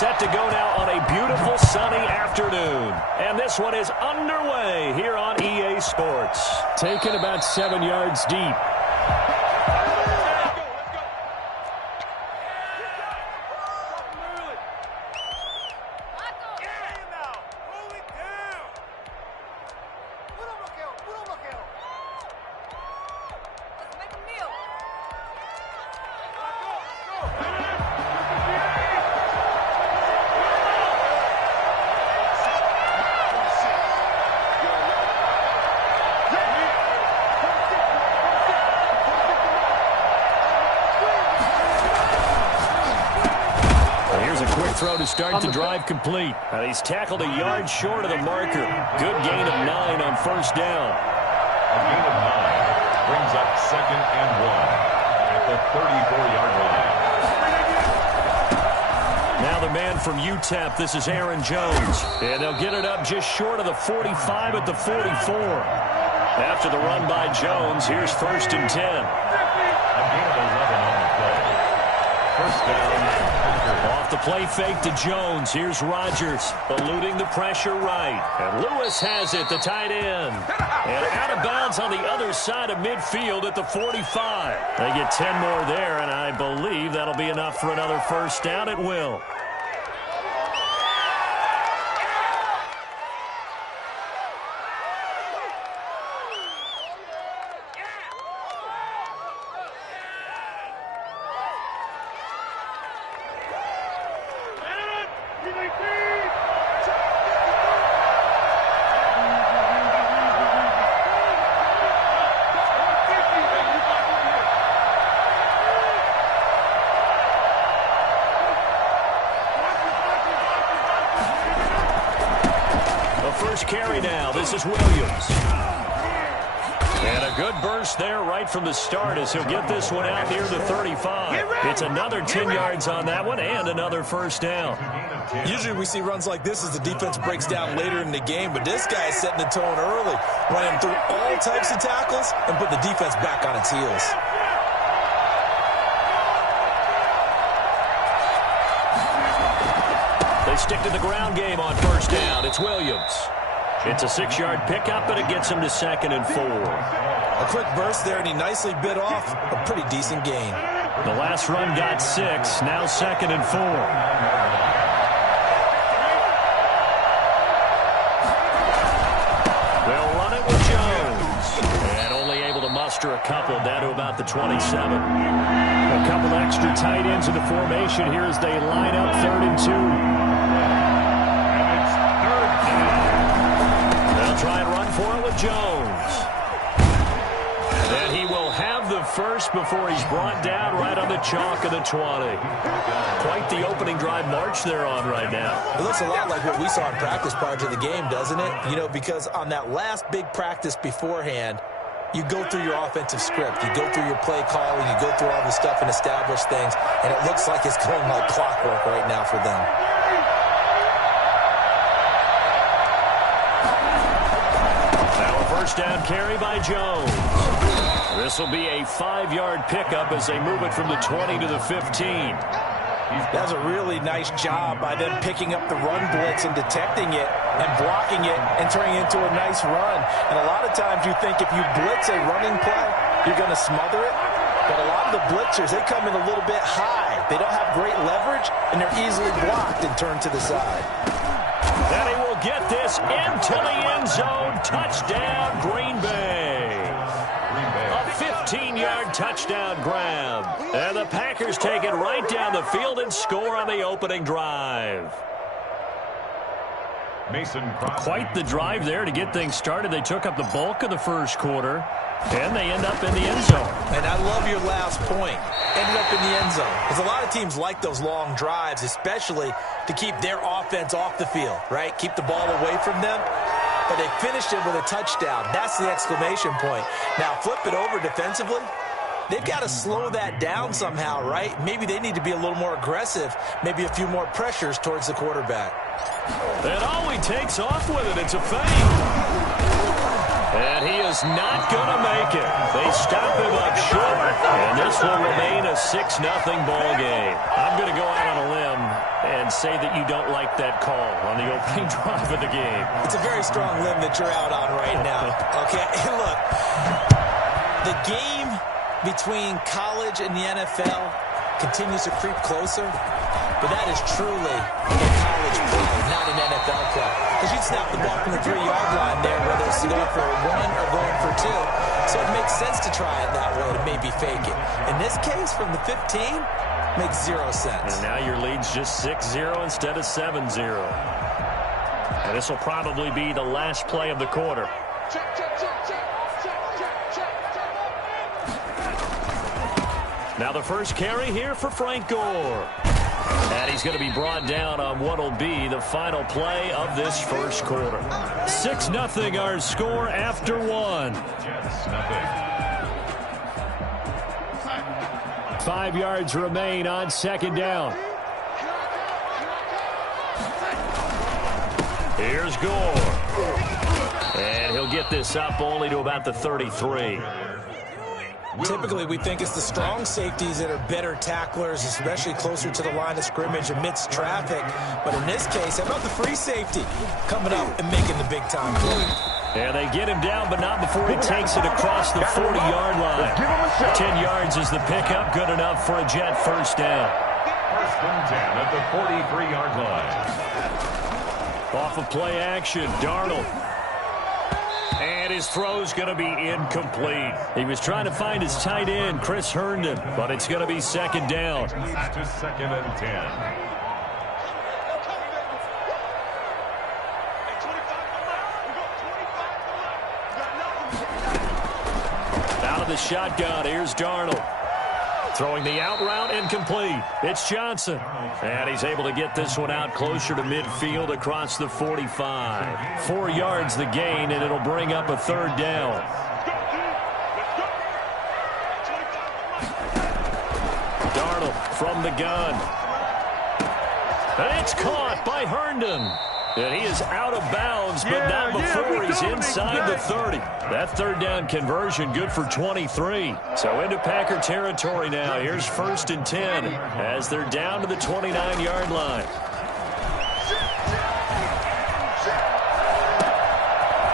set to go now on a beautiful sunny afternoon. And this one is underway here on EA Sports. Taken about 7 yards deep. Throw to start the drive complete. And he's tackled a yard short of the marker. Good gain of 9 on first down. A gain of 9 brings up 2nd and 1 at the 34-yard line. Now the man from UTEP, this is Aaron Jones. And they'll get it up just short of the 45 at the 44. After the run by Jones, here's 1st and 10. A gain of 11 on the play. First down. Off the play fake to Jones. Here's Rodgers eluding the pressure right. And Lewis has it, the tight end. And out of bounds on the other side of midfield at the 45. They get 10 more there, and I believe that'll be enough for another first down. It will. First carry now. This is Williams. And a good burst there right from the start as he'll get this one out near the 35. It's another 10 yards on that one and another first down. Usually we see runs like this as the defense breaks down later in the game, but this guy is setting the tone early, running through all types of tackles and put the defense back on its heels. They stick to the ground game on first down. It's Williams. It's a 6-yard pickup, but it gets him to 2nd and 4. A quick burst there, and he nicely bit off a pretty decent gain. The last run got 6, now 2nd and 4. They'll run it with Jones. And only able to muster a couple down to about the 27. A couple extra tight ends in the formation here as they line up 3rd and 2. Try and run for it with Jones. And he will have the first before he's brought down right on the chalk of the 20. Quite the opening drive march they're on right now. It looks a lot like what we saw in practice prior to the game, doesn't it? You know, because on that last big practice beforehand, you go through your offensive script. You go through your play calling. You go through all the stuff and establish things. And it looks like it's going like clockwork right now for them. First down carry by Jones. This will be a 5-yard pickup as they move it from the 20 to the 15. That's a really nice job by them picking up the run blitz and detecting it and blocking it and turning it into a nice run. And a lot of times you think if you blitz a running play, you're going to smother it. But a lot of the blitzers, they come in a little bit high. They don't have great leverage, and they're easily blocked and turned to the side. And he will get this into the end zone. Touchdown, Green Bay. A 15-yard touchdown grab. And the Packers take it right down the field and score on the opening drive. Quite the drive there to get things started. They took up the bulk of the first quarter, and they end up in the end zone. And I love your last point. Ended up in the end zone. Because a lot of teams like those long drives, especially to keep their offense off the field, right? Keep the ball away from them. But they finished it with a touchdown. That's the exclamation point. Now, flip it over defensively. They've got to slow that down somehow, right? Maybe they need to be a little more aggressive. Maybe a few more pressures towards the quarterback. And all he takes off with it, it's a fake. And he is not going to make it. They stop him up short, and this will remain a 6-0 ball game. I'm going to go out on a limb and say that you don't like that call on the opening drive of the game. It's a very strong limb that you're out on right now. Okay, look, the game between college and the NFL continues to creep closer, but that is truly a college play, not an NFL play. Because you'd snap the ball from the 3-yard line there, whether it's going for 1 or going for 2. So it makes sense to try it that way to maybe fake it. In this case, from the 15, makes 0 sense. And now your lead's just 6-0 instead of 7-0. And this will probably be the last play of the quarter. Now the first carry here for Frank Gore. And he's going to be brought down on what will be the final play of this first quarter. 6-0 our score after 1. 5 yards remain on 2nd down. Here's Gore. And he'll get this up only to about the 33. Typically, we think it's the strong safeties that are better tacklers, especially closer to the line of scrimmage amidst traffic. But in this case, how about the free safety coming up and making the big-time play? And they get him down, but not before he takes it across the 40-yard line. 10 yards is the pickup, good enough for a Jet first down. First and 10 at the 43-yard line. Off of play action, Darnold. And his throw's going to be incomplete. He was trying to find his tight end, Chris Herndon, but it's going to be 2nd down. To 2nd and 10. Out of the shotgun, here's Darnold. Throwing the out route, incomplete. It's Johnson. And he's able to get this one out closer to midfield across the 45. 4 yards the gain, and it'll bring up a 3rd down. Darnold from the gun. And it's caught by Herndon. And he is out of bounds, but not before he's inside the 30. That 3rd down conversion good for 23. So into Packer territory now. Here's 1st and 10 as they're down to the 29-yard line.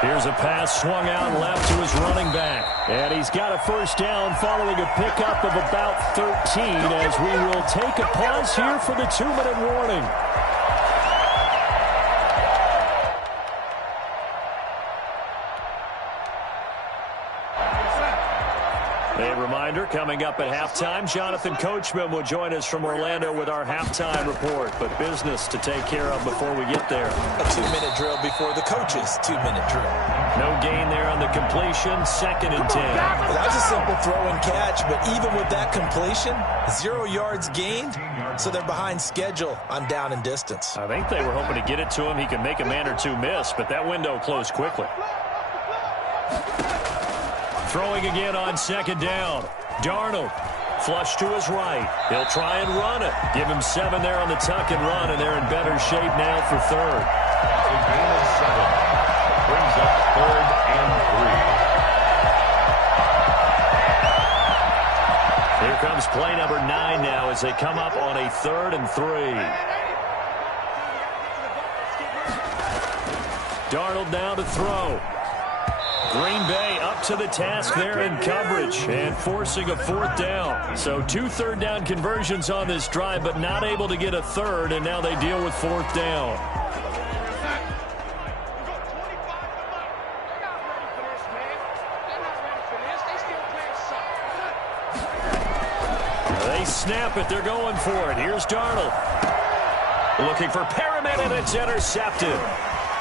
Here's a pass swung out left to his running back. And he's got a first down following a pickup of about 13 as we will take a pause here for the 2-minute warning. A reminder, coming up at halftime, Jonathan Coachman will join us from Orlando with our halftime report. But business to take care of before we get there. A 2-minute drill before the coach's 2-minute drill. No gain there on the completion, 2nd and 10. Well, that's a simple throw and catch, but even with that completion, 0 yards gained, so they're behind schedule on down and distance. I think they were hoping to get it to him. He could make a man or two miss, but that window closed quickly. Throwing again on 2nd down. Darnold, flush to his right. He'll try and run it. Give him 7 there on the tuck and run, and they're in better shape now for 3rd. A gain of 7. Brings up 3rd and 3. Here comes play number 9 now as they come up on a 3rd and 3. Darnold now to throw. Green Bay up to the task there in coverage and forcing a 4th down. So 2 3rd down conversions on this drive, but not able to get a 3rd, and now they deal with 4th down. They snap it. They're going for it. Here's Darnold. Looking for Perriman, and it's intercepted.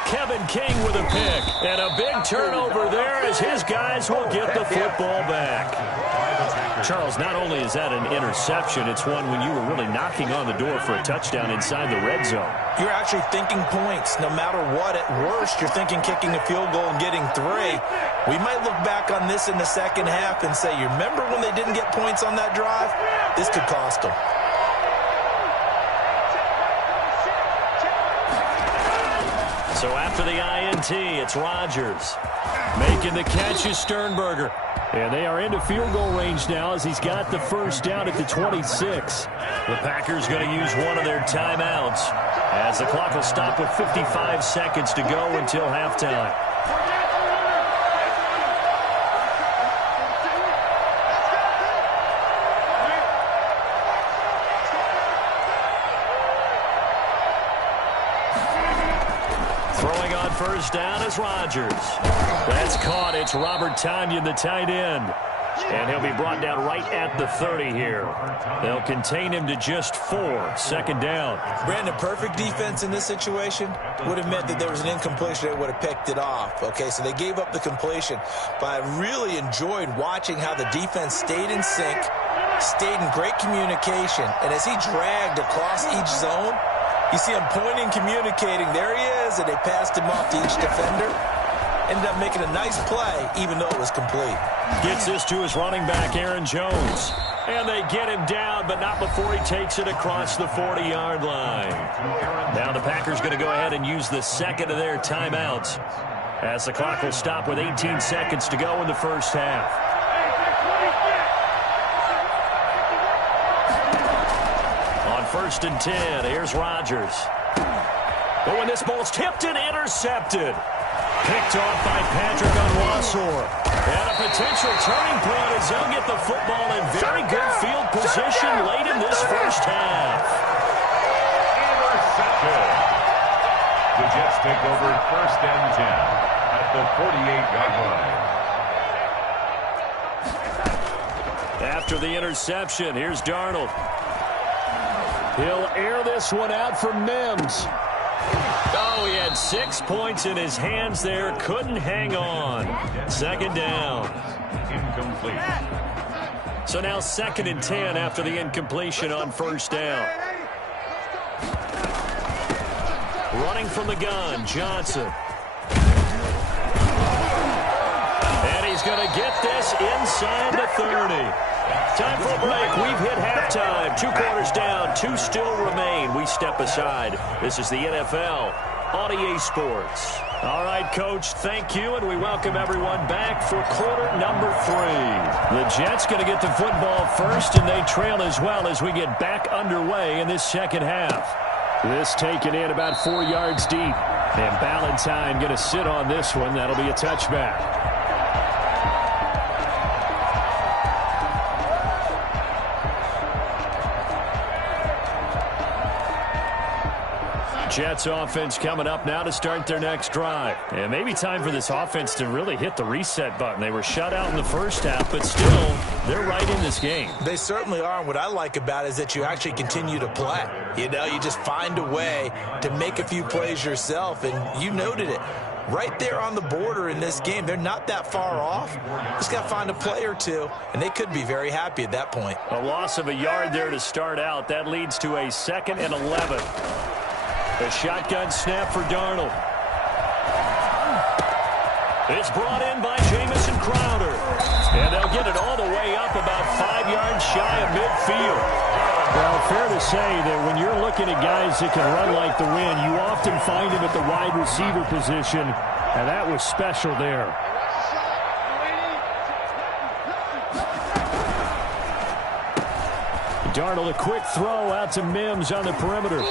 Kevin King with a pick, and a big turnover there as his guys will get the football back. Charles, not only is that an interception, it's one when you were really knocking on the door for a touchdown inside the red zone. You're actually thinking points. No matter what, at worst, you're thinking kicking a field goal and getting 3. We might look back on this in the second half and say, you remember when they didn't get points on that drive? This could cost them. So after the INT, it's Rodgers. Making the catch is Sternberger. And they are into field goal range now as he's got the first down at the 26. The Packers going to use one of their timeouts as the clock will stop with 55 seconds to go until halftime. Throwing on first down is Rodgers. That's caught. It's Robert Tonyan, the tight end. And he'll be brought down right at the 30 here. They'll contain him to just 4. Second down. Brandon, perfect defense in this situation would have meant that there was an incompletion that would have picked it off. Okay, so they gave up the completion. But I really enjoyed watching how the defense stayed in sync, stayed in great communication. And as he dragged across each zone, you see him pointing, communicating. There he is, and they passed him off to each defender. Ended up making a nice play, even though it was complete. Gets this to his running back, Aaron Jones. And they get him down, but not before he takes it across the 40-yard line. Now the Packers going to go ahead and use the second of their timeouts as the clock will stop with 18 seconds to go in the first half. On 1st and 10, here's Rodgers. But when this ball's tipped and intercepted. Picked off by Patrick Onwuasor. And a potential turning point as they'll get the football in very good field position late in this first half. Intercepted. The Jets take over 1st and 10 at the 48-yard line. After the interception, here's Darnold. He'll air this one out for Mims. Oh, he had 6 points in his hands there. Couldn't hang on. Second down. Incomplete. So now 2nd and 10 after the incompletion on first down. Running from the gun, Johnson. And he's going to get this inside the 30. Time for a break. We've hit halftime. 2 quarters down. 2 still remain. We step aside. This is the NFL on EA Sports. All right, Coach, thank you, and we welcome everyone back for quarter number 3. The Jets going to get the football first, and they trail as well as we get back underway in this second half. This taken in about 4 yards deep, and Ballantyne going to sit on this one. That'll be a touchback. Jets offense coming up now to start their next drive. And maybe time for this offense to really hit the reset button. They were shut out in the first half, but still, they're right in this game. They certainly are. And what I like about it is that you actually continue to play. You know, you just find a way to make a few plays yourself, and you noted it. Right there on the border in this game, they're not that far off. Just got to find a play or two, and they could be very happy at that point. A loss of a yard there to start out. That leads to a 2nd and 11. A shotgun snap for Darnold. It's brought in by Jamison Crowder. And they'll get it all the way up about 5 yards shy of midfield. Well, fair to say that when you're looking at guys that can run like the wind, you often find him at the wide receiver position, and that was special there. Darnold, a quick throw out to Mims on the perimeter.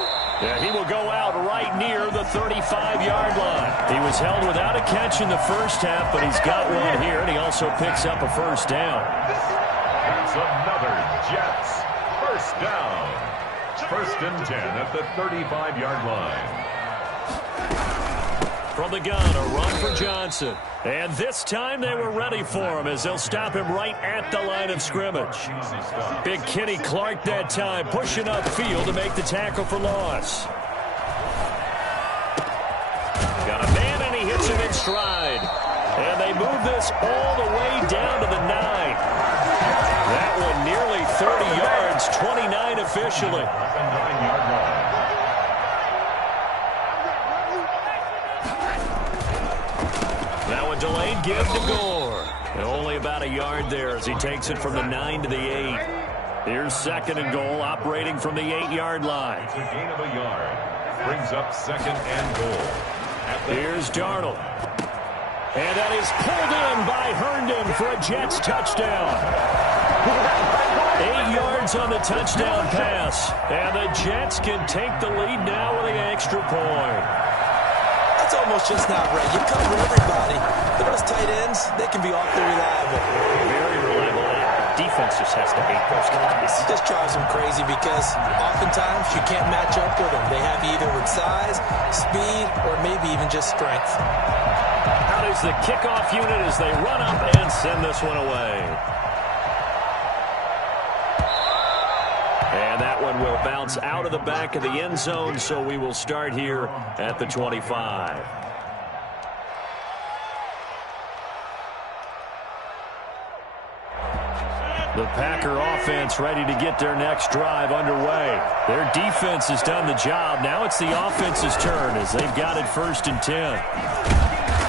Yeah, he will go out right near the 35-yard line. He was held without a catch in the first half, but he's got one here, and he also picks up a first down. That's another Jets first down. 1st and 10 at the 35-yard line. From the gun, a run for Johnson. And this time they were ready for him as they'll stop him right at the line of scrimmage. Big Kenny Clark that time pushing upfield to make the tackle for loss. Got a man and he hits him in stride. And they move this all the way down to the 9. That one nearly 30 yards, 29 officially. Now a delayed give to Gore. And only about a yard there as he takes it from the 9 to the 8. Here's 2nd and goal, operating from the 8-yard line. A gain of a yard. Brings up 2nd and goal. Here's Darnold. And that is pulled in by Herndon for a Jets touchdown. 8 yards on the touchdown pass. And the Jets can take the lead now with an extra point. That's almost just not right. You cover everybody. But those tight ends, they can be awfully reliable. Very reliable. Defense just has to hate those guys. It just drives them crazy because oftentimes you can't match up with them. They have either with size, speed, or maybe even just strength. Out is the kickoff unit as they run up and send this one away. And that one will bounce out of the back of the end zone, so we will start here at the 25. The Packer offense ready to get their next drive underway. Their defense has done the job. Now it's the offense's turn as they've got it 1st and 10.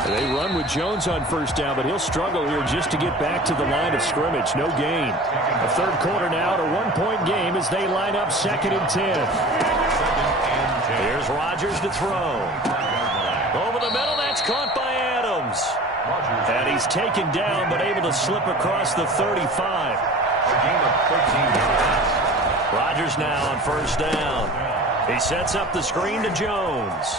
They run with Jones on 1st down, but he'll struggle here just to get back to the line of scrimmage. No gain. The 3rd quarter now, a 1-point game as they line up 2nd and 10. Here's Rodgers to throw. Over the middle, that's caught by Adams. And he's taken down, but able to slip across the 35. Rodgers now on 1st down. He sets up the screen to Jones.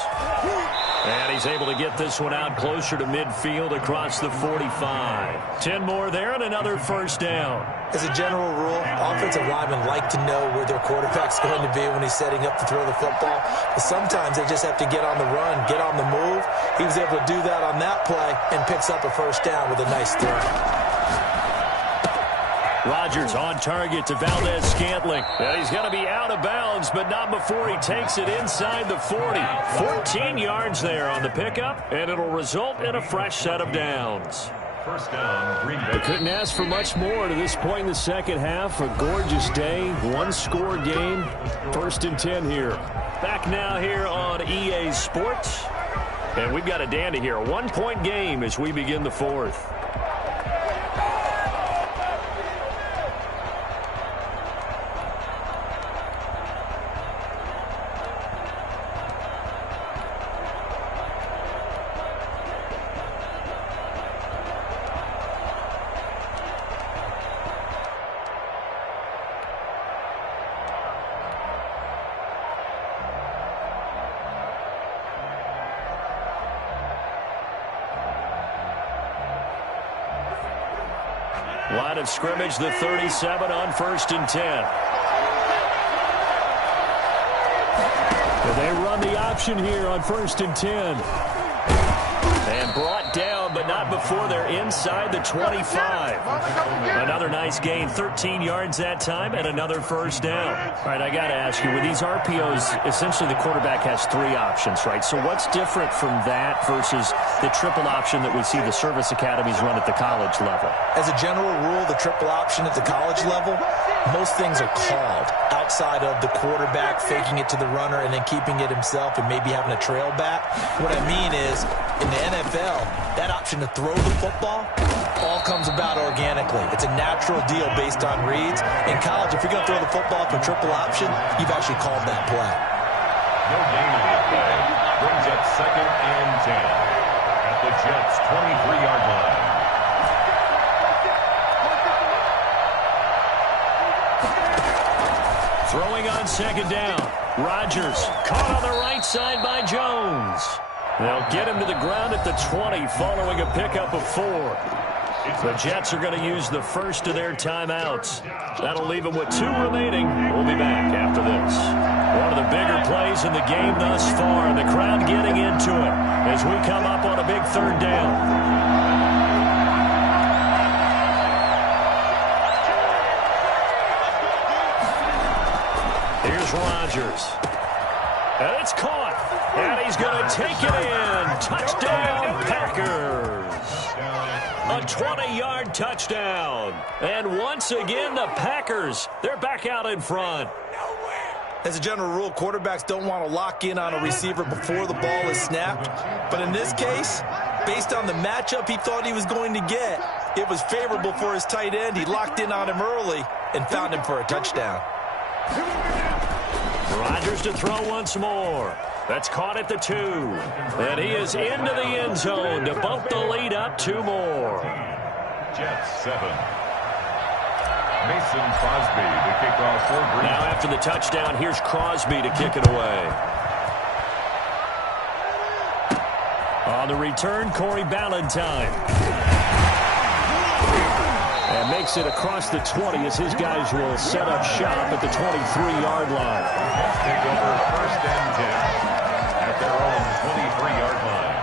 And he's able to get this one out closer to midfield across the 45. 10 more there and another 1st down. As a general rule, offensive linemen like to know where their quarterback's going to be when he's setting up to throw the football. But sometimes they just have to get on the run, get on the move. He was able to do that on that play and picks up a 1st down with a nice throw. Rodgers on target to Valdez-Scantling. And he's going to be out of bounds, but not before he takes it inside the 40. 14 yards there on the pickup, and it'll result in a fresh set of downs. 1st down, Green Bay. They couldn't ask for much more to this point in the 2nd half. A gorgeous day, 1-score game. 1st and 10 here. Back now here on EA Sports. And we've got a dandy here. A 1-point game as we begin the 4th. Line of scrimmage, the 37 on 1st and 10. They run the option here on 1st and 10. And brought down, but not before they're inside the 25. Another nice gain, 13 yards that time, and another 1st down. All right, I got to ask you, with these RPOs, essentially the quarterback has 3 options, right? So what's different from that versus the triple option that we see the service academies run at the college level? As a general rule, the triple option at the college level, most things are called outside of the quarterback faking it to the runner and then keeping it himself and maybe having a trail back. What I mean is, in the NFL, that option to throw the football all comes about organically. It's a natural deal based on reads. In college, if you're going to throw the football to a triple option, you've actually called that play. No gain on the play. Brings up 2nd and 10 at the Jets' 23-yard line. Throwing on 2nd down. Rodgers caught on the right side by Jones. They'll get him to the ground at the 20 following a pickup of 4. The Jets are going to use the first of their timeouts. That'll leave them with 2 remaining. We'll be back after this. One of the bigger plays in the game thus far, and the crowd getting into it as we come up on a big 3rd down. Here's Rodgers. And it's caught. And he's going to take it in. Touchdown, Packers. A 20-yard touchdown. And once again, the Packers, they're back out in front. As a general rule, quarterbacks don't want to lock in on a receiver before the ball is snapped. But in this case, based on the matchup he thought he was going to get, it was favorable for his tight end. He locked in on him early and found him for a touchdown. Rodgers to throw once more. That's caught at the 2. And he is into the end zone to bump the lead up 2 more. Jets 7. Mason Crosby to kick off for Green. Now after the touchdown, here's Crosby to kick it away. On the return, Corey Ballantyne. And makes it across the 20 as his guys will set up shop at the 23-yard line. Take over first and 10 at their own 23-yard line.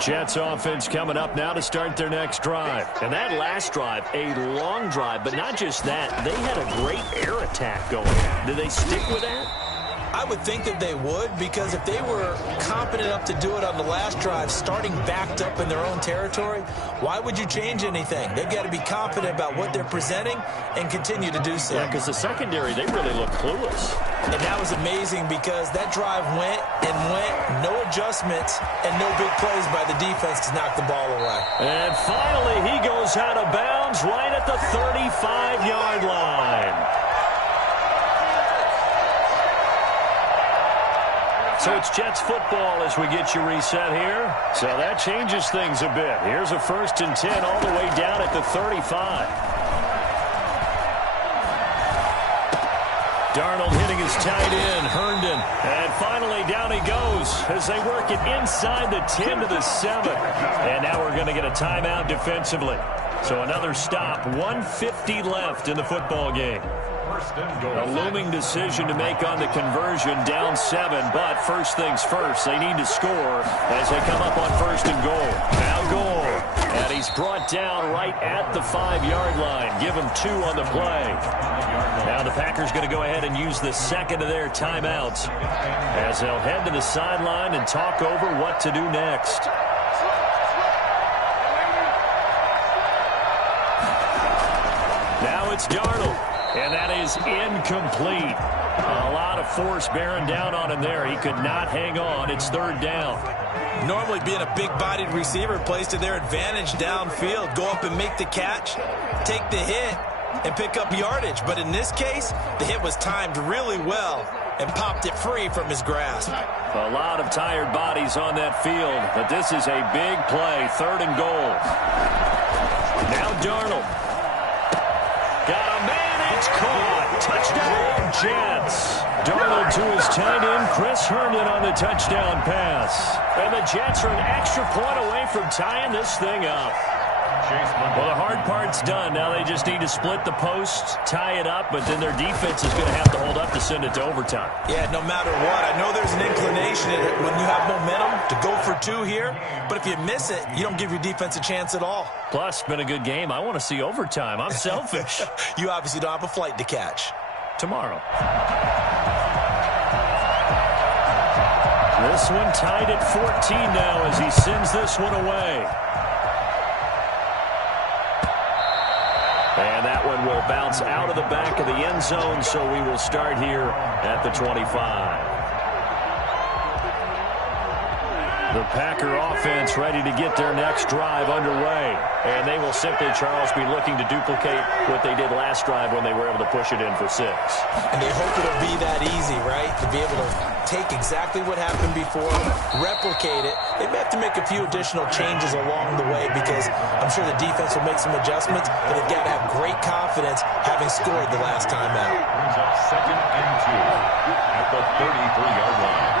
Jets offense coming up now to start their next drive. And that last drive, a long drive, but not just that. They had a great air attack going. Did they stick with that? I would think that they would, because if they were competent enough to do it on the last drive, starting backed up in their own territory, why would you change anything? They've got to be confident about what they're presenting and continue to do so. Yeah, because the secondary, they really look clueless. And that was amazing because that drive went and went, no adjustments, and no big plays by the defense to knock the ball away. And finally, he goes out of bounds right at the 35-yard line. So it's Jets football as we get you reset here. So that changes things a bit. Here's a 1st and 10 all the way down at the 35. Darnold hitting his tight end, Herndon. And finally down he goes as they work it inside the 10 to the 7. And now we're going to get a timeout defensively. So another stop, 1:50 left in the football game. A looming decision to make on the conversion, down 7, but first things first, they need to score as they come up on 1st and goal. Now goal, and he's brought down right at the 5-yard line. Give him 2 on the play. Now the Packers going to go ahead and use the second of their timeouts as they'll head to the sideline and talk over what to do next. Now it's Darnold. And that is incomplete. A lot of force bearing down on him there. He could not hang on. It's 3rd down. Normally being a big-bodied receiver plays to their advantage downfield. Go up and make the catch, take the hit, and pick up yardage. But in this case, the hit was timed really well and popped it free from his grasp. A lot of tired bodies on that field, but this is a big play. 3rd and goal. Now Darnold. Got a man. It's caught. Touchdown, Jets. Darnold to his tight end, Chris Herndon on the touchdown pass. And the Jets are an extra point away from tying this thing up. Well, the hard part's done. Now they just need to split the post, tie it up, but then their defense is going to have to hold up to send it to overtime. Yeah, no matter what. I know there's an inclination when you have momentum to go for 2 here, but if you miss it, you don't give your defense a chance at all. Plus, it's been a good game. I want to see overtime. I'm selfish. You obviously don't have a flight to catch. Tomorrow. This one tied at 14 now as he sends this one away. And that one will bounce out of the back of the end zone, so we will start here at the 25. The Packer offense ready to get their next drive underway. And they will simply, Charles, be looking to duplicate what they did last drive when they were able to push it in for 6. And they hope it'll be that easy, right? To be able to take exactly what happened before, replicate it. They may have to make a few additional changes along the way because I'm sure the defense will make some adjustments, but they've got to have great confidence having scored the last time out. Brings up 2nd and 2 at the 33-yard line.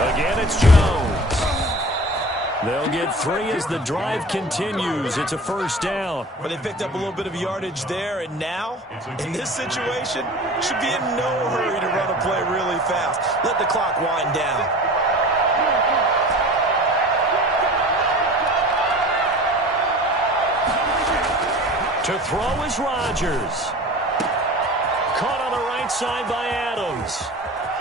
Again, it's Jones. They'll get 3 as the drive continues. It's a 1st down. But they picked up a little bit of yardage there, and now, in this situation, should be in no hurry to run a play really fast. Let the clock wind down. To throw is Rodgers. Caught on the right side by Adams.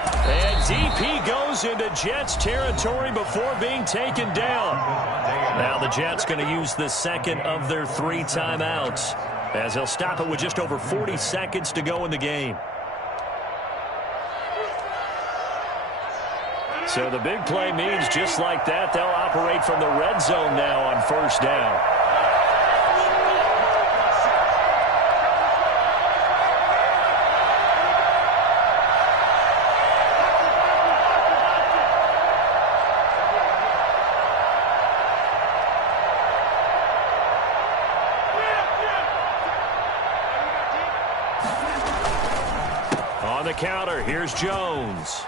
And deep he goes into Jets territory before being taken down. Now the Jets going to use the second of their 3 timeouts as they'll stop it with just over 40 seconds to go in the game. So the big play means just like that, they'll operate from the red zone now on 1st down. On the counter, here's Jones.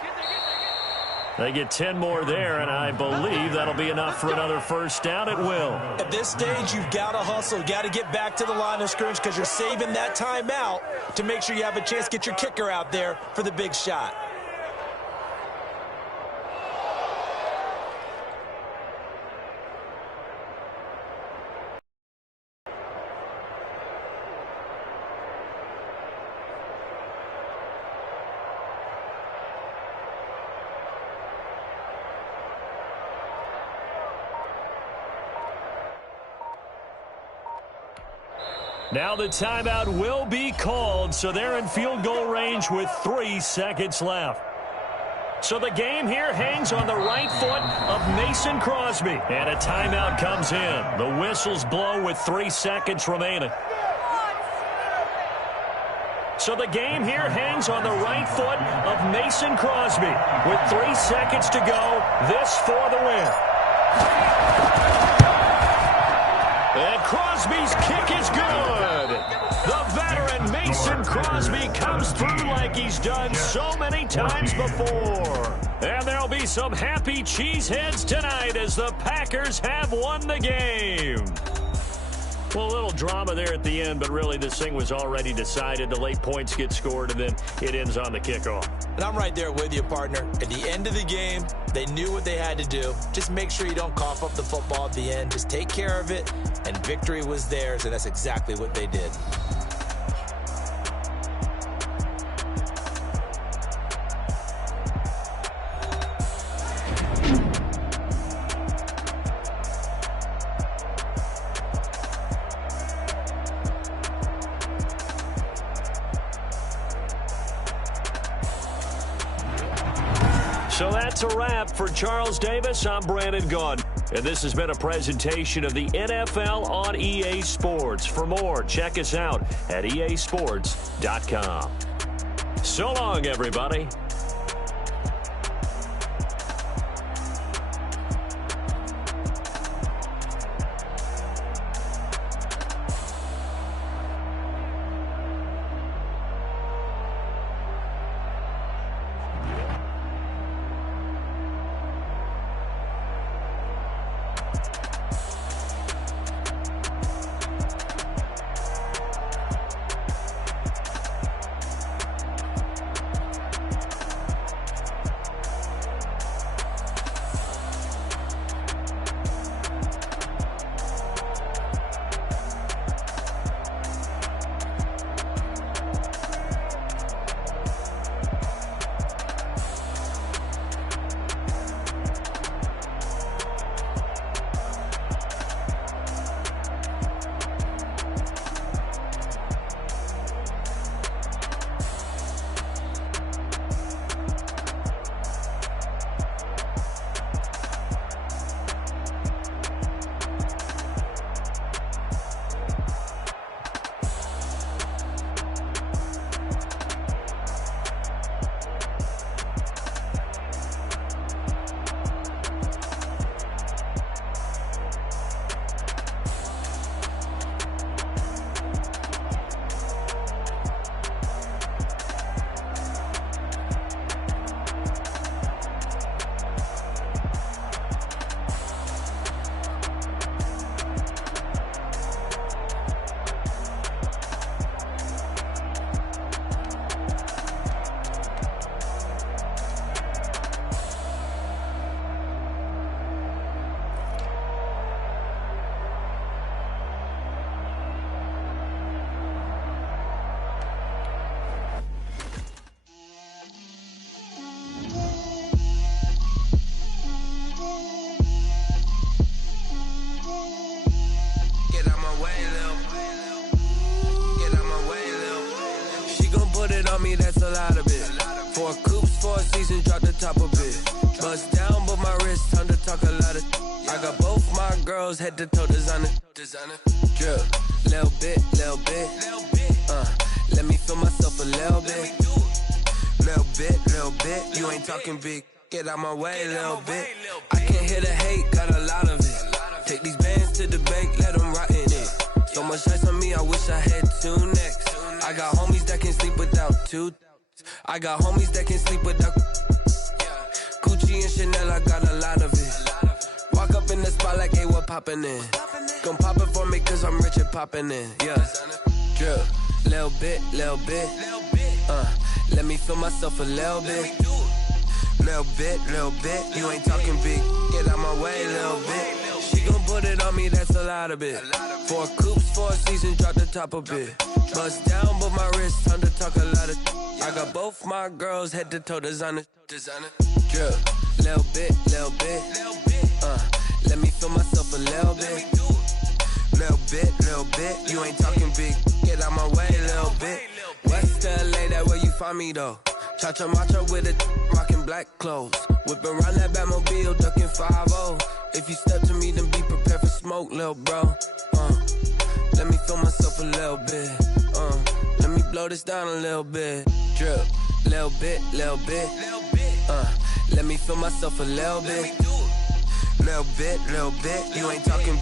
They get 10 more there, and I believe that'll be enough for another first down. It will. At this stage, you've got to hustle. You've got to get back to the line of scrimmage because you're saving that timeout to make sure you have a chance to get your kicker out there for the big shot. Now the timeout will be called, so they're in field goal range with 3 seconds left. So the game here hangs on the right foot of Mason Crosby. And a timeout comes in. The whistles blow with 3 seconds remaining. So the game here hangs on the right foot of Mason Crosby. With 3 seconds to go, this for the win. And Crosby's kick is good. The veteran Mason Crosby comes through like he's done so many times before. And there'll be some happy cheeseheads tonight as the Packers have won the game. Well, a little drama there at the end, but really this thing was already decided. The late points get scored, and then it ends on the kickoff. And I'm right there with you, partner. At the end of the game, they knew what they had to do. Just make sure you don't cough up the football at the end. Just take care of it, and victory was theirs, and that's exactly what they did. So that's a wrap. For Charles Davis, I'm Brandon Gaudin. And this has been a presentation of the NFL on EA Sports. For more, check us out at easports.com. So long, everybody. That's a lot of it. 4 coops, 4 seasons, drop the top of it. Bust down, but my wrist, time to talk a lot of. I got both my girls, head to toe designer. Drip, little bit. Let me feel myself a little bit. Little bit. You ain't talking big. Get out my way, little bit. I can't hear the hate, got a lot of it. Take these bands to the bank, let them rot in it. So much ice on me, I wish I had 2 necks. I got homies that can sleep without 2. I got homies that can sleep without Gucci and Chanel, I got a lot of it. Walk up in the spot like, hey, what poppin' in? Gon' pop it for me cause I'm rich and poppin' in, yeah. Drip, little bit, let me feel myself a little bit. Little bit, you ain't talking big, get out my way, little bit. She gon' put it on me, that's a lot of it. 4 coops, 4 seasons, drop the top a bit. Bust down, but my wrist, time to talk a lot of. I got both my girls, head to toe, designer. Drip, little bit, let me feel myself a little bit. Little bit, you ain't talking big, get out my way, little bit. West LA, that where you find me though. Cha-cha matcha with it, rockin' black clothes. Whip around that Batmobile, ducking 5-0. If you step to me, then be prepared for smoke, lil' bro. Let me feel myself a little bit. Let me blow this down a little bit. Drip, little bit. Let me feel myself a little bit. Little bit, you ain't talking.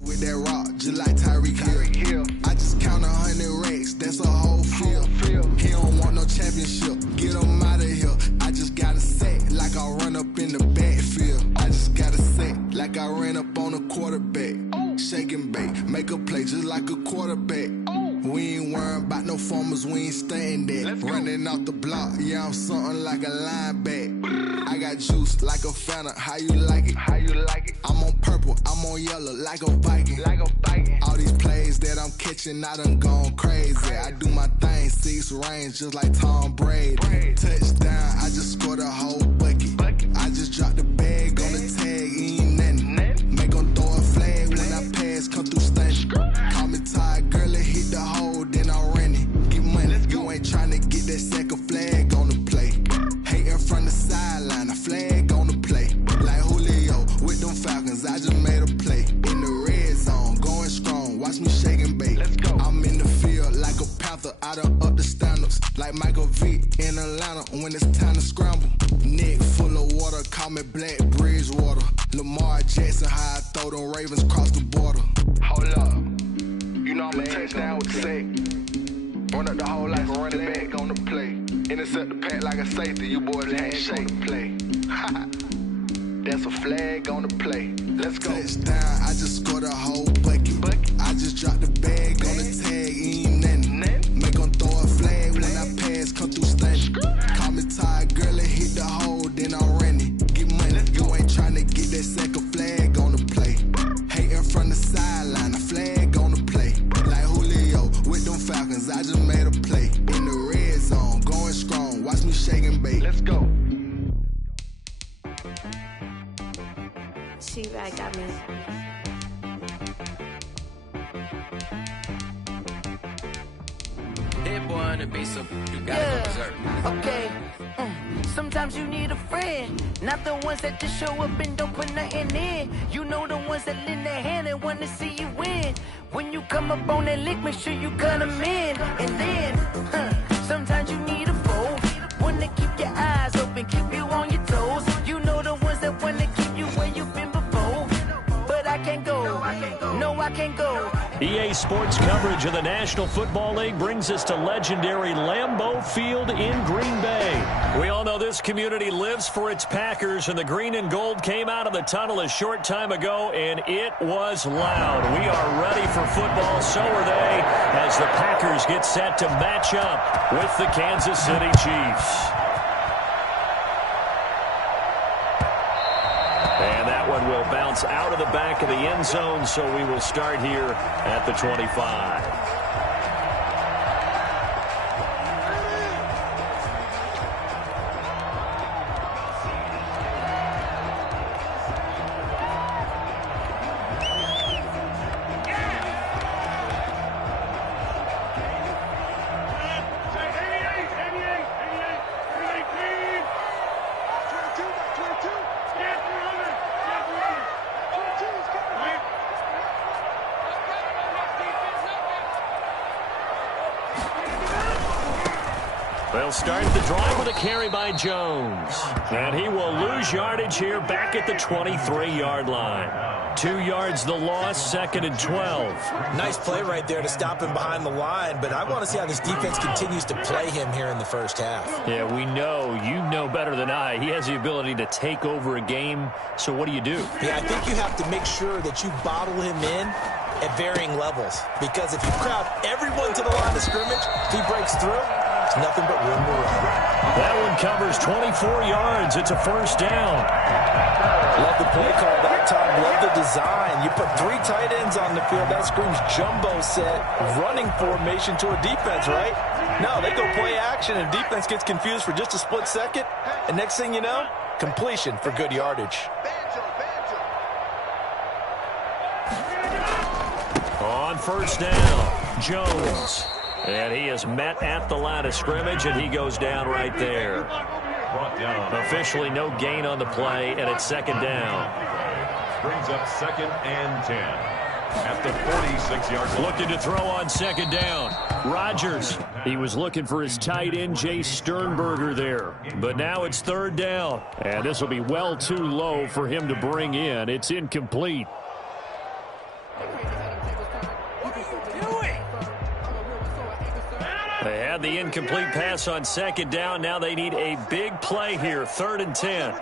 With that rock, just like Tyreek Hill. I just count 100 racks, that's a whole field. He don't want no championship, get him out of here. I just gotta say, like I run up in the backfield. I just gotta say, like I ran up on a quarterback. Shake and bake, make a play just like a quarterback. We ain't worrying about no formers, we ain't staying there. Running off the block, yeah, I'm something like a linebacker. I got juice like a Fanta, how you like it? I'm on purple, I'm on yellow like a Viking. All these plays that I'm catching, I done gone crazy. I do my thing, 6 range just like Tom Brady. Touchdown, I just scored a whole bucket. I just dropped the bag on the tag, ain't nothing. Make 'em throw a flag when I pass, come through stunning. Call me tired, girl, hit the hole, then I ran it. Get money, you ain't tryna get that second flag on the play. Hating from the sideline, a flag on the play. Like Julio with them Falcons, I just made a play. In the red zone, going strong, watch me shake and bake. I'm in the field like a Panther, I done up the standards. Like Michael Vick in Atlanta when it's time to scramble. Neck full of water, call me Black Bridgewater. Lamar Jackson, how I throw them Ravens cross the border. Hold up. You know I'm a touchdown with the sack. Run up the hole like a running back on the play. Intercept the pack like a safety, you boys ain't shake the play. That's a flag on the play. Let's go. Touchdown, I just scored a whole bucket. I just dropped the bag on the tag, ain't nothing. Make 'em throw a flag when I pass, come through stunning. Call me tired, girl, hit the hole, then I ran it. Get money, you ain't tryna get that second flag on the play. Hating from the sideline, a flag on the play. Like Julio with them Falcons, I just made a play. In the red zone, going strong, watch me shake and bake. Let's go. She-Rag got me. That boy on the beat, so you gotta go berserk. Okay. Sometimes you need a friend, not the ones that just show up and don't put nothing in. You know the ones that lend their hand and want to see you win. When you come up on that lick, make sure you cut them in. And then, sometimes you need a foe, one to keep your eyes open, keep you on your toes. You know the ones that want to keep you where you've been before. But I can't go, no, I can't go. EA Sports coverage of the National Football League brings us to legendary Lambeau Field in Green Bay. We all know this community lives for its Packers, and the green and gold came out of the tunnel a short time ago, and it was loud. We are ready for football, so are they, as the Packers get set to match up with the Kansas City Chiefs. And that one will bounce out of the back of the end zone, so we will start here at the 25. They'll start the drive with a carry by Jones. And he will lose yardage here back at the 23-yard line. 2 yards the loss, 2nd and 12. Nice play right there to stop him behind the line, but I want to see how this defense continues to play him here in the first half. Yeah, we know. You know better than I. He has the ability to take over a game, so what do you do? Yeah, I think you have to make sure that you bottle him in at varying levels, because if you crowd everyone to the line of scrimmage, if he breaks through, it's nothing but room to run. That one covers 24 yards. It's a first down. Love the play call that time. Love the design. You put 3 tight ends on the field. That screams jumbo set, running formation to a defense, right? No, they go play action, and defense gets confused for just a split second. And next thing you know, completion for good yardage. On first down, Jones. And he is met at the line of scrimmage, and he goes down right there. Officially no gain on the play, and it's 2nd down. Brings up 2nd and 10 at the 46-yard line. Looking to throw on 2nd down. Rodgers. He was looking for his tight end, Jay Sternberger, there. But now it's 3rd down. And this will be well too low for him to bring in. It's incomplete. They had the incomplete pass on 2nd down. Now they need a big play here. 3rd and 10.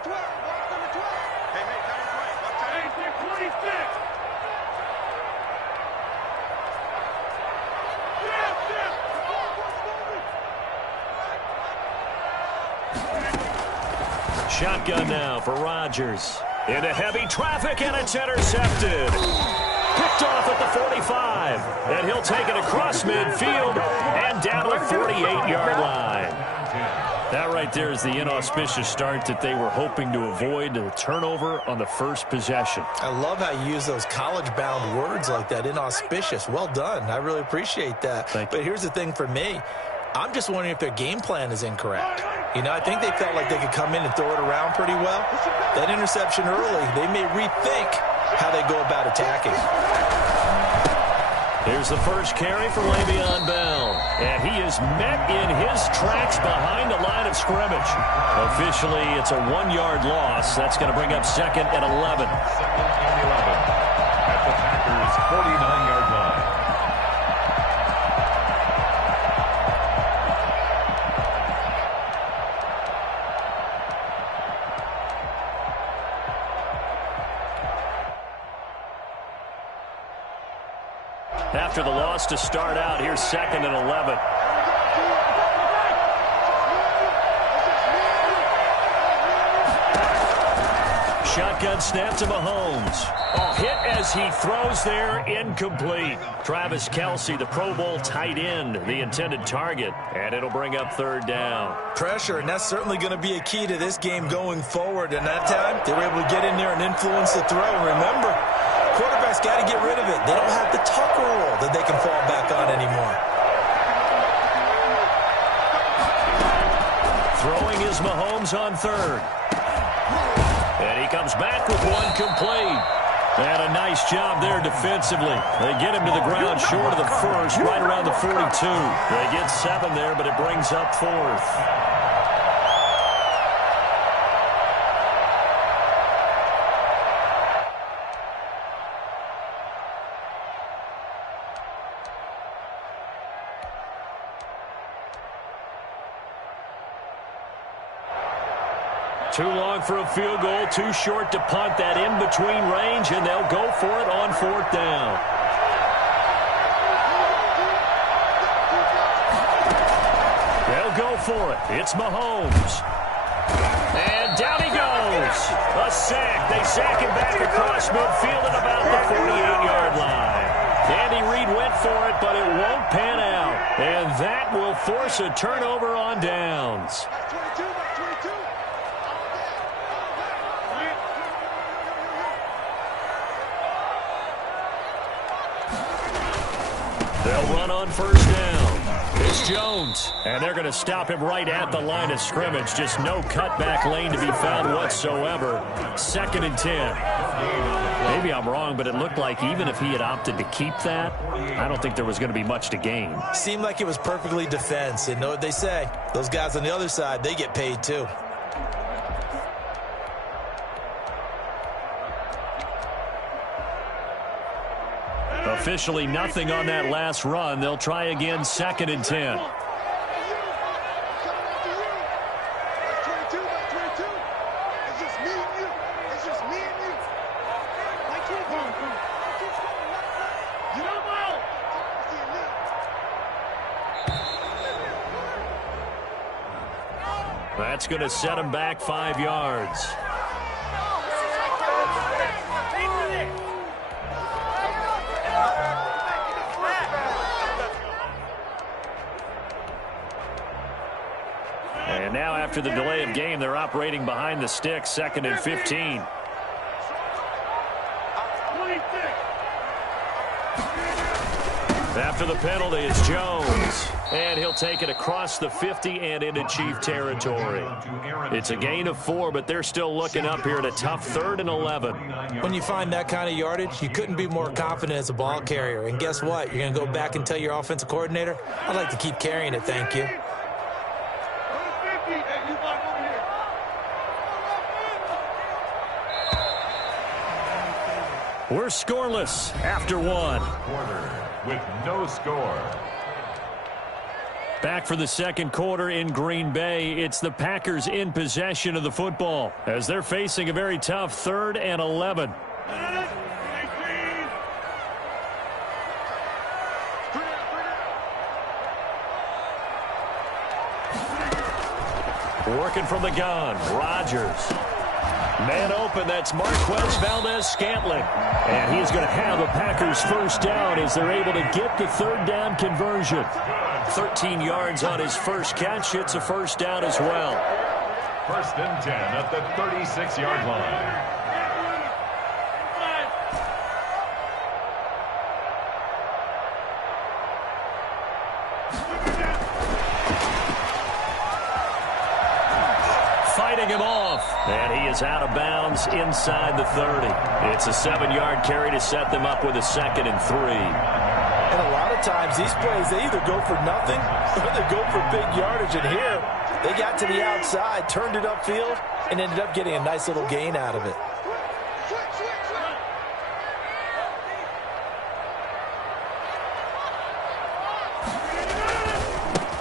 Shotgun now for Rodgers. Into heavy traffic, and it's intercepted. Picked off at the 45. And he'll take it across midfield and down to the 48-yard line. That right there is the inauspicious start that they were hoping to avoid, the turnover on the first possession. I love how you use those college-bound words like that, inauspicious. Well done. I really appreciate that. But here's the thing for me. I'm just wondering if their game plan is incorrect. You know, I think they felt like they could come in and throw it around pretty well. That interception early, they may rethink how they go about attacking. Here's the first carry for Le'Veon Bell. And he is met in his tracks behind the line of scrimmage. Officially, it's a 1-yard loss. That's going to bring up 2nd and 11. 2nd and 11 at the Packers' 49-yard line. After the loss to start out, here's 2nd and 11. Shotgun snap to Mahomes. Hit as he throws there, incomplete. Travis Kelce, the Pro Bowl tight end, the intended target, and it'll bring up 3rd down. Pressure, and that's certainly going to be a key to this game going forward. And that time, they were able to get in there and influence the throw. And remember, quarterback's got to get rid of it. They don't have the Tucker rule that they can fall back on anymore. Throwing is Mahomes on 3rd. And he comes back with one complete. And a nice job there defensively. They get him to the ground short of the first, right around the 42. They get 7 there, but it brings up 4th. Too long for a field goal, too short to punt. That in-between range, and they'll go for it on 4th down. They'll go for it. It's Mahomes. And down he goes. A sack. They sack him back across midfield at about the 48-yard line. Andy Reid went for it, but it won't pan out. And that will force a turnover on downs. They'll run on 1st down. It's Jones. And they're going to stop him right at the line of scrimmage. Just no cutback lane to be found whatsoever. 2nd and 10. Maybe I'm wrong, but it looked like even if he had opted to keep that, I don't think there was going to be much to gain. Seemed like it was perfectly defense. And know what they say? Those guys on the other side, they get paid too. Officially nothing on that last run. They'll try again, 2nd and 10. That's going to set him back 5 yards. And now after the delay of game, they're operating behind the sticks, 2nd and 15. After the penalty, it's Jones. And he'll take it across the 50 and into Chief territory. It's a gain of 4, but they're still looking up here at a tough 3rd and 11. When you find that kind of yardage, you couldn't be more confident as a ball carrier. And guess what? You're going to go back and tell your offensive coordinator, I'd like to keep carrying it, thank you. We're scoreless after 1. Quarter with no score. Back for the 2nd quarter in Green Bay. It's the Packers in possession of the football as they're facing a very tough 3rd and 11. Working from the gun, Rodgers. Man open, that's Marquez Valdez-Scantling. And he's going to have a Packers first down as they're able to get the 3rd down conversion. 13 yards on his first catch. It's a first down as well. 1st and 10 at the 36-yard line. Fighting him off. And he is out of bounds inside the 30. It's a 7-yard carry to set them up with a 2nd and 3. And a lot of times these plays, they either go for nothing or they go for big yardage. And here, they got to the outside, turned it upfield, and ended up getting a nice little gain out of it.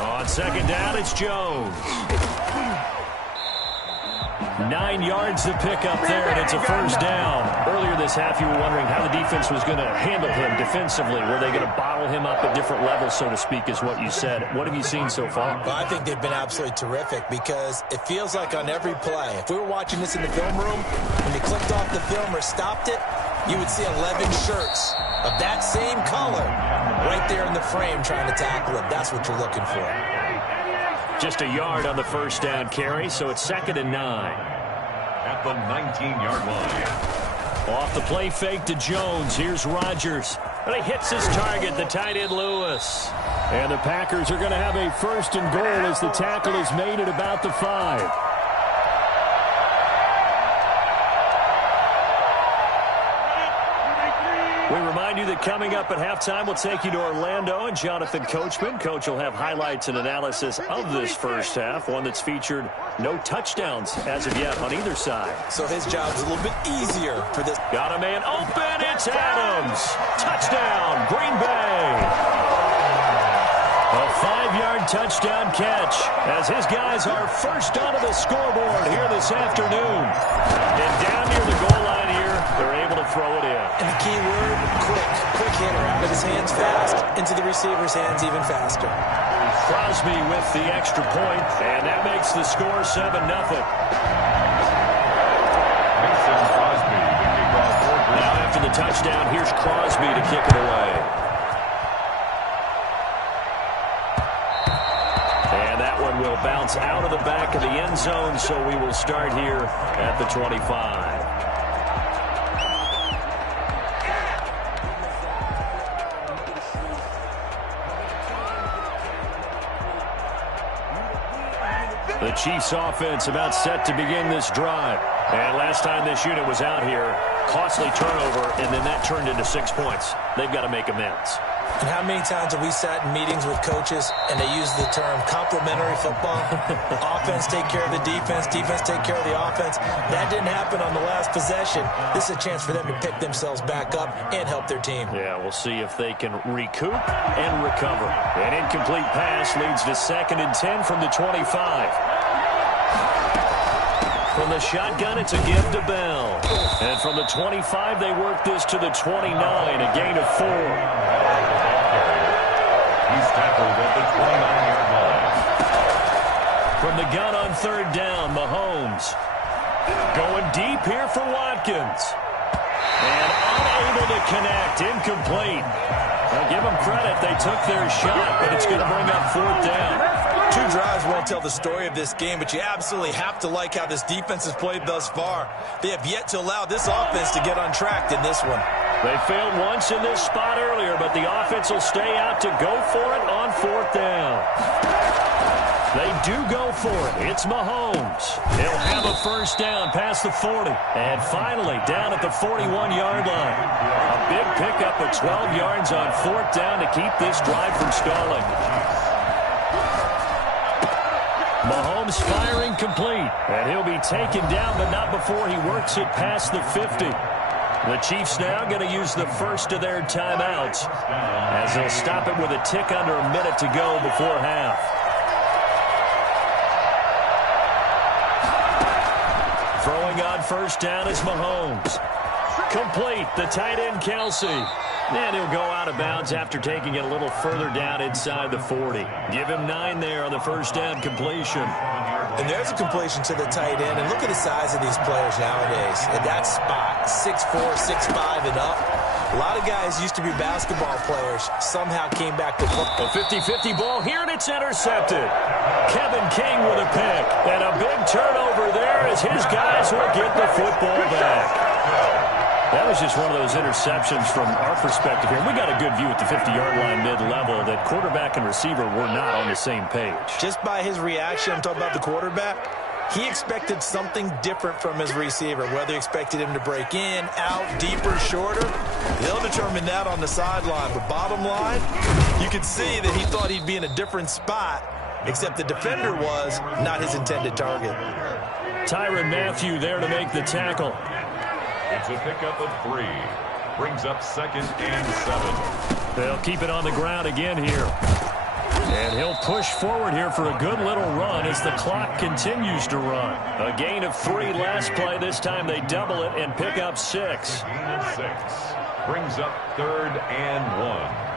On 2nd down, it's Jones. 9 yards to pick up there, and it's a first down. Earlier this half, you were wondering how the defense was going to handle him defensively. Were they going to bottle him up at different levels, so to speak, is what you said. What have you seen so far? Well, I think they've been absolutely terrific because it feels like on every play, if we were watching this in the film room, when you clicked off the film or stopped it, you would see 11 shirts of that same color right there in the frame trying to tackle him. That's what you're looking for. Just a yard on the first down carry, so it's 2nd and 9. At the 19-yard line. Off the play fake to Jones. Here's Rodgers. And he hits his target, the tight end Lewis. And the Packers are going to have a 1st and goal as the tackle is made at about the 5. We remind you that coming up at halftime, we'll take you to Orlando and Jonathan Coachman. Coach will have highlights and analysis of this first half, one that's featured no touchdowns as of yet on either side. So his job's a little bit easier for this. Got a man open. It's Adams. Touchdown, Green Bay. A 5-yard touchdown catch as his guys are first onto the scoreboard here this afternoon. And down near the goal line here, they're able to throw it in. And the key word, quick. Quick hitter out of his hands fast, into the receiver's hands even faster. Crosby with the extra point, and that makes the score 7-0. Now after the touchdown, here's Crosby to kick it away. And that one will bounce out of the back of the end zone, so we will start here at the 25. The Chiefs offense about set to begin this drive. And last time this unit was out here, costly turnover, and then that turned into 6 points. They've got to make amends. And how many times have we sat in meetings with coaches and they use the term complementary football? Offense take care of the defense, defense take care of the offense. That didn't happen on the last possession. This is a chance for them to pick themselves back up and help their team. Yeah, we'll see if they can recoup and recover. An incomplete pass leads to 2nd and 10 from the 25. From the shotgun, it's a give to Bell. And from the 25, they work this to the 29, a gain of 4. He's tackled at the 29-yard line. From the gun on 3rd down, Mahomes. Going deep here for Watkins. And unable to connect, incomplete. Now give them credit, they took their shot, but it's going to bring up 4th down. 2 drives won't tell the story of this game, but you absolutely have to like how this defense has played thus far. They have yet to allow this offense to get untracked in this one. They failed once in this spot earlier, but the offense will stay out to go for it on 4th down. They do go for it. It's Mahomes. He'll have a 1st down past the 40. And finally, down at the 41-yard line. A big pickup of 12 yards on 4th down to keep this drive from stalling. Mahomes firing complete. And he'll be taken down, but not before he works it past the 50. The Chiefs now going to use the first of their timeouts as they'll stop it with a tick under a minute to go before half. Throwing on 1st down is Mahomes. Complete, the tight end Kelsey. And he'll go out of bounds after taking it a little further down inside the 40. Give him 9 there on the 1st down completion. And there's a completion to the tight end. And look at the size of these players nowadays. At that spot, 6'4", 6'5", and up. A lot of guys used to be basketball players. Somehow came back to football. A 50-50 ball here, and it's intercepted. Kevin King with a pick. And a big turnover there as his guys will get the football back. That was just one of those interceptions from our perspective here. We got a good view at the 50-yard line mid-level that quarterback and receiver were not on the same page. Just by his reaction, I'm talking about the quarterback, he expected something different from his receiver, whether he expected him to break in, out, deeper, shorter. They'll determine that on the sideline. But bottom line, you could see that he thought he'd be in a different spot, except the defender was not his intended target. Tyrann Mathieu there to make the tackle. It's a pickup of 3. Brings up 2nd and 7. They'll keep it on the ground again here. And he'll push forward here for a good little run as the clock continues to run. A gain of 3 last play. This time they double it and pick up 6. 6. Brings up 3rd and 1.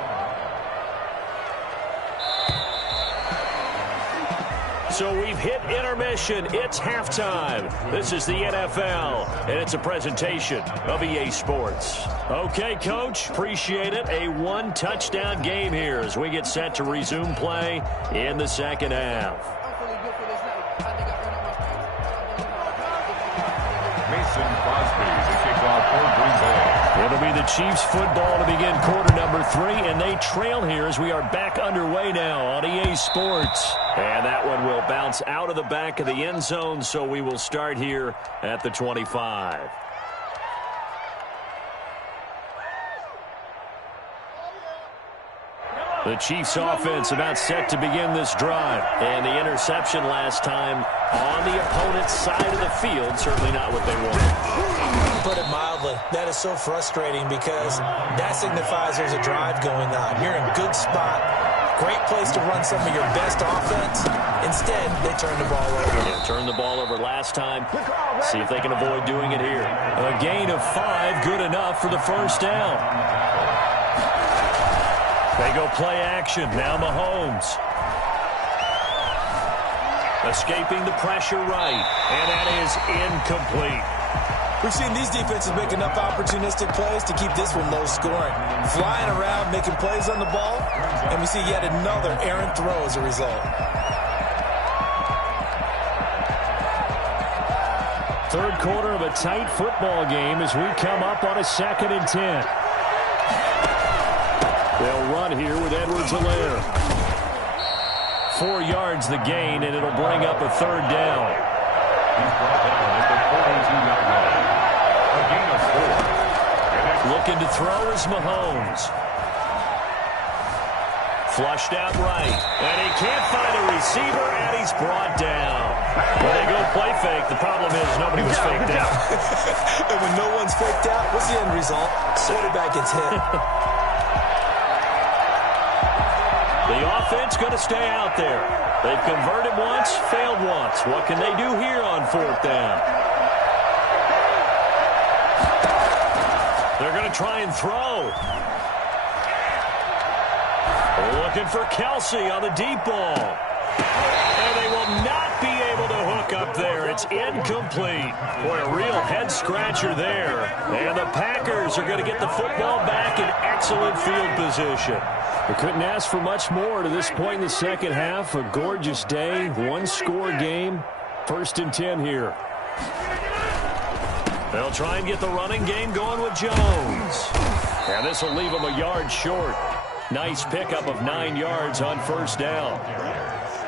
So we've hit intermission. It's halftime. This is the NFL, and it's a presentation of EA Sports. Okay, Coach, appreciate it. A 1-touchdown game here as we get set to resume play in the 2nd half. Mason Crosby, the kickoff for Green Bay. It'll be the Chiefs football to begin quarter number 3, and they trail here as we are back underway now on EA Sports. And that one will bounce out of the back of the end zone, so we will start here at the 25. The Chiefs offense about set to begin this drive. And the interception last time on the opponent's side of the field, certainly not what they wanted. Put it mildly, that is so frustrating because that signifies there's a drive going on. You're in a good spot. Great place to run some of your best offense. Instead, they turn the ball over. Yeah, turned the ball over last time. See if they can avoid doing it here. A gain of 5, good enough for the 1st down. They go play action. Now Mahomes. Escaping the pressure right. And that is incomplete. We've seen these defenses make enough opportunistic plays to keep this one low scoring. Flying around, making plays on the ball, and we see yet another errant throw as a result. Third quarter of a tight football game as we come up on a 2nd and 10. They'll run here with Edwards-Helaire. 4 yards the gain, and it'll bring up a 3rd down. He's brought down at the 42-yard line. A a gain of 4. Looking to throw is Mahomes. Flushed out right. And he can't find a receiver, and he's brought down. Well, they go play fake. The problem is nobody was faked out. And when no one's faked out, what's the end result? Quarterback gets hit. The offense going to stay out there. They've converted once, failed once. What can they do here on 4th down? They're going to try and throw. Looking for Kelsey on the deep ball. And they will not be able to hook up there. It's incomplete. Boy, a real head-scratcher there. And the Packers are going to get the football back in excellent field position. They couldn't ask for much more to this point in the second half. A gorgeous day, one-score game. 1st and 10 here. They'll try and get the running game going with Jones. And this will leave him a yard short. Nice pickup of 9 yards on 1st down.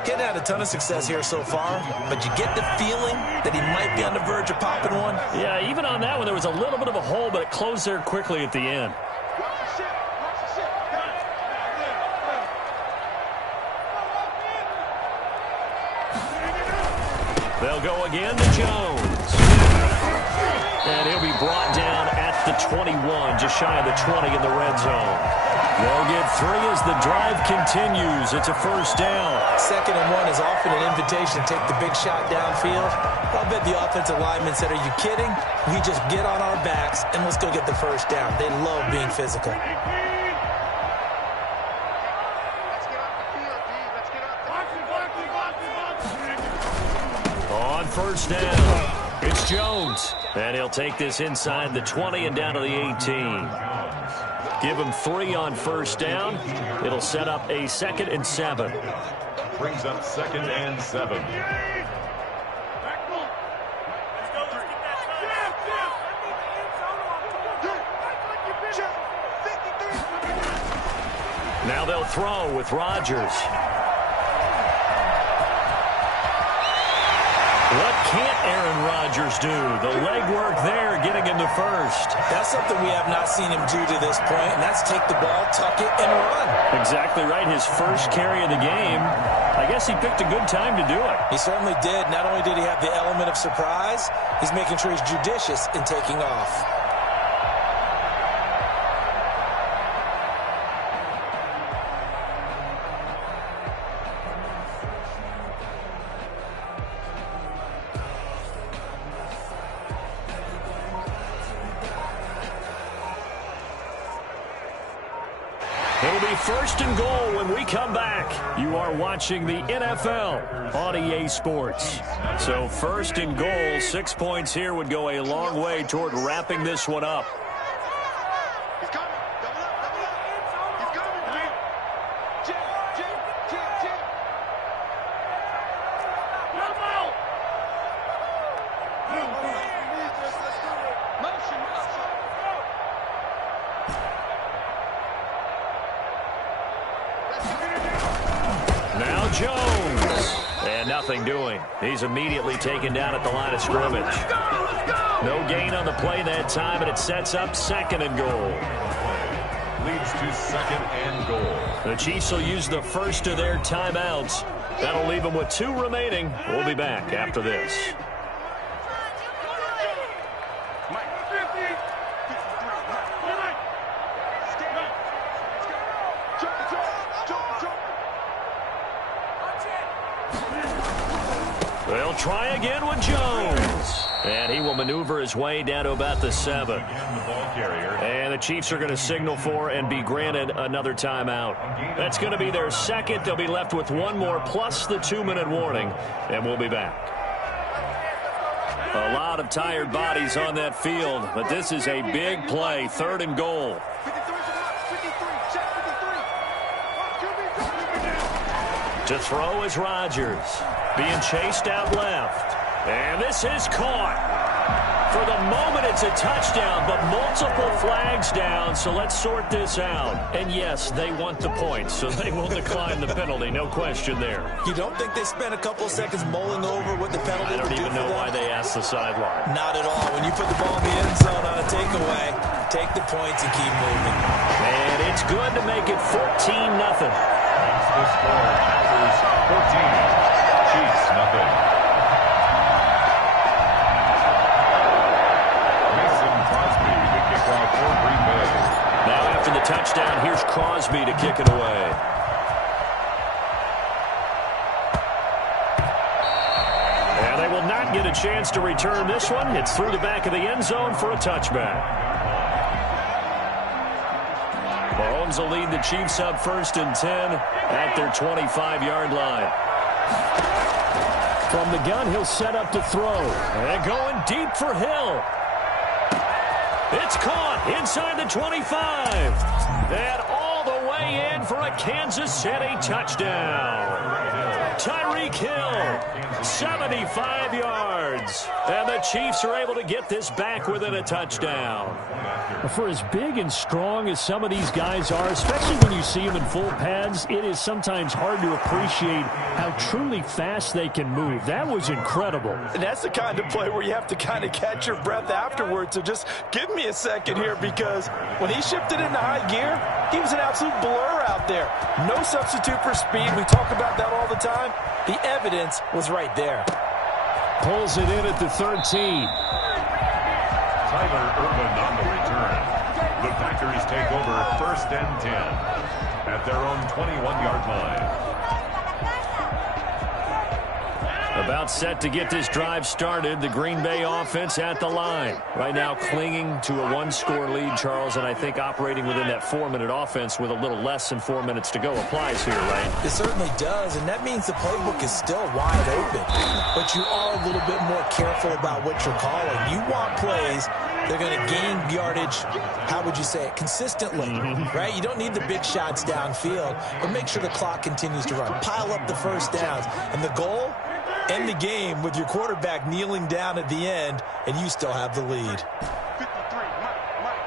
Getting had a ton of success here so far, but you get the feeling that he might be on the verge of popping one. Yeah, even on that one, there was a little bit of a hole, but it closed there quickly at the end. They'll go again to Jones. And he'll be brought down at the 21, just shy of the 20 in the red zone. They'll get 3 as the drive continues. It's a 1st down. 2nd and 1 is often an invitation to take the big shot downfield. I'll bet the offensive linemen said, are you kidding? We just get on our backs and let's go get the 1st down. They love being physical. On 1st down, it's Jones. And he'll take this inside the 20 and down to the 18. Give him 3 on 1st down. It'll set up a 2nd and 7. Brings up 2nd and 7. Now they'll throw with Rodgers. What can't Aaron Rodgers do? The legwork there, getting him to 1st. That's something we have not seen him do to this point, and that's take the ball, tuck it, and run. Exactly right. His first carry of the game. I guess he picked a good time to do it. He certainly did. Not only did he have the element of surprise, he's making sure he's judicious in taking off. It'll be 1st and goal when we come back. You are watching the NFL on EA Sports. So 1st and goal, 6 points here would go a long way toward wrapping this one up. Now Jones. And nothing doing. He's immediately taken down at the line of scrimmage. No gain on the play that time, and it sets up 2nd and goal. Leads to 2nd and goal. The Chiefs will use the first of their timeouts. That'll leave them with 2 remaining. We'll be back after this. They'll try again with Jones. And he will maneuver his way down to about the 7. And the Chiefs are going to signal for and be granted another timeout. That's going to be their 2nd. They'll be left with 1 more plus the 2-minute warning. And we'll be back. A lot of tired bodies on that field, but this is a big play. 3rd and goal. To throw is Rodgers. Being chased out left. And this is caught. For the moment, it's a touchdown, but multiple flags down, so let's sort this out. And yes, they want the points, so they will decline the penalty, no question there. You don't think they spent a couple seconds mulling over what the penalty I don't even know why they asked the sideline. Not at all. When you put the ball in the end zone on a takeaway, take the points and keep moving. And it's good to make it 14-0. That's the score. Packers 14, Chiefs nothing. Now after the touchdown, here's Crosby to kick it away. And they will not get a chance to return this one. It's through the back of the end zone for a touchback. Mahomes will lead the Chiefs up 1st and 10 at their 25-yard line. From the gun, he'll set up to throw. And going deep for Hill. It's caught inside the 25. And all the way in for a Kansas City touchdown. Tyreek Hill, 75 yards. And the Chiefs are able to get this back within a touchdown. For as big and strong as some of these guys are, especially when you see them in full pads, it is sometimes hard to appreciate how truly fast they can move. That was incredible. And that's the kind of play where you have to kind of catch your breath afterwards. So just give me a second here, because when he shifted into high gear, he was an absolute blur out there. No substitute for speed. We talk about that all the time. The evidence was right there. Pulls it in at the 13. Tyler Ervin on the return. The Packers take over 1st and 10 at their own 21-yard line. About set to get this drive started, the Green Bay offense at the line. Right now clinging to a 1-score lead, Charles, and I think operating within that 4-minute offense with a little less than 4 minutes to go applies here, right? It certainly does, and that means the playbook is still wide open. But you are a little bit more careful about what you're calling. You want plays they're going to gain yardage, how would you say it, consistently, right? You don't need the big shots downfield, but make sure the clock continues to run. Pile up the first downs, and the goal, end the game with your quarterback kneeling down at the end, and you still have the lead. 53, Mike,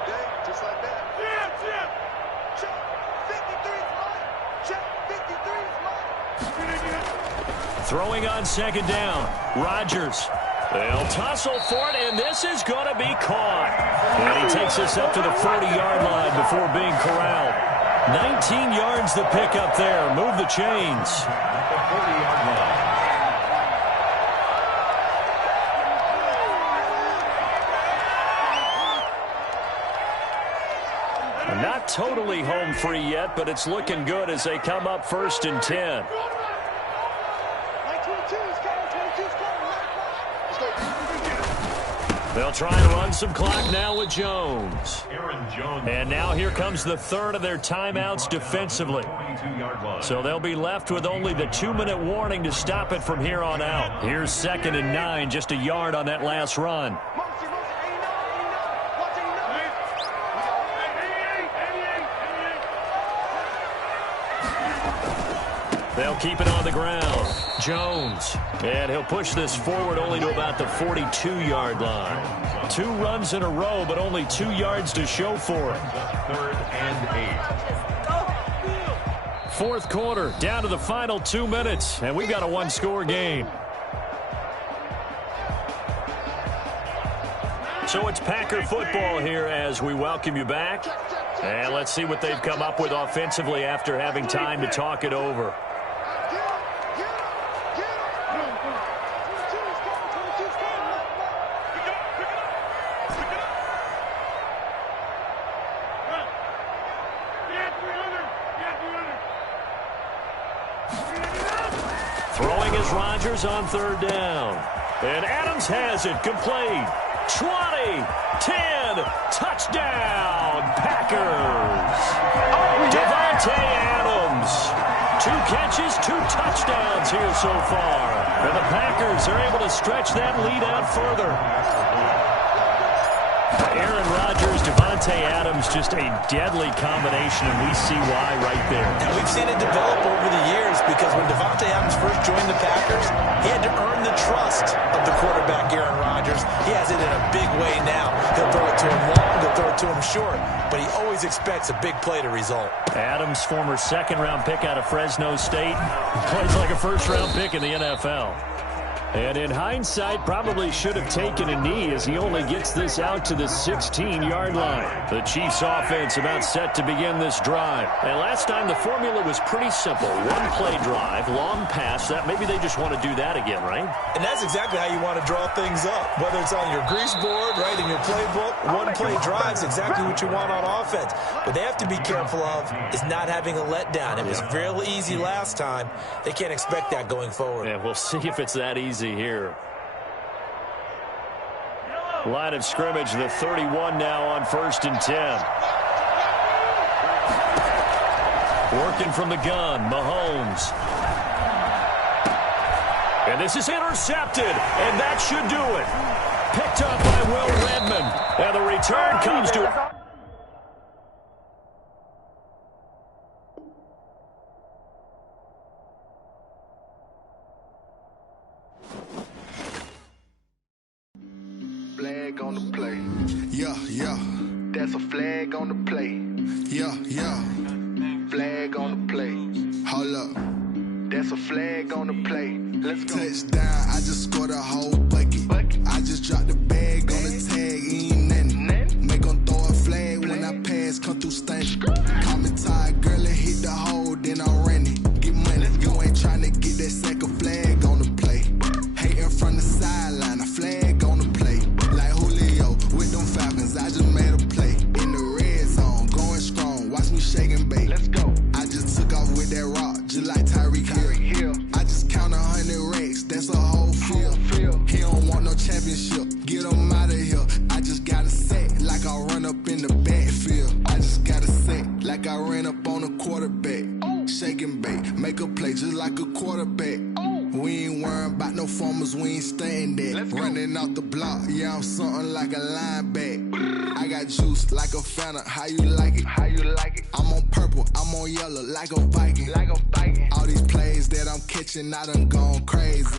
okay, just like that. Check, 53's mine. Check, 53's mine. Throwing on 2nd down, Rodgers. They'll tussle for it, and this is going to be caught. And he takes this up to the 40-yard line before being corralled. 19 yards the pick up there. Move the chains. At the 40-yard line. Not totally home free yet, but it's looking good as they come up 1st and 10. They'll try and run some clock now with Jones. Aaron Jones. And now here comes the 3rd of their timeouts defensively. 22-yard line. So they'll be left with only the 2-minute warning to stop it from here on out. Here's 2nd and 9, just a yard on that last run. They'll keep it on the ground. Jones. And he'll push this forward only to about the 42-yard line. 2 runs in a row, but only 2 yards to show for it. 3rd and 8. 4th quarter, down to the final 2 minutes, and we've got a 1-score game. So it's Packer football here as we welcome you back. And let's see what they've come up with offensively after having time to talk it over. Throwing is Rodgers on 3rd down. And Adams has it complete. 20, 10, touchdown, Packers. Davante Adams. 2 catches, 2 touchdowns here so far. And the Packers are able to stretch that lead out further. Aaron Rodgers, Davante Adams, just a deadly combination, and we see why right there. And we've seen it develop over the years because when Davante Adams first joined the Packers, he had to earn the trust of the quarterback, Aaron Rodgers. short, but he always expects a big play to result. Adams, former second-round pick out of Fresno State, plays like a first-round pick in the NFL. And in hindsight, probably should have taken a knee as he only gets this out to the 16-yard line. The Chiefs offense about set to begin this drive. And last time the formula was pretty simple. One-play drive, long pass. That maybe they just want to do that again, right? And that's exactly how you want to draw things up. Whether it's on your grease board, right, in your playbook, one-play drive is exactly what you want on offense. What they have to be careful of is not having a letdown. It was real easy last time. They can't expect that going forward. Yeah, we'll see if it's that easy here. Line of scrimmage, the 31 now on 1st and 10. Working from the gun, Mahomes. And this is intercepted, and that should do it. Picked up by Will Redmond. And the return comes to... Flag on the play. Yeah, yeah. That's a flag on the play. Yeah, yeah. Flag on the play. Hold up. That's a flag on the play. Let's go. Touchdown. I just scored a whole bucket. I just dropped the bag on the tag. Ain't nothing. Make 'em throw a flag when I pass. Come through stunning. Call me tired, girl, and hit the hole. Then I ran it. Get money. You ain't trying to get that second flag on the play. Hating from the sideline. A flag on the play. Like Julio with them Falcons. I just made a play. In the red zone. Going strong. Watch me shake and bake. Let's go. I just took off with that rock. Just like Tyreek Hill. I just count 100 racks. That's a whole field. He don't want no championship. Get him out of here. I just got a set. Like I run up in the backfield. I just got a set. Like I ran up on a quarterback. Shake and bake. Make a play just like a quarterback. We ain't worrying about no formers, we ain't staying there. Running off the block, yeah, I'm something like a linebacker. I got juice like a Fanta, how you like it? How you like it? I'm on purple, I'm on yellow, like a Viking. Like a Viking. All these plays that I'm catching, I done gone crazy.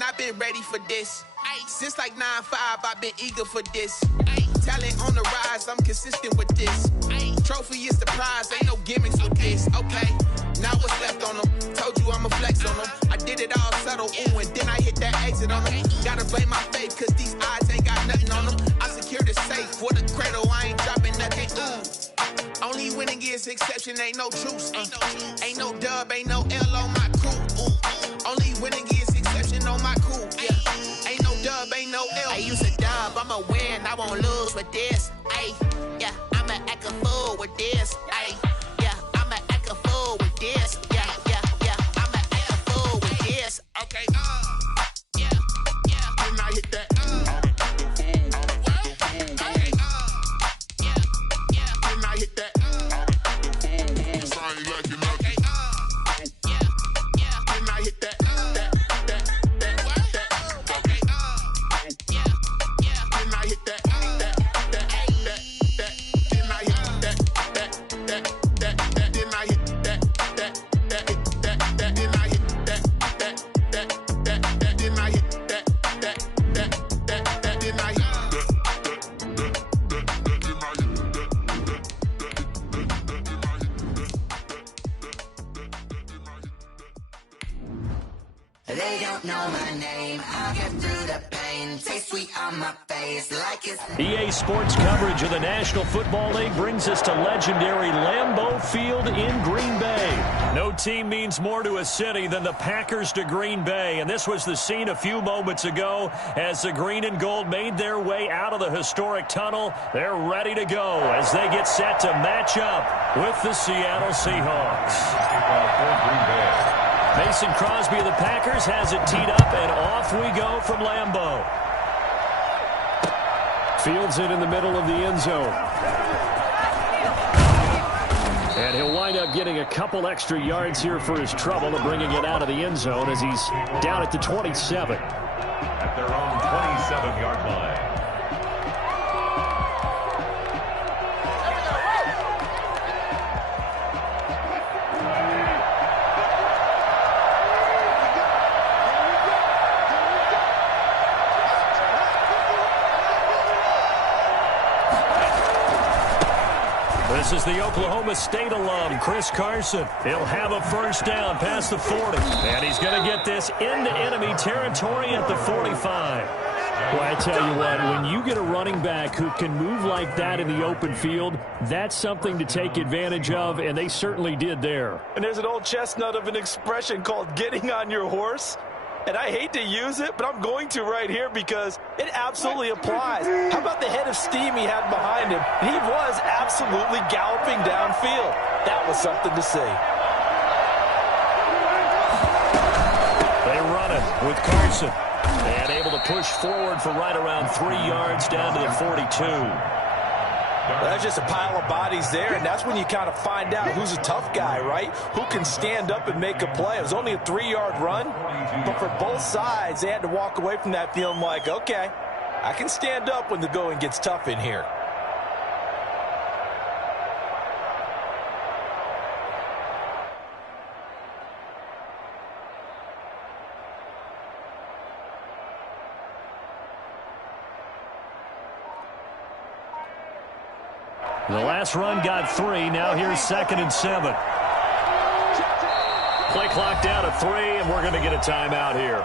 I've been ready for this. Since like 9-5, I've been eager for this. Talent on the rise, I'm consistent with this. Trophy is the prize, ain't no gimmicks with this. Okay, now what's left on them? Told you I'ma flex on them. I did it all subtle, ooh, and then I hit that exit on them. Gotta blame my faith, cause these odds ain't got nothing on them. I secured the safe for the cradle, I ain't dropping nothing, ooh. Only winning is exception, ain't no truce. Ain't no dub, ain't no L on my crew, ooh. Only winning is exception on my crew, yeah. Ain't no dub, ain't no L. I use a dub, I'ma win, I won't lose with this. Ay, yeah, I'ma act a fool with this. Ay, yeah, I'ma act a fool with this. Yeah, yeah, yeah, I'ma act a fool with this. Okay, yeah, yeah. Then I hit that. They don't know my name. I'll get through the pain. Taste sweet on my face like it's... EA Sports coverage of the National Football League brings us to legendary Lambeau Field in Green Bay. No team means more to a city than the Packers to Green Bay, and this was the scene a few moments ago as the green and gold made their way out of the historic tunnel. They're ready to go as they get set to match up with the Seattle Seahawks. Green Bay. Mason Crosby of the Packers has it teed up, and off we go from Lambeau. Fields it in the middle of the end zone. And he'll wind up getting a couple extra yards here for his trouble of bringing it out of the end zone as he's down at the 27. At their own 27-yard line. This is the Oklahoma State alum, Chris Carson. He'll have a first down past the 40. And he's going to get this into enemy territory at the 45. Well, I tell you what, when you get a running back who can move like that in the open field, that's something to take advantage of, and they certainly did there. And there's an old chestnut of an expression called getting on your horse. And I hate to use it, but I'm going to right here because it absolutely applies. How about the head of steam he had behind him? He was absolutely galloping downfield. That was something to see. They run it with Carson. And able to push forward for right around 3 yards down to the 42. That's just a pile of bodies there, and that's when you kind of find out who's a tough guy, right? Who can stand up and make a play. It was only a 3-yard run, but for both sides, they had to walk away from that feeling like, okay, I can stand up when the going gets tough in here. The last run got 3. Now here's 2nd and 7. Play clock down to 3, and we're going to get a timeout here.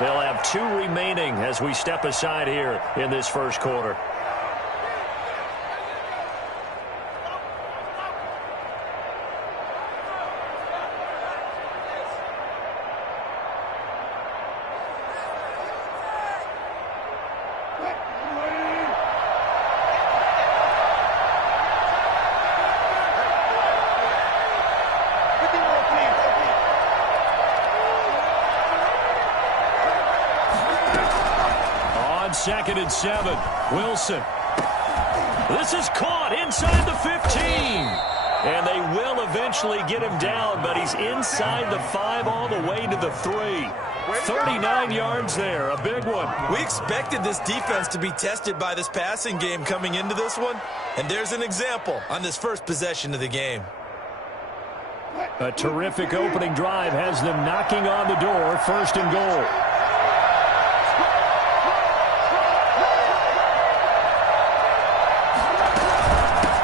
They'll have 2 remaining as we step aside here in this first quarter. Second and 7. Wilson. This is caught inside the 15. And they will eventually get him down, but he's inside the 5 all the way to the 3. 39 yards there, a big one. We expected this defense to be tested by this passing game coming into this one, and there's an example on this first possession of the game. A terrific opening drive has them knocking on the door, 1st and goal.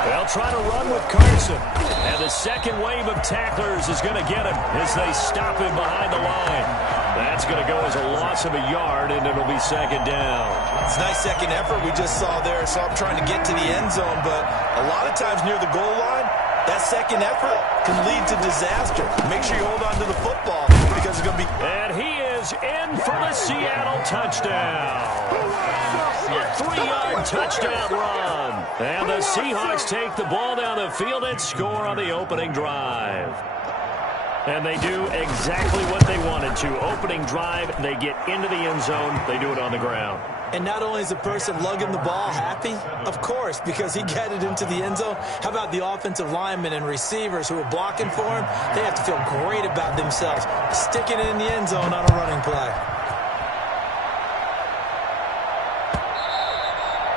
They'll try to run with Carson. And the second wave of tacklers is going to get him as they stop him behind the line. That's going to go as a loss of a yard, and it'll be 2nd down. It's a nice second effort we just saw there. So I'm trying to get to the end zone, but a lot of times near the goal line, that second effort can lead to disaster. Make sure you hold on to the football because it's going to be... And he is in for the Seattle touchdown. A 3-yard touchdown run. And the Seahawks take the ball down the field and score on the opening drive. And they do exactly what they wanted to. Opening drive, they get into the end zone. They do it on the ground. And not only is the person lugging the ball happy, of course, because he got it into the end zone. How about the offensive linemen and receivers who are blocking for him? They have to feel great about themselves, sticking it in the end zone on a running play.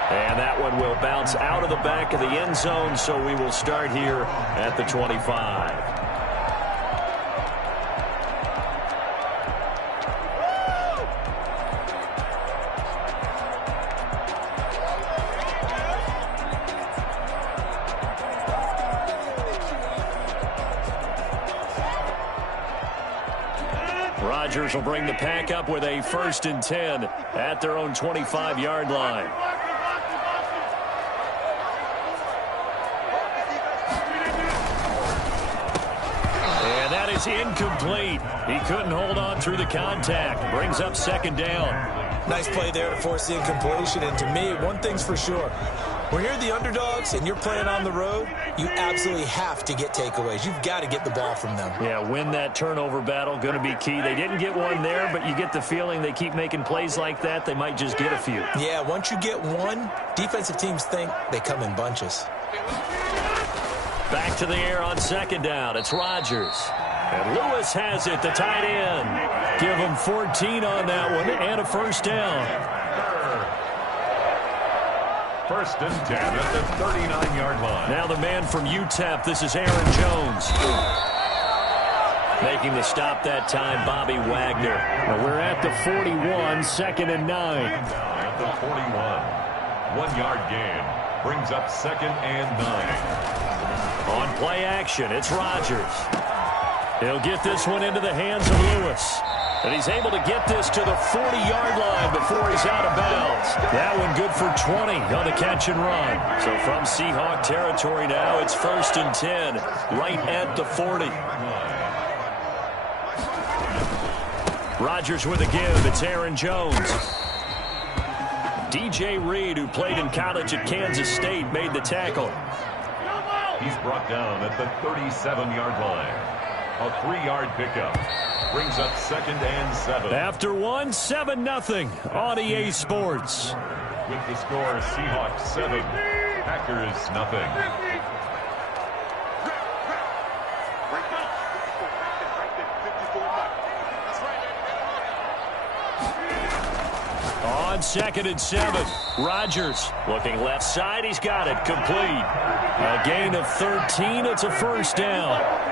And that one will bounce out of the back of the end zone, so we will start here at the 25. Rodgers will bring the pack up with a 1st and 10 at their own 25-yard line. And that is incomplete. He couldn't hold on through the contact. Brings up 2nd down. Nice play there to force the incompletion. And to me, one thing's for sure. When you're the underdogs and you're playing on the road, you absolutely have to get takeaways. You've got to get the ball from them. Yeah, win that turnover battle, going to be key. They didn't get one there, but you get the feeling they keep making plays like that, they might just get a few. Yeah, once you get one, defensive teams think they come in bunches. Back to the air on 2nd down. It's Rodgers. And Lewis has it, the tight end. Give him 14 on that one and a 1st down. 1st and 10 at the 39-yard line. Now the man from UTEP, this is Aaron Jones. Making the stop that time, Bobby Wagner. Now we're at the 41, 2nd and 9. At the 41. 1-yard gain. Brings up 2nd and 9. On play action, it's Rodgers. He'll get this one into the hands of Lewis. And he's able to get this to the 40-yard line before he's out of bounds. That one good for 20 on the catch and run. So from Seahawk territory now, it's 1st and 10, right at the 40. Rodgers with a give. It's Aaron Jones. DJ Reed, who played in college at Kansas State, made the tackle. He's brought down at the 37-yard line. A 3-yard pickup. Brings up 2nd and 7. After 7-0 on EA Sports. With the score, Seahawks 7, Packers nothing. On 2nd and 7, Rodgers looking left side. He's got it complete. A gain of 13. It's a 1st down.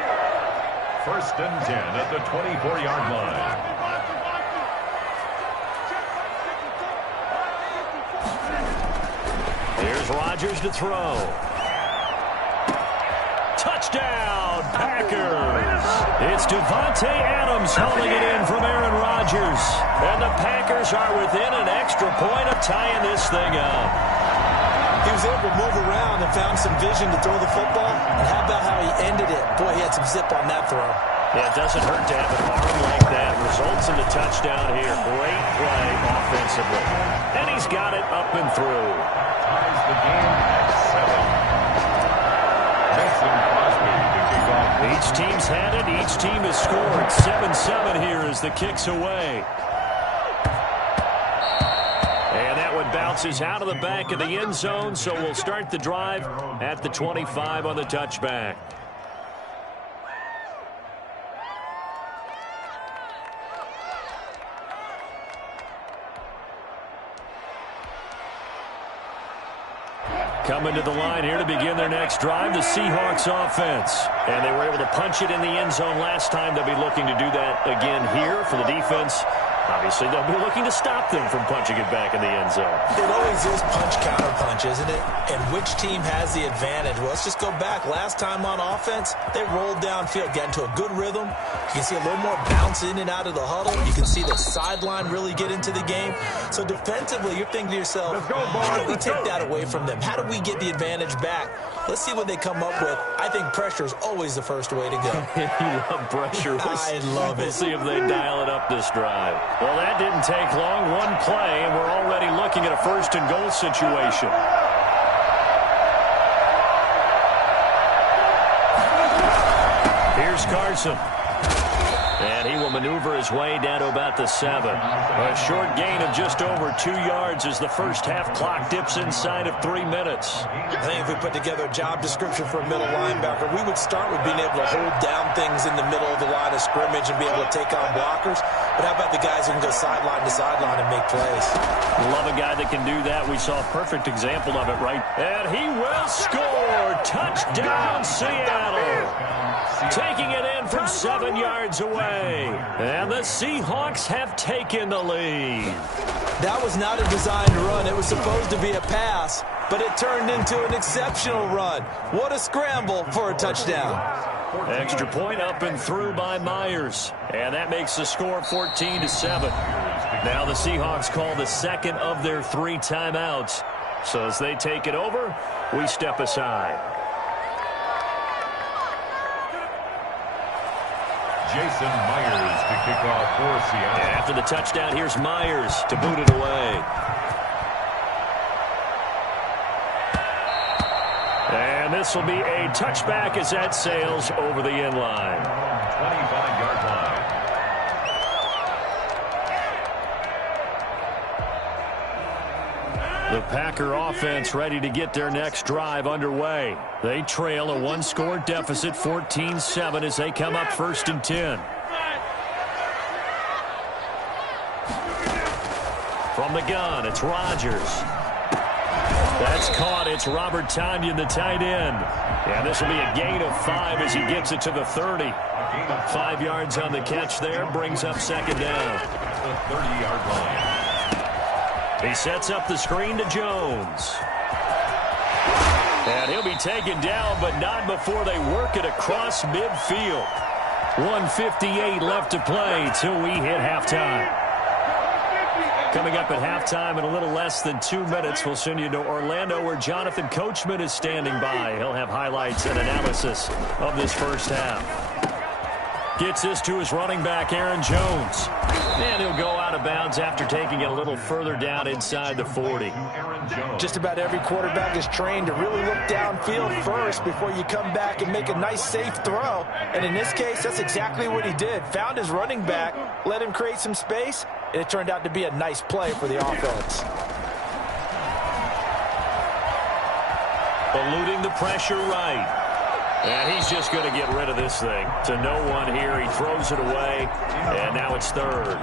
1st and 10 at the 24-yard line. Here's Rodgers to throw. Touchdown, Packers. It's Devontae Adams hauling it in from Aaron Rodgers. And the Packers are within an extra point of tying this thing up. He was able to move around and found some vision to throw the football. And how about how he ended it? Boy, he had some zip on that throw. Yeah, it doesn't hurt to have an arm like that. Results in the touchdown here. Great play offensively. And he's got it up and through. Ties the game at 7. Mason Crosby to kick off. Each team's had it. Each team has scored. 7-7 here as the kick's away. And that one bounces out of the back of the end zone, so we'll start the drive at the 25 on the touchback. Coming to the line here to begin their next drive, the Seahawks offense. And they were able to punch it in the end zone last time. They'll be looking to do that again here for the defense. Obviously, they'll be looking to stop them from punching it back in the end zone. It always is punch-counter-punch, isn't it? And which team has the advantage? Well, let's just go back. Last time on offense, they rolled downfield, got into a good rhythm. You can see a little more bounce in and out of the huddle. You can see the sideline really get into the game. So defensively, you're thinking to yourself, how do we take that away from them? How do we get the advantage back? Let's see what they come up with. I think pressure is always the first way to go. You love pressure. I love it. We'll see if they dial it up this drive. Well, that didn't take long. One play, and we're already looking at a first-and-goal situation. Here's Carson. And he will maneuver his way down to about the 7. A short gain of just over 2 yards as the first half clock dips inside of 3 minutes. I think if we put together a job description for a middle linebacker, we would start with being able to hold down things in the middle of the line of scrimmage and be able to take on blockers. But how about the guys who can go sideline to sideline and make plays? Love a guy that can do that. We saw a perfect example of it, right? And he will score. Touchdown, Seattle. Taking it in from 7 yards away. And the Seahawks have taken the lead. That was not a designed run. It was supposed to be a pass, but it turned into an exceptional run. What a scramble for a touchdown. Extra point up and through by Myers. And that makes the score 14-7. Now the Seahawks call the second of their 3 timeouts. So as they take it over, we step aside. Jason Myers to kick off for Seattle. And after the touchdown, here's Myers to boot it away. And this will be a touchback as that sails over the end line. 25-yard line. The Packer offense ready to get their next drive underway. They trail a 1-score deficit, 14-7, as they come up 1st and 10. From the gun, it's Rodgers. That's caught. It's Robert Tonyan, the tight end. And this will be a gain of 5 as he gets it to the 30. 5 yards on the catch there, brings up 2nd down. The 30-yard line. He sets up the screen to Jones. And he'll be taken down, but not before they work it across midfield. 1:58 left to play till we hit halftime. Coming up at halftime in a little less than 2 minutes, we'll send you to Orlando where Jonathan Coachman is standing by. He'll have highlights and analysis of this first half. Gets this to his running back, Aaron Jones. And he'll go out of bounds after taking it a little further down inside the 40. Just about every quarterback is trained to really look downfield first before you come back and make a nice, safe throw. And in this case, that's exactly what he did. Found his running back, let him create some space, and it turned out to be a nice play for the offense. Eluding the pressure right. And he's just going to get rid of this thing. To no one here. He throws it away. And now it's 3rd.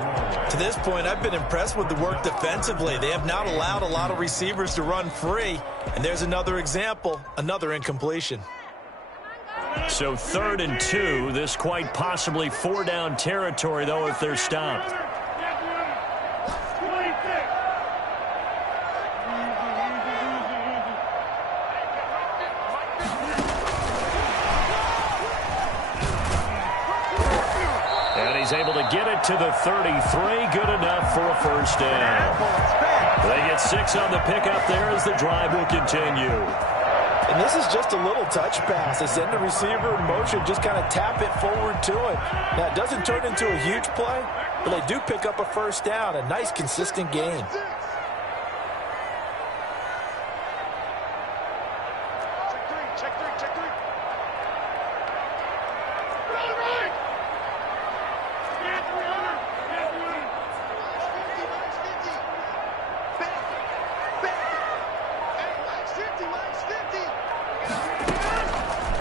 To this point, I've been impressed with the work defensively. They have not allowed a lot of receivers to run free. And there's another example, another incompletion. So 3rd and 2. This quite possibly 4-down territory, though, if they're stopped. He's able to get it to the 33. Good enough for a 1st down. They get 6 on the pickup there as the drive will continue. And this is just a little touch pass. They send the receiver in motion, just kind of tap it forward to him. Now, it doesn't turn into a huge play, but they do pick up a 1st down. A nice, consistent gain.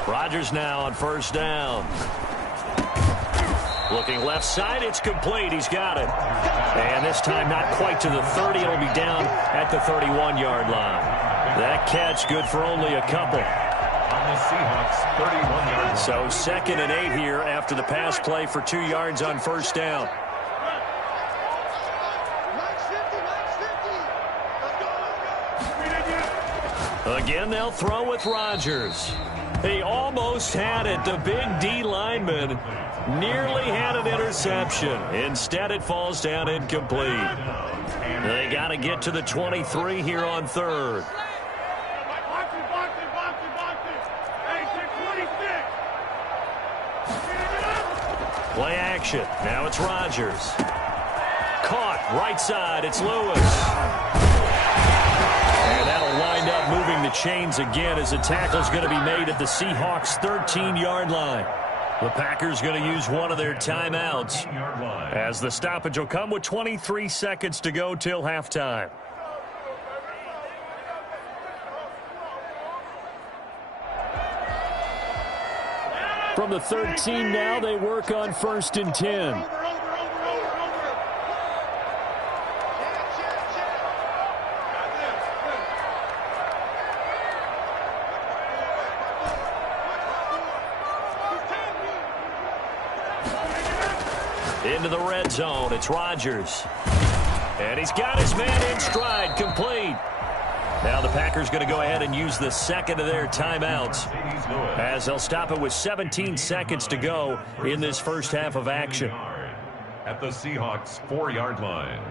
Rodgers now on 1st down. Looking left side, it's complete. He's got it. And this time not quite to the 30. It'll be down at the 31-yard line. That catch good for only a couple. On the Seahawks 31-yard line. So 2nd and 8 here after the pass play for 2 yards on first down. Again, they'll throw with Rodgers. He almost had it. The big D lineman nearly had an interception. Instead, it falls down incomplete. They got to get to the 23 here on 3rd. Play action. Now it's Rodgers. Caught. Right side. It's Lewis. And that'll wind up moving the chains again as a tackle's going to be made at the Seahawks' 13-yard line. The Packers going to use one of their timeouts as the stoppage will come with 23 seconds to go till halftime. From the 13 now, they work on 1st and 10. Into the red zone. It's Rodgers. And he's got his man in stride, complete. Now the Packers going to go ahead and use the 2nd of their timeouts as they'll stop it with 17 seconds to go in this first half of action. At the Seahawks 4-yard line.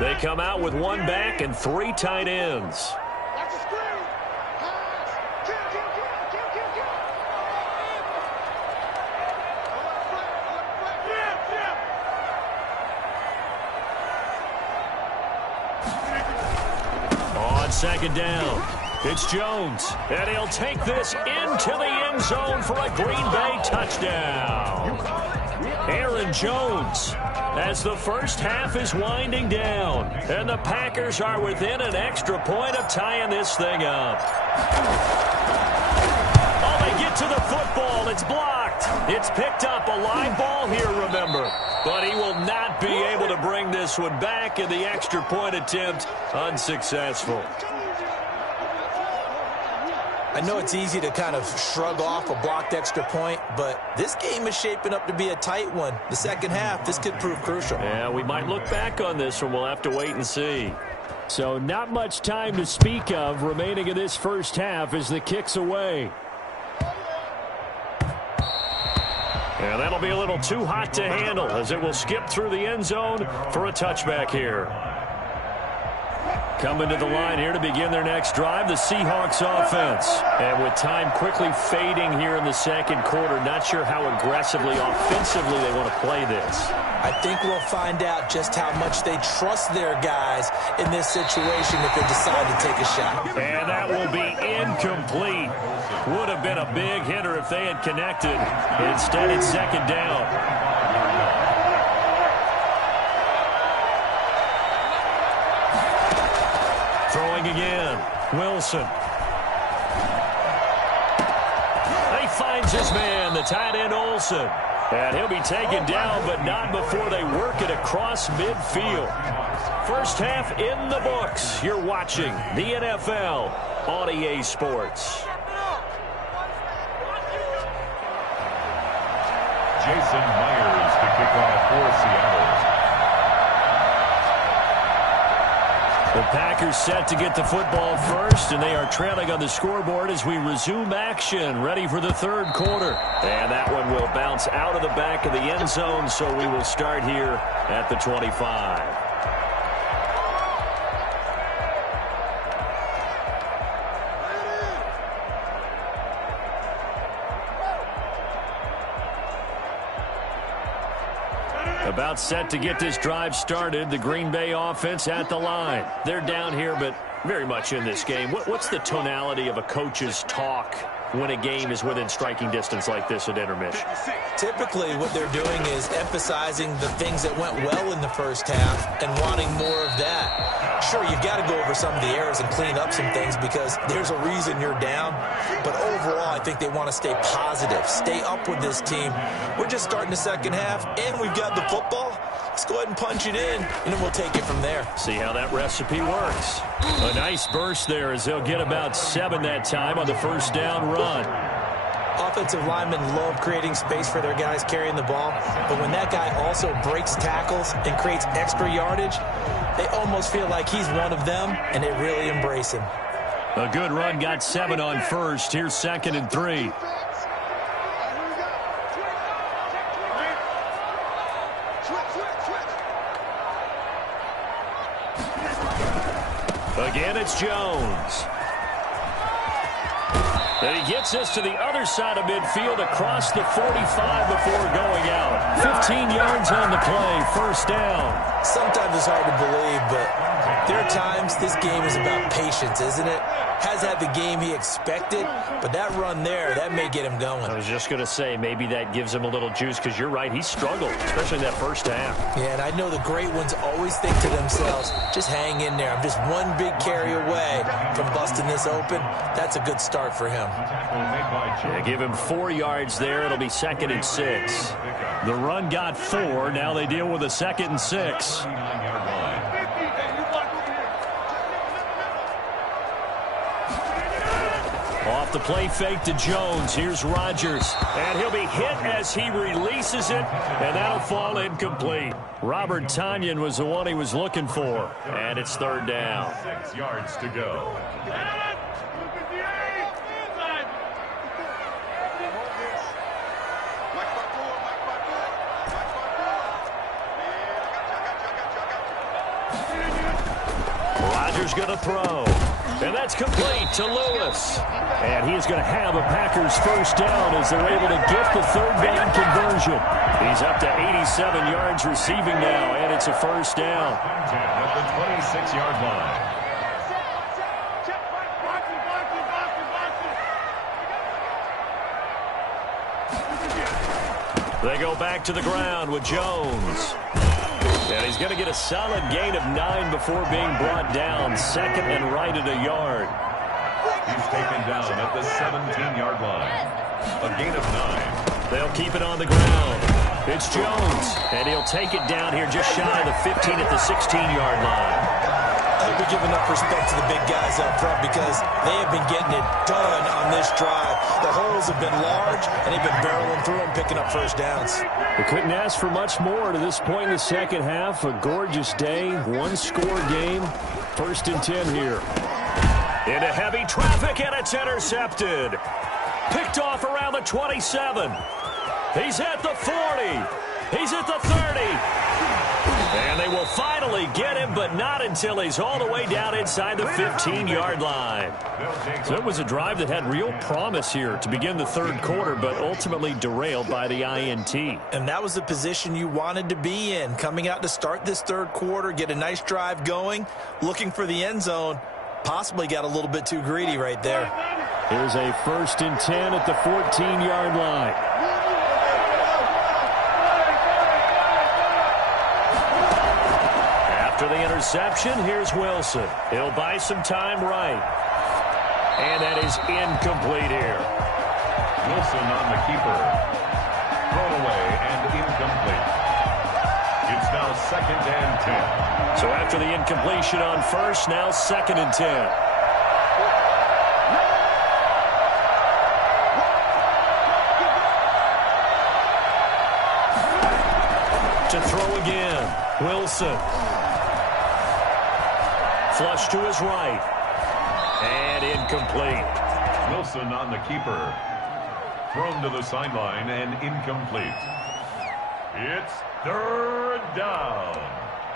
They come out with 1 back and 3 tight ends. On 2nd down, it's Jones, and he'll take this into the end zone for a Green Bay touchdown. Aaron Jones, as the first half is winding down, and the Packers are within an extra point of tying this thing up. Oh, they get to the football. It's blocked. It's picked up. A live ball here, remember. But he will not be able to bring this one back, and the extra point attempt unsuccessful. I know it's easy to kind of shrug off a blocked extra point, but this game is shaping up to be a tight one. The second half, this could prove crucial. Yeah, we might look back on this one. We'll have to wait and see. So not much time to speak of remaining in this first half as the kick's away. And that'll be a little too hot to handle as it will skip through the end zone for a touchback here. Coming to the line here to begin their next drive, the Seahawks offense. And with time quickly fading here in the second quarter, not sure how aggressively, offensively they want to play this. I think we'll find out just how much they trust their guys in this situation if they decide to take a shot. And that will be incomplete. Would have been a big hitter if they had connected. Instead, it's 2nd down. Throwing again. Wilson. He finds his man, the tight end Olsen. And he'll be taken down, but not before they work it across midfield. First half in the books. You're watching the NFL on EA Sports. Jason Myers to kick off for Seattle. The Packers set to get the football first, and they are trailing on the scoreboard as we resume action, ready for the 3rd quarter. And that one will bounce out of the back of the end zone, so we will start here at the 25. About set to get this drive started. The Green Bay offense at the line. They're down here, but very much in this game. What's the tonality of a coach's talk when a game is within striking distance like this at intermission? Typically, what they're doing is emphasizing the things that went well in the first half and wanting more of that. Sure, you've got to go over some of the errors and clean up some things because there's a reason you're down. But overall, I think they want to stay positive, stay up with this team. We're just starting the second half, and we've got the football. Let's go ahead and punch it in, and then we'll take it from there. See how that recipe works. A nice burst there as they'll get about 7 that time on the first down run. Offensive linemen love creating space for their guys carrying the ball, but when that guy also breaks tackles and creates extra yardage, they almost feel like he's one of them, and they really embrace him. A good run got 7 on first. Here's 2nd and 3. Again, it's Jones. And he gets us to the other side of midfield across the 45 before going out. 15 yards on the play, first down. Sometimes it's hard to believe, but there are times this game is about patience, isn't it? Has had the game he expected, but that run there, that may get him going. I was just going to say, maybe that gives him a little juice, because you're right, he struggled, especially in that first half. Yeah, and I know the great ones always think to themselves, just hang in there. I'm just one big carry away from busting this open. That's a good start for him. Yeah, give him 4 yards there. It'll be 2nd and 6. The run got 4. Now they deal with a 2nd and 6. Off the play fake to Jones. Here's Rodgers. And he'll be hit as he releases it. And that'll fall incomplete. Robert Tonyan was the one he was looking for. And it's 3rd down. 6 yards to go. Rodgers going to throw. And that's complete to Lewis. And he's going to have a Packers first down as they're able to get the 3rd down conversion. He's up to 87 yards receiving now, and it's a first down. At the 26-yard line. They go back to the ground with Jones. And he's going to get a solid gain of 9 before being brought down. 2nd and right at a yard. He's taken down at the 17-yard line. A gain of 9. They'll keep it on the ground. It's Jones. And he'll take it down here just shy of the 15 at the 16-yard line. I hope we give enough respect to the big guys up front because they have been getting it done on this drive. The holes have been large, and they've been barreling through them, picking up first downs. We couldn't ask for much more to this point in the second half. A gorgeous day, one-score game. 1st and 10 here. Into heavy traffic, and it's intercepted. Picked off around the 27. He's at the 40. He's at the 30. And they will finally get him, but not until he's all the way down inside the 15-yard line. So it was a drive that had real promise here to begin the 3rd quarter, but ultimately derailed by the INT. And that was the position you wanted to be in, coming out to start this 3rd quarter, get a nice drive going, looking for the end zone. Possibly got a little bit too greedy right there. Here's a 1st and 10 at the 14-yard line. After the interception, here's Wilson. He'll buy some time right. And that is incomplete here. Wilson on the keeper. Thrown away and incomplete. It's now 2nd and 10. So after the incompletion on first, now 2nd and 10. To throw again, Wilson. Flush to his right. And incomplete. Wilson on the keeper. Thrown to the sideline and incomplete. It's 3rd down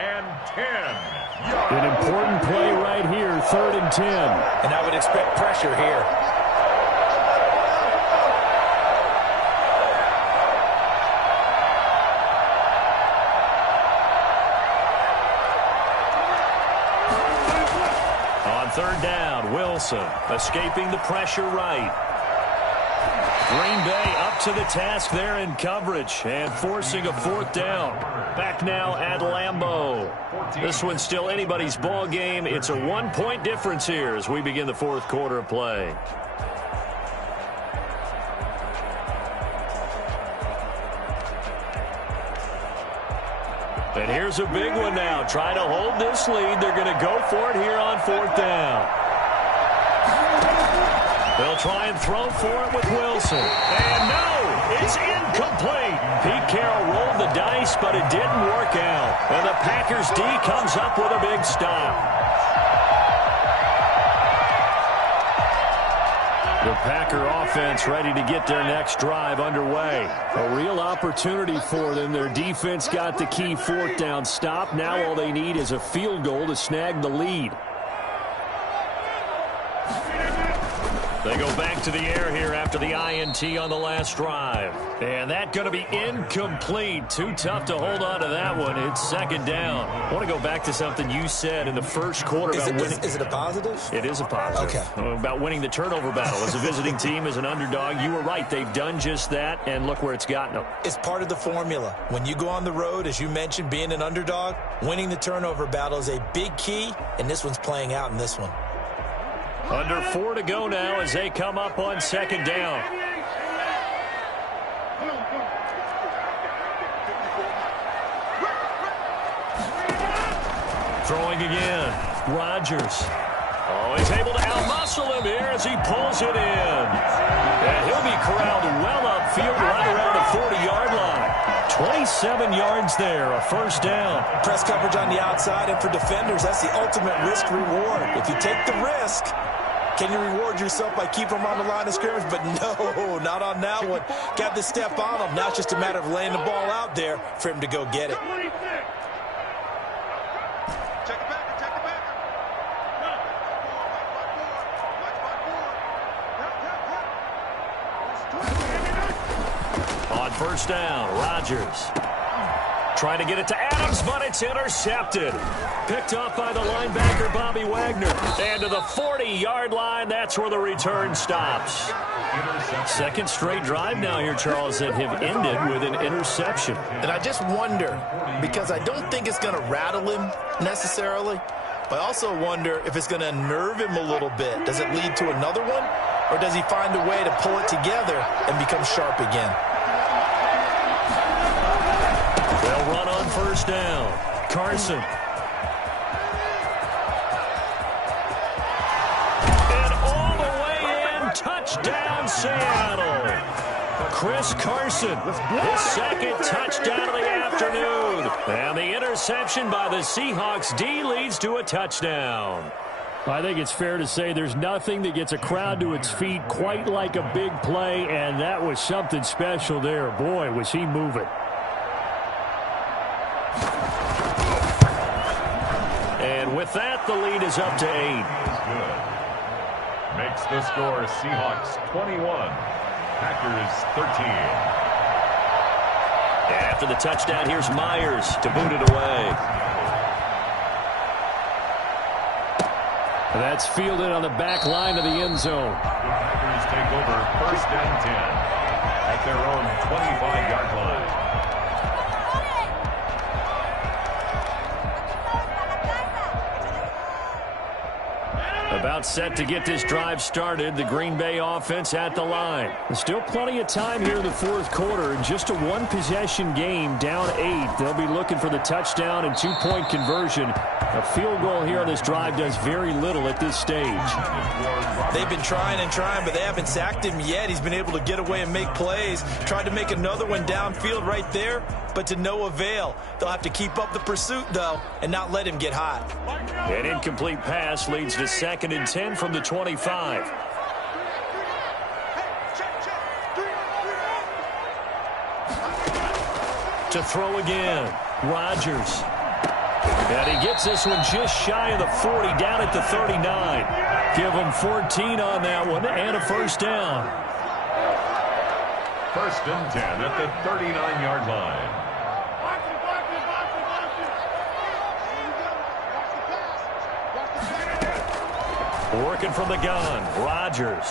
and 10 yards. An important play right here, 3rd and 10. And I would expect pressure here. On 3rd Wilson, escaping the pressure right. Green Bay up to the task there in coverage and forcing a fourth down. Back now at Lambeau. This one's still anybody's ball game. It's a 1-point difference here as we begin the fourth quarter of play. And here's a big one now. Trying to hold this lead. They're going to go for it here on fourth down. They'll try and throw for it with Wilson. And no, it's incomplete. Pete Carroll rolled the dice, but it didn't work out. And the Packers D comes up with a big stop. The Packer offense ready to get their next drive underway. A real opportunity for them. Their defense got the key fourth down stop. Now all they need is a field goal to snag the lead. They go back to the air here after the INT on the last drive. And that's going to be incomplete. Too tough to hold on to that one. It's second down. I want to go back to something you said in the first quarter about winning. Is it a positive? It is a positive. Okay. About winning the turnover battle. As a visiting team, as an underdog, you were right. They've done just that, and look where it's gotten them. It's part of the formula. When you go on the road, as you mentioned, being an underdog, winning the turnover battle is a big key, and this one's playing out in this one. Under 4 to go now as they come up on second down. Throwing again. Rodgers. Oh, he's able to outmuscle him here as he pulls it in. And he'll be corralled well upfield right around the 40-yard line. 27 yards there, a first down. Press coverage on the outside, and for defenders, that's the ultimate risk-reward. If you take the risk, can you reward yourself by keeping them on the line of scrimmage? But no, not on that one. Got the step on him. Now it's just a matter of laying the ball out there for him to go get it. On first down, Rodgers. Trying to get it to Adams, but it's intercepted. Picked off by the linebacker, Bobby Wagner. And to the 40-yard line, that's where the return stops. Second straight drive now here, Charles, that have ended with an interception. And I just wonder, because I don't think it's going to rattle him necessarily, but I also wonder if it's going to unnerve him a little bit. Does it lead to another one, or does he find a way to pull it together and become sharp again? They'll run on first down. Carson. And all the way in. Touchdown, Seattle. Chris Carson, his second touchdown of the afternoon. And the interception by the Seahawks D leads to a touchdown. I think it's fair to say there's nothing that gets a crowd to its feet quite like a big play, and that was something special there. Boy, was he moving. And with that, the lead is up to 8. Good. Makes the score Seahawks 21, Packers 13. After the touchdown, here's Myers to boot it away. That's fielded on the back line of the end zone. The Packers take over first and 10 at their own 25-yard line. About set to get this drive started. The Green Bay offense at the line. There's still plenty of time here in the fourth quarter. Just a one-possession game, down 8. They'll be looking for the touchdown and two-point conversion. A field goal here on this drive does very little at this stage. They've been trying and trying, but they haven't sacked him yet. He's been able to get away and make plays. Tried to make another one downfield right there, but to no avail. They'll have to keep up the pursuit, though, and not let him get hot. An incomplete pass leads to 2nd and 10 from the 25. To throw again, Rodgers. And he gets this one just shy of the 40, down at the 39. Give him 14 on that one and a first down. First and 10 at the 39-yard line. Working from the gun. Rodgers.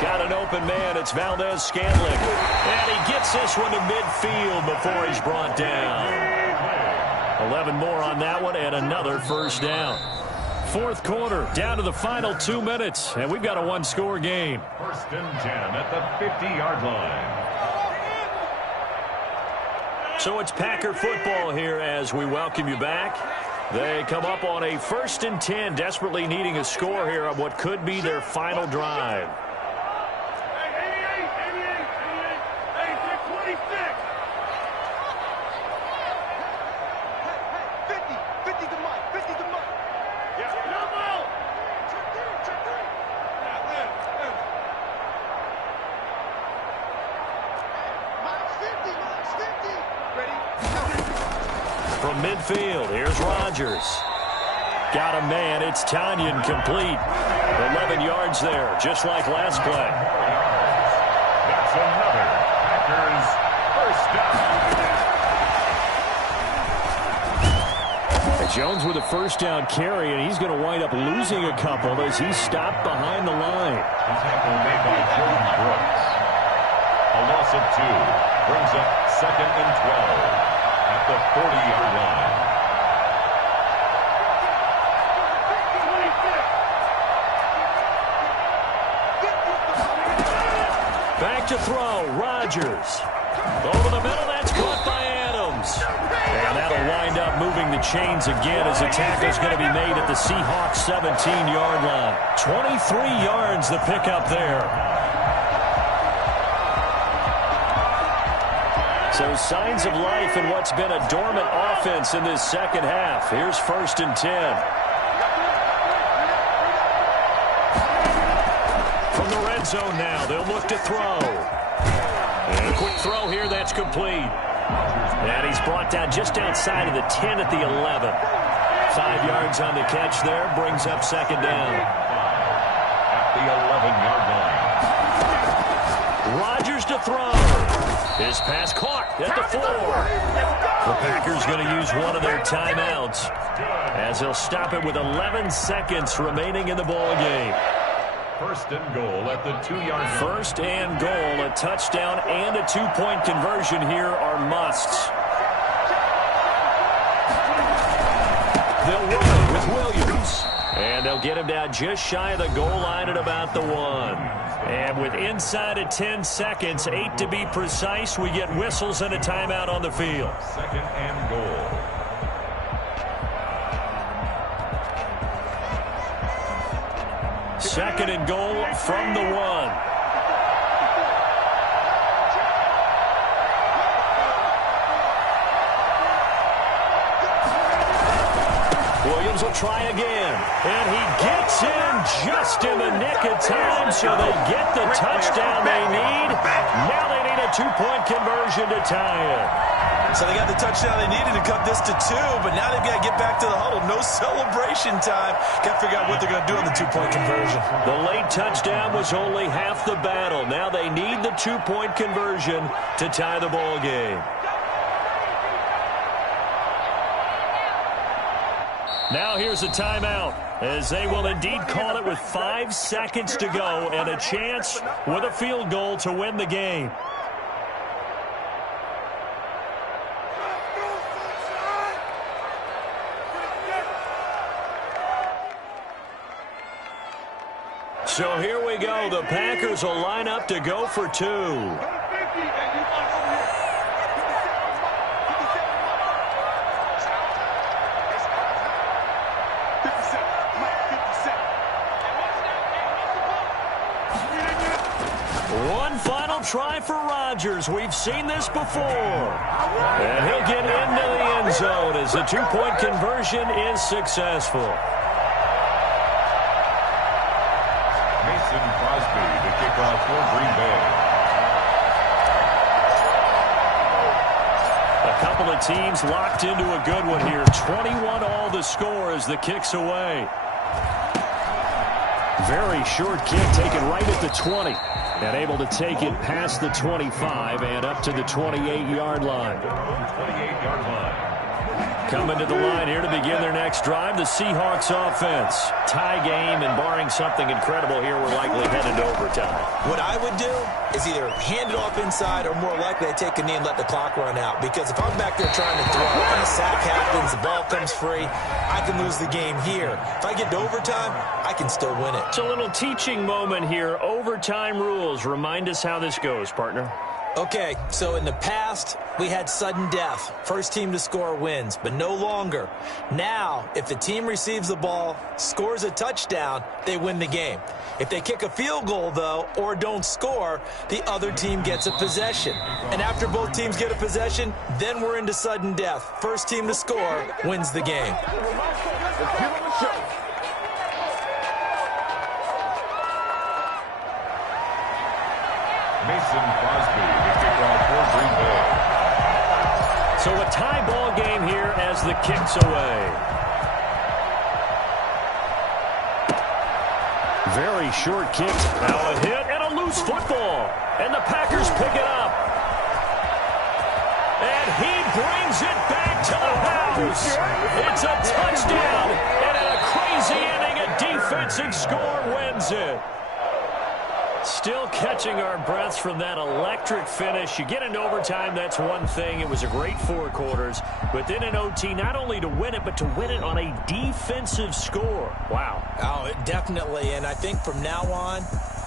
Got an open man. It's Valdez-Scantling. And he gets this one to midfield before he's brought down. 11 more on that one and another first down. Fourth quarter, down to the final 2 minutes, and we've got a one-score game. First and 10 at the 50-yard line. So it's Packer football here as we welcome you back. They come up on a 1st and 10, desperately needing a score here on what could be their final drive. From midfield, here's Rodgers. Got a man, it's Tanyan complete. 11 yards there, just like last play. That's another Packers first down. And Jones with a first down carry, and he's going to wind up losing a couple as he's stopped behind the line. The tackle made by Jordan Brooks. A loss of 2 brings up 2nd and 12. At the 40-yard line. Back to throw, Rodgers. Over the middle, that's caught by Adams. And that'll wind up moving the chains again as the tackle's going to be made at the Seahawks 17-yard line. 23 yards the pickup there. So signs of life in what's been a dormant offense in this second half. Here's 1st and 10. From the red zone now, they'll look to throw. And a quick throw here, that's complete. And he's brought down just outside of the 10 at the 11. 5 yards on the catch there, brings up 2nd down. At the 11-yard line. Rodgers to throw. His pass caught at the 4. The Packers going to use one of their timeouts as they'll stop it with 11 seconds remaining in the ball game. First and goal at the 2-yard line. First and goal, a touchdown and a 2-point conversion here are musts. They'll run with Williams. And they'll get him down just shy of the goal line at about the 1. And with inside of 10 seconds, 8 to be precise, we get whistles and a timeout on the field. 2nd and goal. Second and goal from the 1. Williams will try again, and he gets in just in the nick of time, so they get the touchdown they need. Now they need a 2-point conversion to tie it. So they got the touchdown they needed to cut this to 2, but now they've got to get back to the huddle. No celebration time. Got to figure out what they're going to do on the 2-point conversion. The late touchdown was only half the battle. Now they need the 2-point conversion to tie the ball game. Now here's a timeout, as they will indeed call it with 5 seconds to go and a chance with a field goal to win the game. So here we go. The Packers will line up to go for 2. Try for Rodgers. We've seen this before. And he'll get into the end zone as the 2-point conversion is successful. Mason Crosby to kick off for Green Bay. A couple of teams locked into a good one here. 21 all the score as the kick's away. Very short kick taken right at the 20. And able to take it past the 25 and up to the 28-yard line. 28-yard line. Coming to the line here to begin their next drive, the Seahawks offense. Tie game, and barring something incredible here, we're likely headed to overtime. What I would do is either hand it off inside or more likely I take a knee and let the clock run out. Because if I'm back there trying to throw and a sack happens, the ball comes free, I can lose the game here. If I get to overtime, I can still win it. It's a little teaching moment here. Overtime rules. Remind us how this goes, partner. Okay, so in the past, we had sudden death. First team to score wins, but no longer. Now, if the team receives the ball, scores a touchdown, they win the game. If they kick a field goal, though, or don't score, the other team gets a possession. And after both teams get a possession, then we're into sudden death. First team to score wins the game. Mason Crosby, the kickoff for Green Bay. So a tie ball game here as the kick's away. Very short kick. Now a hit and a loose football. And the Packers pick it up. And he brings it back to the house. It's a touchdown. And in a crazy inning, a defensive score wins it. Still catching our breaths from that electric finish. You get into overtime, that's one thing. It was a great 4 quarters. But then in OT, not only to win it, but to win it on a defensive score. Wow. Oh, definitely. And I think from now on,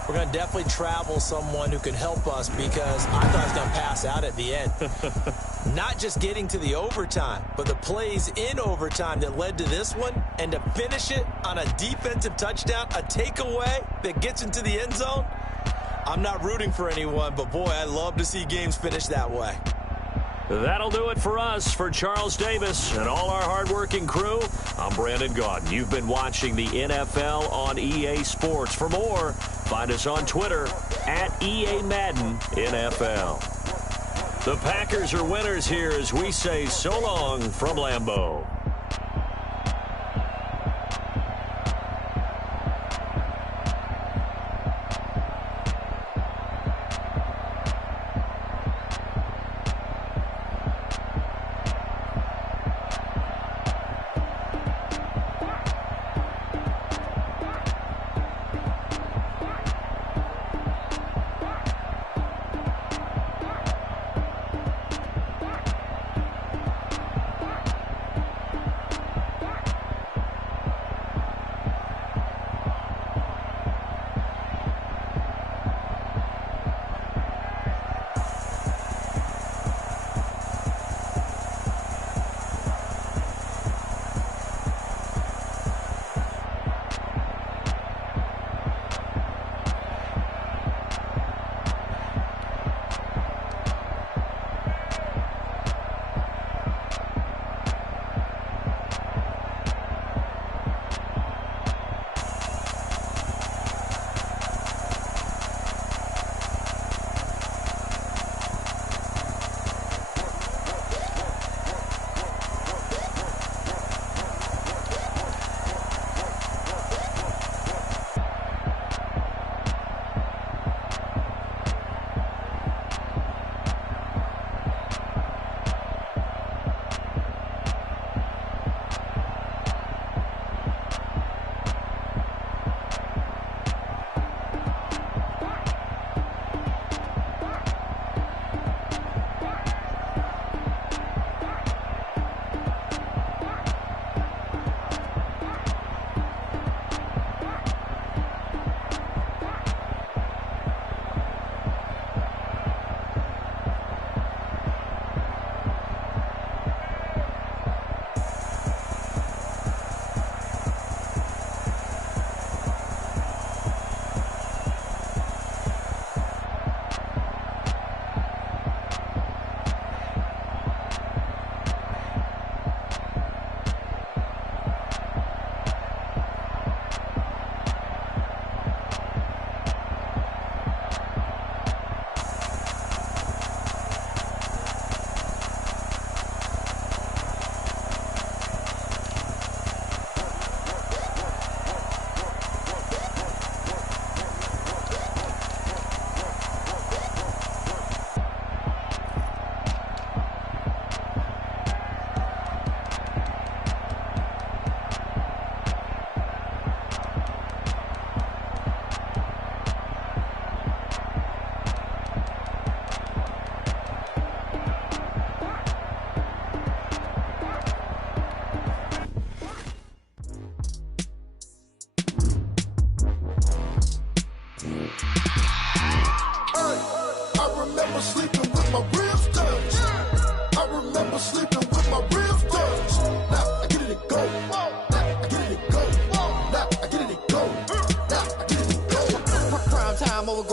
we're going to definitely travel someone who can help us because I thought I was going to pass out at the end. Not just getting to the overtime, but the plays in overtime that led to this one, and to finish it on a defensive touchdown, a takeaway that gets into the end zone. I'm not rooting for anyone, but boy, I love to see games finish that way. That'll do it for us. For Charles Davis and all our hardworking crew, I'm Brandon Gaudin. You've been watching the NFL on EA Sports. For more, find us on Twitter at EA Madden NFL. The Packers are winners here as we say so long from Lambeau.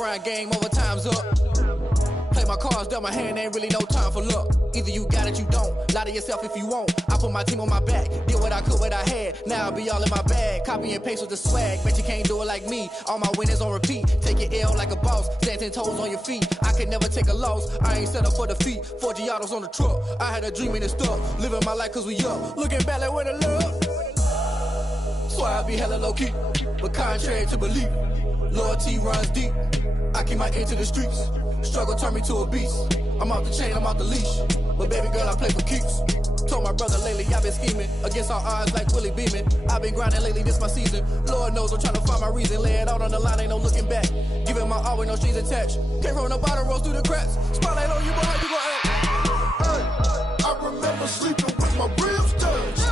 grind game, overtime's up. Play my cards, dealt my hand, ain't really no time for luck. Either you got it, you don't. Lie to yourself if you won't. I put my team on my back, did what I could, what I had. Now I'll be all in my bag, copy and paste with the swag. Bet you can't do it like me. All my winners on repeat. Take your L like a boss, stand 10 toes on your feet. I can never take a loss. I ain't set up for defeat. 4 Giottos on the truck. I had a dream and it stuck. Living my life cause we up. Looking back like where the love. Swear I be hella low key, but contrary to belief, loyalty runs deep. I keep my ear to the streets. Struggle turned me to a beast. I'm off the chain, I'm off the leash. But baby girl, I play for keeps. Told my brother lately, I've been scheming against all odds like Willie Beeman. I've been grinding lately, this my season. Lord knows I'm trying to find my reason. Lay it out on the line, ain't no looking back. Giving my all with no strings attached. Came from the bottom, rose through the cracks. Spotlight on you, boy, how you gon' act? Hey, I remember sleeping with my ribs touched.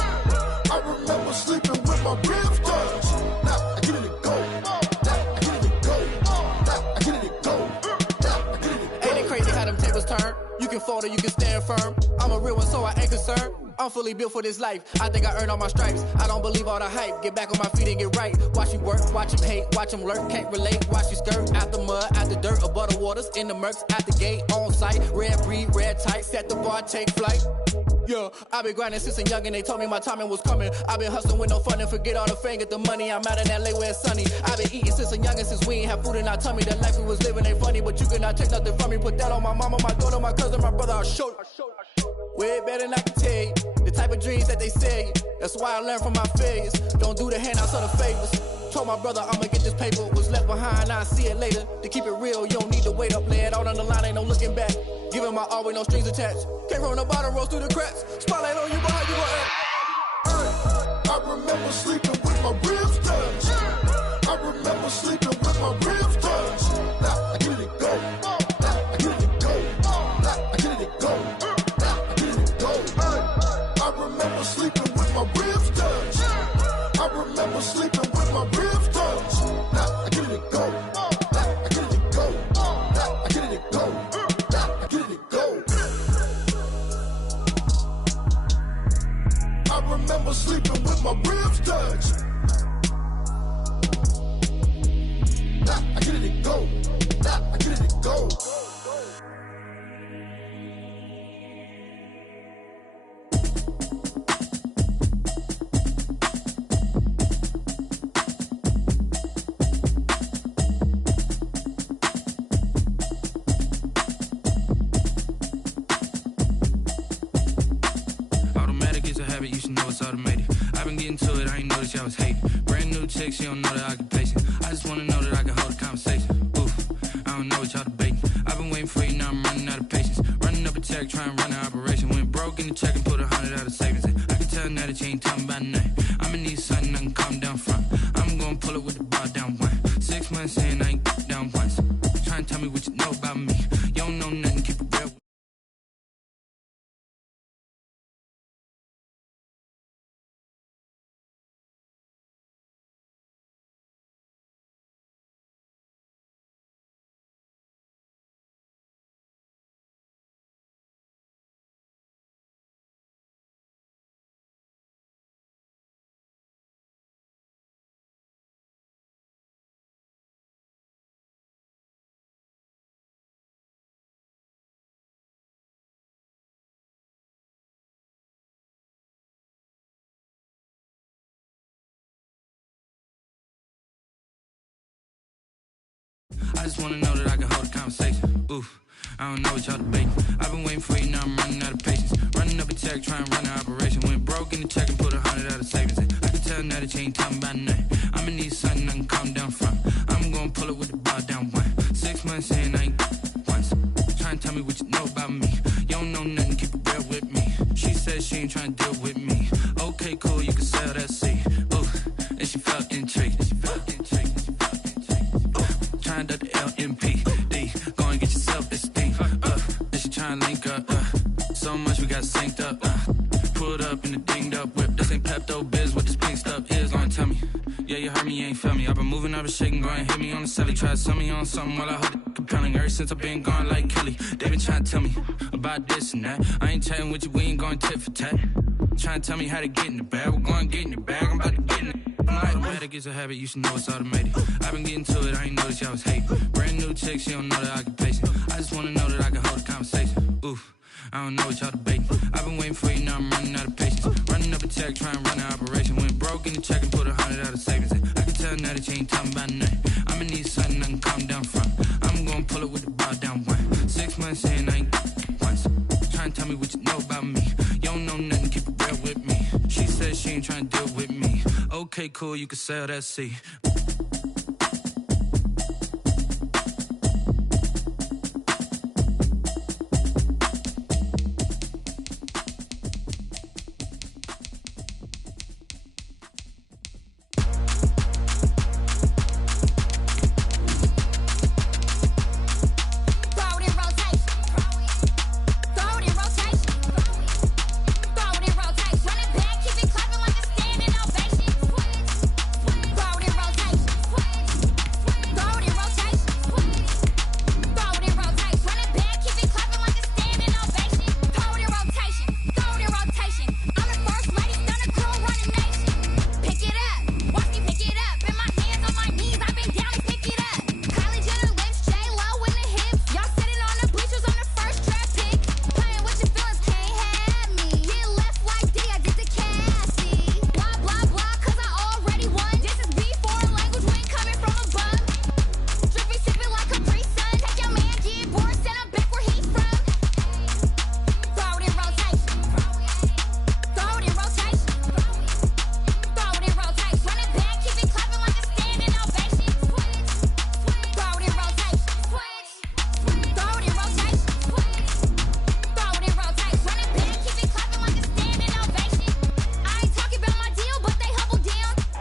I remember sleeping with my ribs touched. Now I get it to go. Now I get it to go. Now I get it to go. Now I get it to go. Ain't it crazy how them tables turn? You can fold or you can stand firm. I'm a real one, so I ain't concerned. I'm fully built for this life. I think I earned all my stripes. I don't believe all the hype. Get back on my feet and get right. Watch you work, watch him hate, watch him lurk. Can't relate, watch you skirt. Out the mud, out the dirt, above the waters, in the murks, at the gate, on site. Red breed, red tight, set the bar, take flight. Yeah, I been grinding since a young and they told me my timing was coming. I been hustling with no fun and forget all the fame, get the money. I'm out in LA where it's sunny. I been eating since a young and since we ain't have food in our tummy. The life we was living ain't funny, but you cannot take nothing from me. Put that on my mama, my daughter, my cousin, my brother, I'll show you. Way better than I can tell you. The type of dreams that they sell you. That's why I learned from my failures. Don't do the handouts or the favors. Told my brother I'ma get this paper. Was left behind, I'll see it later. To keep it real, you don't need to wait up. Lay it out on the line, ain't no looking back. Giving my all with no strings attached. Came from the bottom, rose through the cracks. Spotlight on you, boy, how you gon' act? Hey, I remember sleeping with my ribs touched. I remember sleeping with my ribs touched. Now I get it to go. Now I get it to go. Now I get it to go. Now I get it to go. Hey, I remember sleeping with my ribs touched. I remember sleeping with my ribs touched. Now I get it to go. Now I get it to go. Now I get it to go. Now I get it to go. I remember sleeping with my ribs touched. Now I get it to go. Now I get it to go. You should know it's automated. I've been getting to it, I ain't noticed y'all was hating. Brand new chick, she don't know the occupation. I just wanna know that I can hold a conversation. Oof, I don't know what y'all debating. I've been waiting for you, now I'm running out of patience. Running up a check, trying to run an operation. Went broke in the check and put 100 out of savings in. I can tell now that you ain't talking about nothing. I'ma need something I can calm down from. I'm gonna pull it with the bar down one. 6 months in, I ain't down once. Try and tell me what you know about me. You don't know nothing, keep it real. I just wanna know that I can hold a conversation. Oof, I don't know what y'all debating. I've been waiting for you, now I'm running out of patience. Running up a check, trying to run an operation. Went broke in the check and put 100 out of savings in. I can tell now that you ain't talking about nothing. I'ma need something I can calm down from. I'm gonna pull it with the bar down one. 6 months in, I ain't once. Try and tell me what you know about me. You don't know nothing, keep it real with me. She said she ain't trying to deal with me. Okay, cool, you can sell that seed. Ooh, and she felt intrigued. Trying to the LMPD. Go and get yourself esteem. And she trying to link up. So much we got synced up. Pulled up in the dinged up whip. This ain't Pepto Biz, what this pink stuff is. Long tell me. Yeah, you heard me, you ain't felt me. I've been moving, I've been shaking, go and hit me on the celly. Try to sell me on something while I hold it compelling. Ever since I've been gone like Kelly. They been trying to tell me about this and that. I ain't chatting with you, we ain't going tit for tat. Trying to tell me how to get in the bag. We're going to get in the bag. I'm about to get in it. Automatic is a habit, you should know it's automated. I've been getting to it, I ain't noticed y'all was hating. Brand new chick, she don't know the occupation. I just wanna know that I can hold a conversation. Oof, I don't know what y'all debating. I've been waiting for you, now I'm running out of patience. Running up a check, trying to run an operation. Went broke in the check and put 100 out of savings. I can tell now that you ain't talking about nothing. I'ma need something I can calm down from. I'm gonna pull it with the bar down one. 6 months in, I ain't once. Trying to tell me what you know about me. You don't know nothing, keep it real with me. She said she ain't trying to deal with me. Okay, cool, you can sell that seat.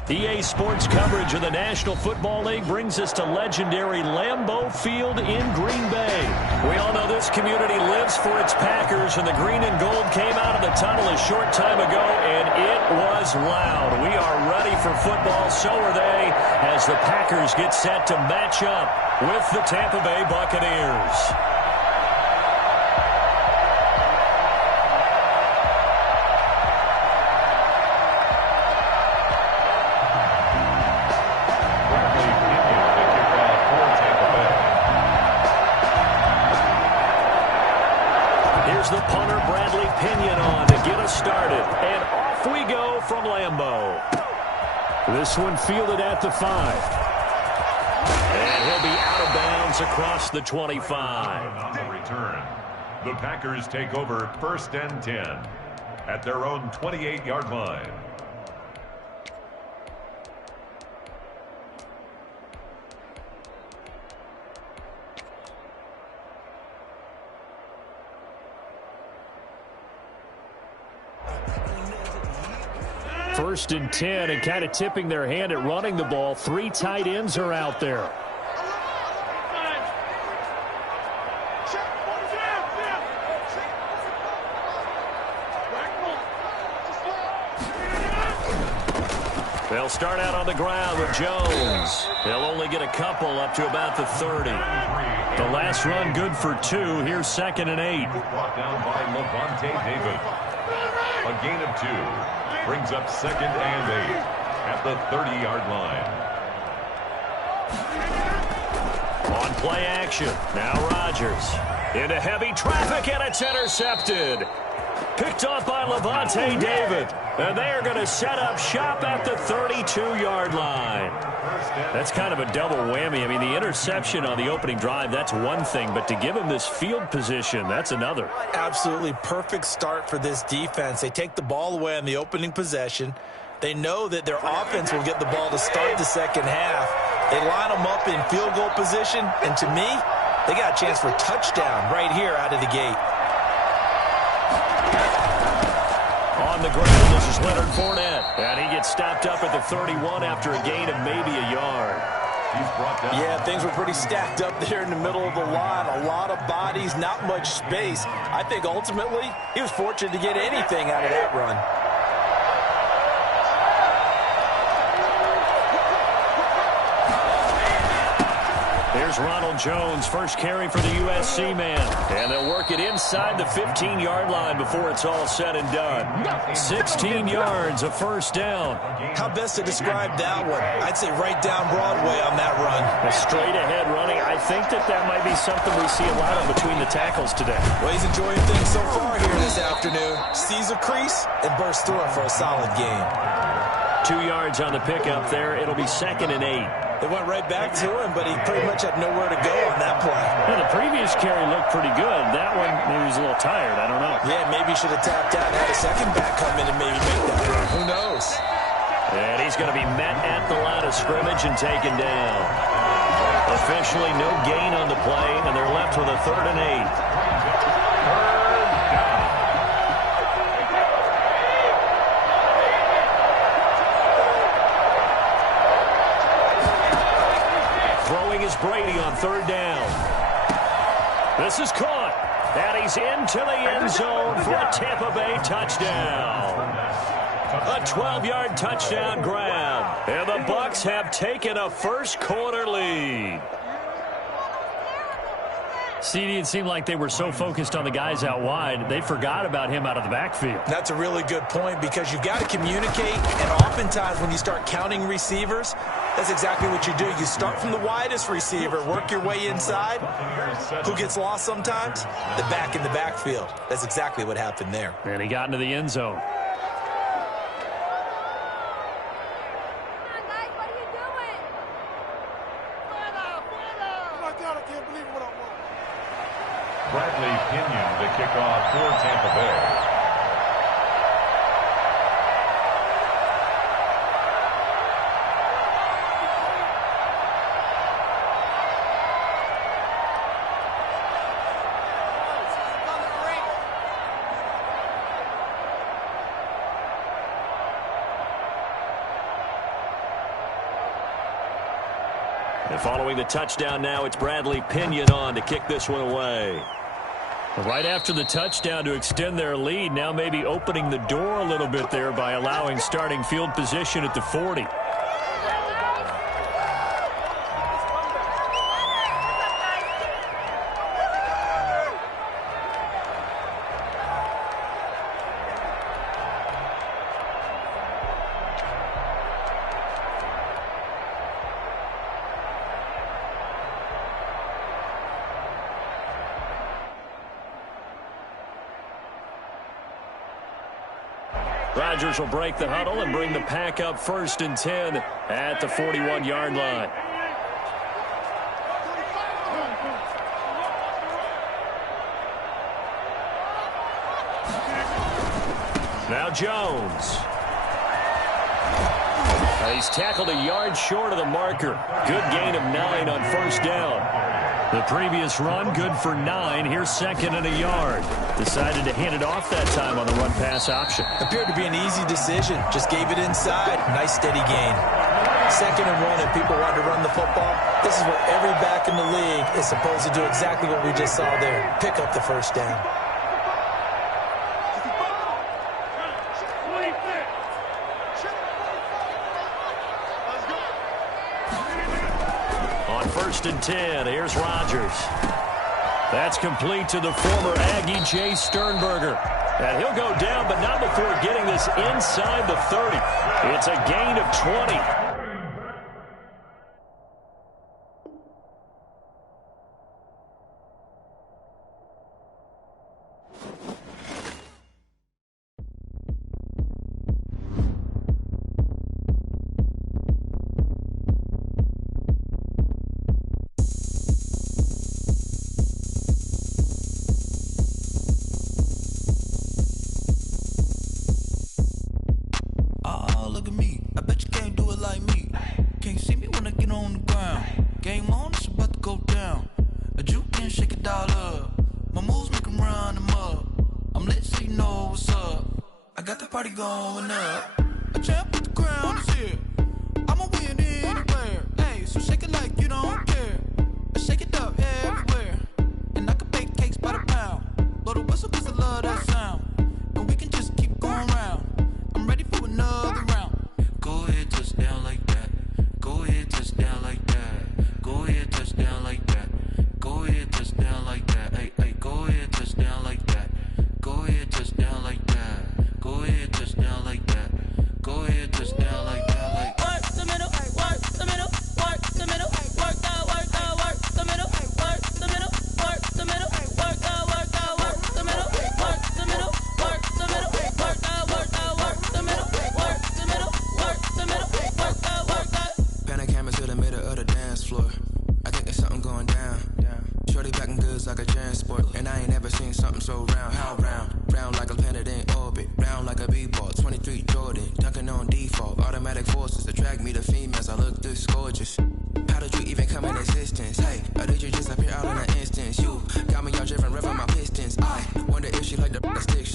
EA Sports coverage of the National Football League brings us to legendary Lambeau Field in Green Bay. We all know this community lives for its Packers, and the green and gold came out of the tunnel a short time ago, and it was loud. We are ready for football, so are they, as the Packers get set to match up with the Tampa Bay Buccaneers. The punter, Bradley Pinion, on to get us started. And off we go from Lambeau. This one fielded at the 5. And he'll be out of bounds across the 25. On the return, the Packers take over 1st and 10 at their own 28-yard line. First and 10, and kind of tipping their hand at running the ball. 3 tight ends are out there. They'll start out on the ground with Jones. They'll only get a couple up to about the 30. The last run good for 2. Here's 2nd and 8. Brought down by Levante David. A gain of 2 brings up 2nd and 8 at the 30-yard line. On play action, now Rodgers. Into heavy traffic, and it's intercepted. Picked off by Levante David. And they are going to set up shop at the 32-yard line. That's kind of a double whammy. I mean, the interception on the opening drive, that's one thing. But to give him this field position, that's another. Absolutely perfect start for this defense. They take the ball away on the opening possession. They know that their offense will get the ball to start the second half. They line them up in field goal position. And to me, they got a chance for a touchdown right here out of the gate. On the ground, this is Leonard Fournette. And he gets stopped up at the 31 after a gain of maybe a yard. Yeah, things were pretty stacked up there in the middle of the line. A lot of bodies, not much space. I think ultimately he was fortunate to get anything out of that run. Here's Ronald Jones, first carry for the USC man. And they'll work it inside the 15-yard line before it's all said and done. 16 yards, a first down. How best to describe that one? I'd say right down Broadway on that run. A straight-ahead running. I think that might be something we see a lot of between the tackles today. Well, he's enjoying things so far here this afternoon. Sees a crease and bursts through it for a solid gain. 2 yards on the pickup there. It'll be 2nd and 8. They went right back to him, but he pretty much had nowhere to go on that play. Yeah, the previous carry looked pretty good. That one, maybe he was a little tired. I don't know. Yeah, maybe he should have tapped out and had a second back come in and maybe make that run. Who knows? And he's going to be met at the line of scrimmage and taken down. Officially no gain on the play, and they're left with a 3rd and 8. Is Brady on 3rd down. This is caught. And he's into the end zone for a Tampa Bay touchdown. A 12-yard touchdown grab. And the Bucs have taken a first-quarter lead. CD, it seemed like they were so focused on the guys out wide, they forgot about him out of the backfield. That's a really good point because you've got to communicate, and oftentimes when you start counting receivers, that's exactly what you do. You start from the widest receiver, work your way inside. Who gets lost sometimes? The back in the backfield. That's exactly what happened there. And he got into the end zone. Bradley Pinion to kick off for Tampa Bay. And following the touchdown now, it's Bradley Pinion on to kick this one away. Right after the touchdown to extend their lead, now maybe opening the door a little bit there by allowing starting field position at the 40. Rodgers will break the huddle and bring the pack up 1st and 10 at the 41-yard line. Now Jones. He's tackled a yard short of the marker. Good gain of 9 on 1st down. The previous run, good for 9. Here's 2nd and a yard. Decided to hand it off that time on the run-pass option. Appeared to be an easy decision. Just gave it inside. Nice, steady gain. 2nd and 1, and people want to run the football. This is what every back in the league is supposed to do, exactly what we just saw there. Pick up the 1st down. On 1st and 10, here's Rodgers. That's complete to the former Aggie, Jay Sternberger. And he'll go down, but not before getting this inside the 30. It's a gain of 20. Touchdown like that.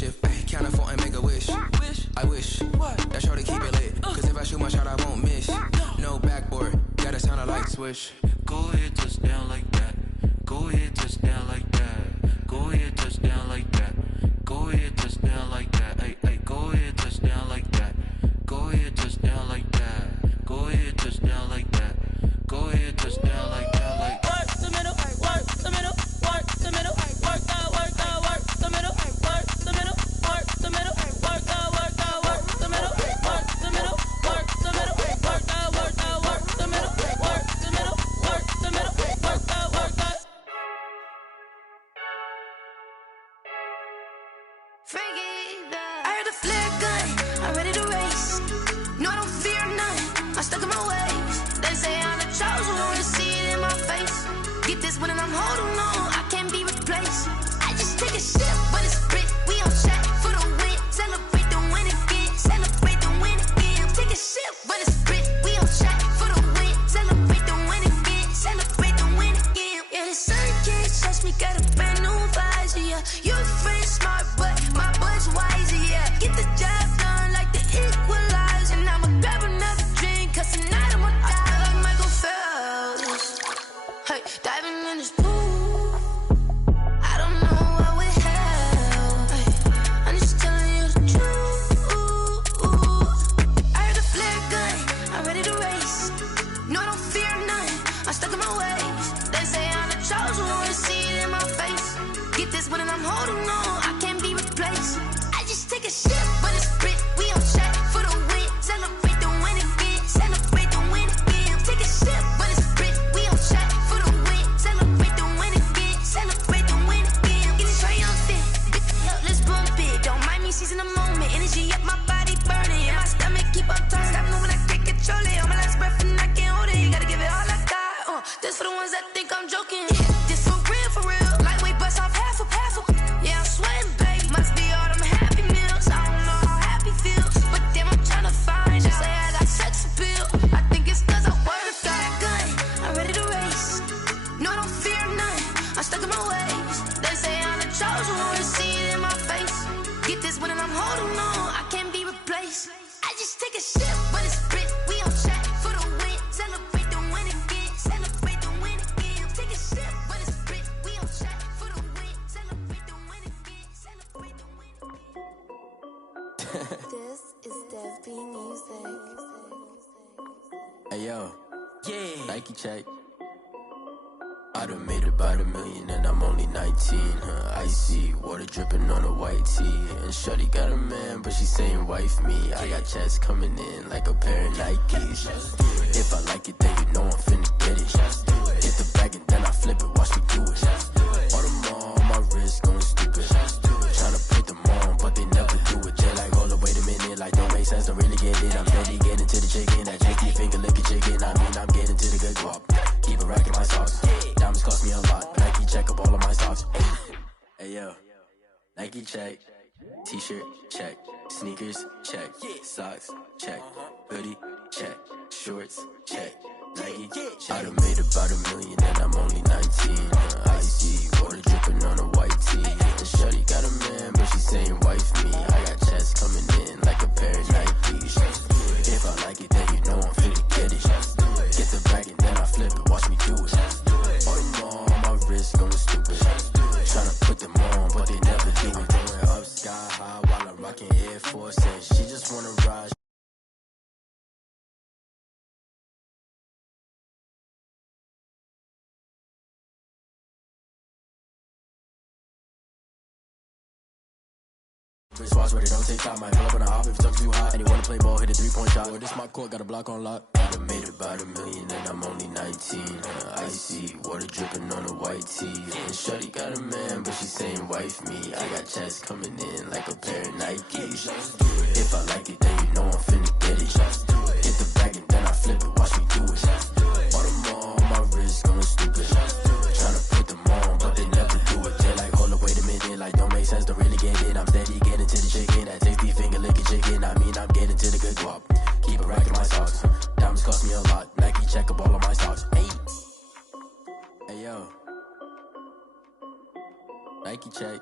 shift. Ay, count a 4 and make a wish. I wish. What? That shorty keep it lit. Cause if I shoot my shot, I won't miss. No backboard. Gotta sound a light switch. Go ahead, touchdown like that. Go ahead, touchdown like that. Go ahead, touchdown like that. Go ahead, touchdown like that. Ay, ay, go ahead, touchdown like that. Go ahead, touchdown like that. Go ahead, touchdown like that. Go ahead, touchdown like that. Like work the middle, work the middle, work the middle, work that, work the middle, work the middle, work the middle, work that, work the middle, work the middle, work the middle, work that, work the middle, work the middle, work the middle, work that, work that. I heard the flare gun, I'm ready to race. No, I don't fear none, I'm stuck in my ways. They say I'm the chosen one, to see it in my face. Get this one and I'm holding on, I can't be replaced. I just take a sip, but it's split, we on track for the win. Celebrate the win again, celebrate the win again. Take a sip, but it's split, we on track for the win. Celebrate the win again, celebrate the win again. Yeah, the sun can't touch me, got a brand new visor, yeah. You're friend smart, but my bud's wiser, yeah. Get the job done like the equalizer. And I'ma grab another drink, cause tonight I'ma die like Michael Phelps. Hey, diving in this pool, I don't know what would help. Hey, I'm just telling you the truth. I heard the flare gun, I'm ready to race. No, I don't fear none, I'm stuck in my ways. They say I'm the chosen one, to see it in my face. Get this one and I'm holding on, I can't be replaced. I just take a sip, but it's split, we on track for the win. Celebrate the win again, celebrate the win again. Take a sip, but it's split, we on track for the win. Celebrate the win again, celebrate the win again. Get it triumphant, let's bump it. Don't mind me seizing the moment, energy up my body burning. And my stomach keep on turning, stop moving, I can't control it. On my last breath and I can't hold it, you gotta give it all I got. This for the ones that think I'm joking. This for real, lightweight bust off half a. Yeah, I'm sweating, babe, must be all them happy meals. I don't know how happy feels, but damn, I'm trying to find out. Say I got sex appeal, I think it's cause I work that gun, I'm ready to race. No, I don't fear none, I'm stuck in my ways. They say I'm the chosen one, to see it in my face. Get this one and I'm holding on, I can't be replaced. I just take a sip, but it's split, we on track for the win. Celebrate the win again, celebrate the win again. Take a sip, but it's split, we on track for the win. Celebrate the win again, celebrate the win again. This is Dev B Music. Hey yo, yeah, Nike check. I done made about $1 million and I'm only 19. Icy water dripping on a white tee. And shorty got a man, but she saying wife me. I got checks coming in like a pair of Nikes. If I like it, then you know I'm finna get it. Hit the bag and then I flip it, watch me do it. All them on my wrist going stupid. Tryna put them on, but they never do it. They're like, hold up, wait a minute, like don't make sense, don't really get it. I'm steady getting to the chicken, that chicky finger licking chicken. I mean, I'm getting to the good guap. Keep a rack in my socks. Diamonds cost me a lot. Nike check up all of my socks. Hey yo, Nike check. T-shirt check. Sneakers check. Socks check. Hoodie check. Shorts check. Nike check. I done made about $1 million and I'm only 19. Icy water dripping on a white tee. And shorty got a man, but she saying wife me. I got checks coming in like a pair of Nikes. If I like it, then you know I'm finna get it. Get the bag and then I flip it, watch me do it. All them on my wrist going stupid. Tryna put them on, but they never do it. Going up sky high while I'm rocking Air Force. And she just wanna ride. Swatch ready, don't take time. Might pull up on the hop if it's up too hot. And you wanna play ball, hit a 3-point shot. Or this my court, got a block on lock. I done made about $1 million and I'm only 19. Icy water dripping on a white tee. And shorty got a man, but she saying wife me. I got checks coming in like a pair of Nikes. If I like it, then you know I'm finna get it. Hit the bag and then I flip it, watch me do it. All them on my wrist going stupid. Tryna put them on, but they never do it. They're like, hold up, wait a minute, like don't make sense, don't really get it. I'm steady getting to the chicken, that tasty finger licking chicken. I mean, I'm getting to the good guap. Keep a rack in my socks. Diamonds cost me a lot. Nike check up all of my socks. Hey yo, Nike check.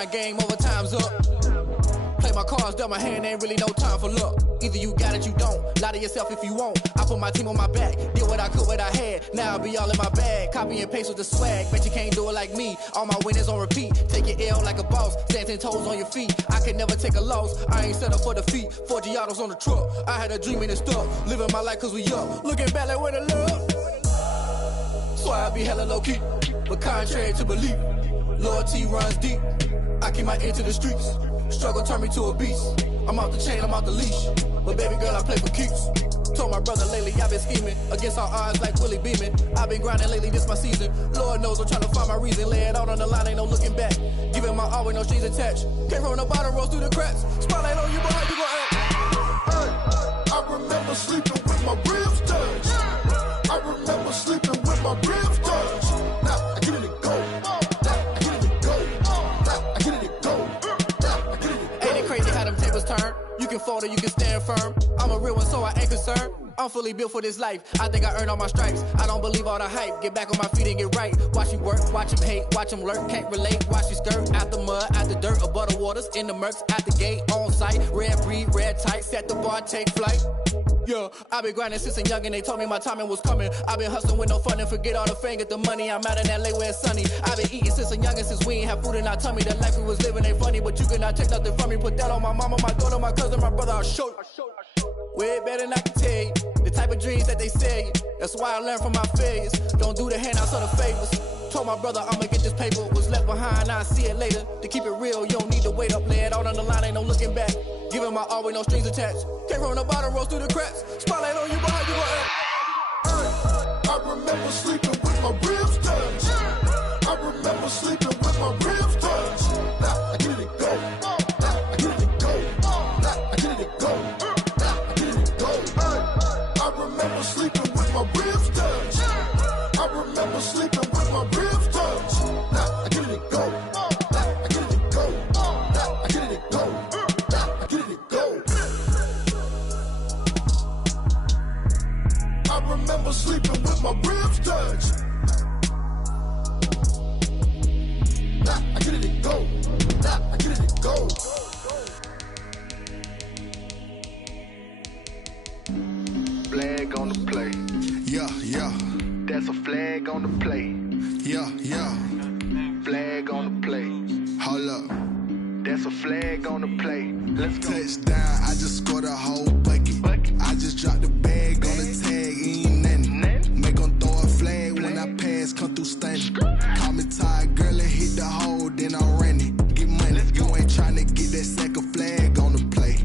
grind game over, time's up. Play my cards, dealt my hand, ain't really no time for luck. Either you got it, you don't. Lie to yourself if you won't. I put my team on my back, did what I could, what I had. Now I'll be all in my bag, copy and paste with the swag. Bet you can't do it like me. All my winners on repeat. Take your L like a boss, stand 10 toes on your feet. I can never take a loss. I ain't set up for defeat. 4 Giottos on the truck. I had a dream and it stuck. Living my life cause we up. Looking back like where the love. So I be hella low key, but contrary to belief, loyalty runs deep. I keep my ear to the streets. Struggle turned me to a beast. I'm off the chain, I'm off the leash. But baby girl, I play for keeps. Told my brother lately, I've been scheming against all odds like Willie Beeman. I've been grinding lately, this my season. Lord knows I'm trying to find my reason. Lay it out on the line, ain't no looking back. Giving my all with no strings attached. Came from the bottom, rose through the cracks. Spotlight on you, but how you gon' act? Hey, I remember sleeping with my ribs touched. I remember sleeping with my ribs touched. Now I get it and go. Now I get it and go. Now I get it and go. Now I get it and go. Ain't it crazy how them tables turn? You can fold or you can stand firm. I'm a real one, so I ain't concerned. I'm fully built for this life. I think I earned all my stripes. I don't believe all the hype. Get back on my feet and get right. Watch you work, watch him hate, watch him lurk. Can't relate, watch you skirt. Out the mud, out the dirt, above the waters, in the murks, at the gate, on site. Red breed, red tight, set the bar, take flight. Yeah, I been grinding since a youngin', they told me my timing was coming. I been hustling with no fun and forget all the fame, get the money. I'm out in LA where it's sunny. I been eating since a youngin', since we ain't have food in our tummy. The life we was living ain't funny, but you cannot take nothing from me. Put that on my mama, my daughter, my cousin, my brother, I'll show you. Way better than I can tell you. The type of dreams that they sell you. That's why I learned from my failures. Don't do the handouts or the favors. Told my brother I'ma get this paper. Was left behind, I'll see it later. To keep it real, you don't need to wait up. Lay it out on the line, ain't no looking back. Giving my all with no strings attached. Came from the bottom, rose through the cracks. Spotlight on you, but how you gon' act? I remember sleeping with my ribs touched. I remember sleeping with my ribs touched. Now I get it and go. Now I get it and go. Now I get it and go. Now I get it and go. I remember sleeping with my ribs touched. I remember sleeping with my ribs touched. Now I get it and go. Now I get it and go. Now I get it and go. Now I get it and go. I remember sleeping with my ribs touched. Now I get it and go. Now I get it and go. Flag on the play. Yeah, yeah. That's a flag on the play. Yeah, yeah. Flag on the play. Hold up. That's a flag on the play. Let's go. Touchdown, I just scored a whole bucket. I just dropped the bag on the tag, ain't nothing. Make 'em throw a flag when I pass, come through stunning. Call me tired, girl, and hit the hole, then I'm running. Get money, you ain't tryna get that second flag on the play.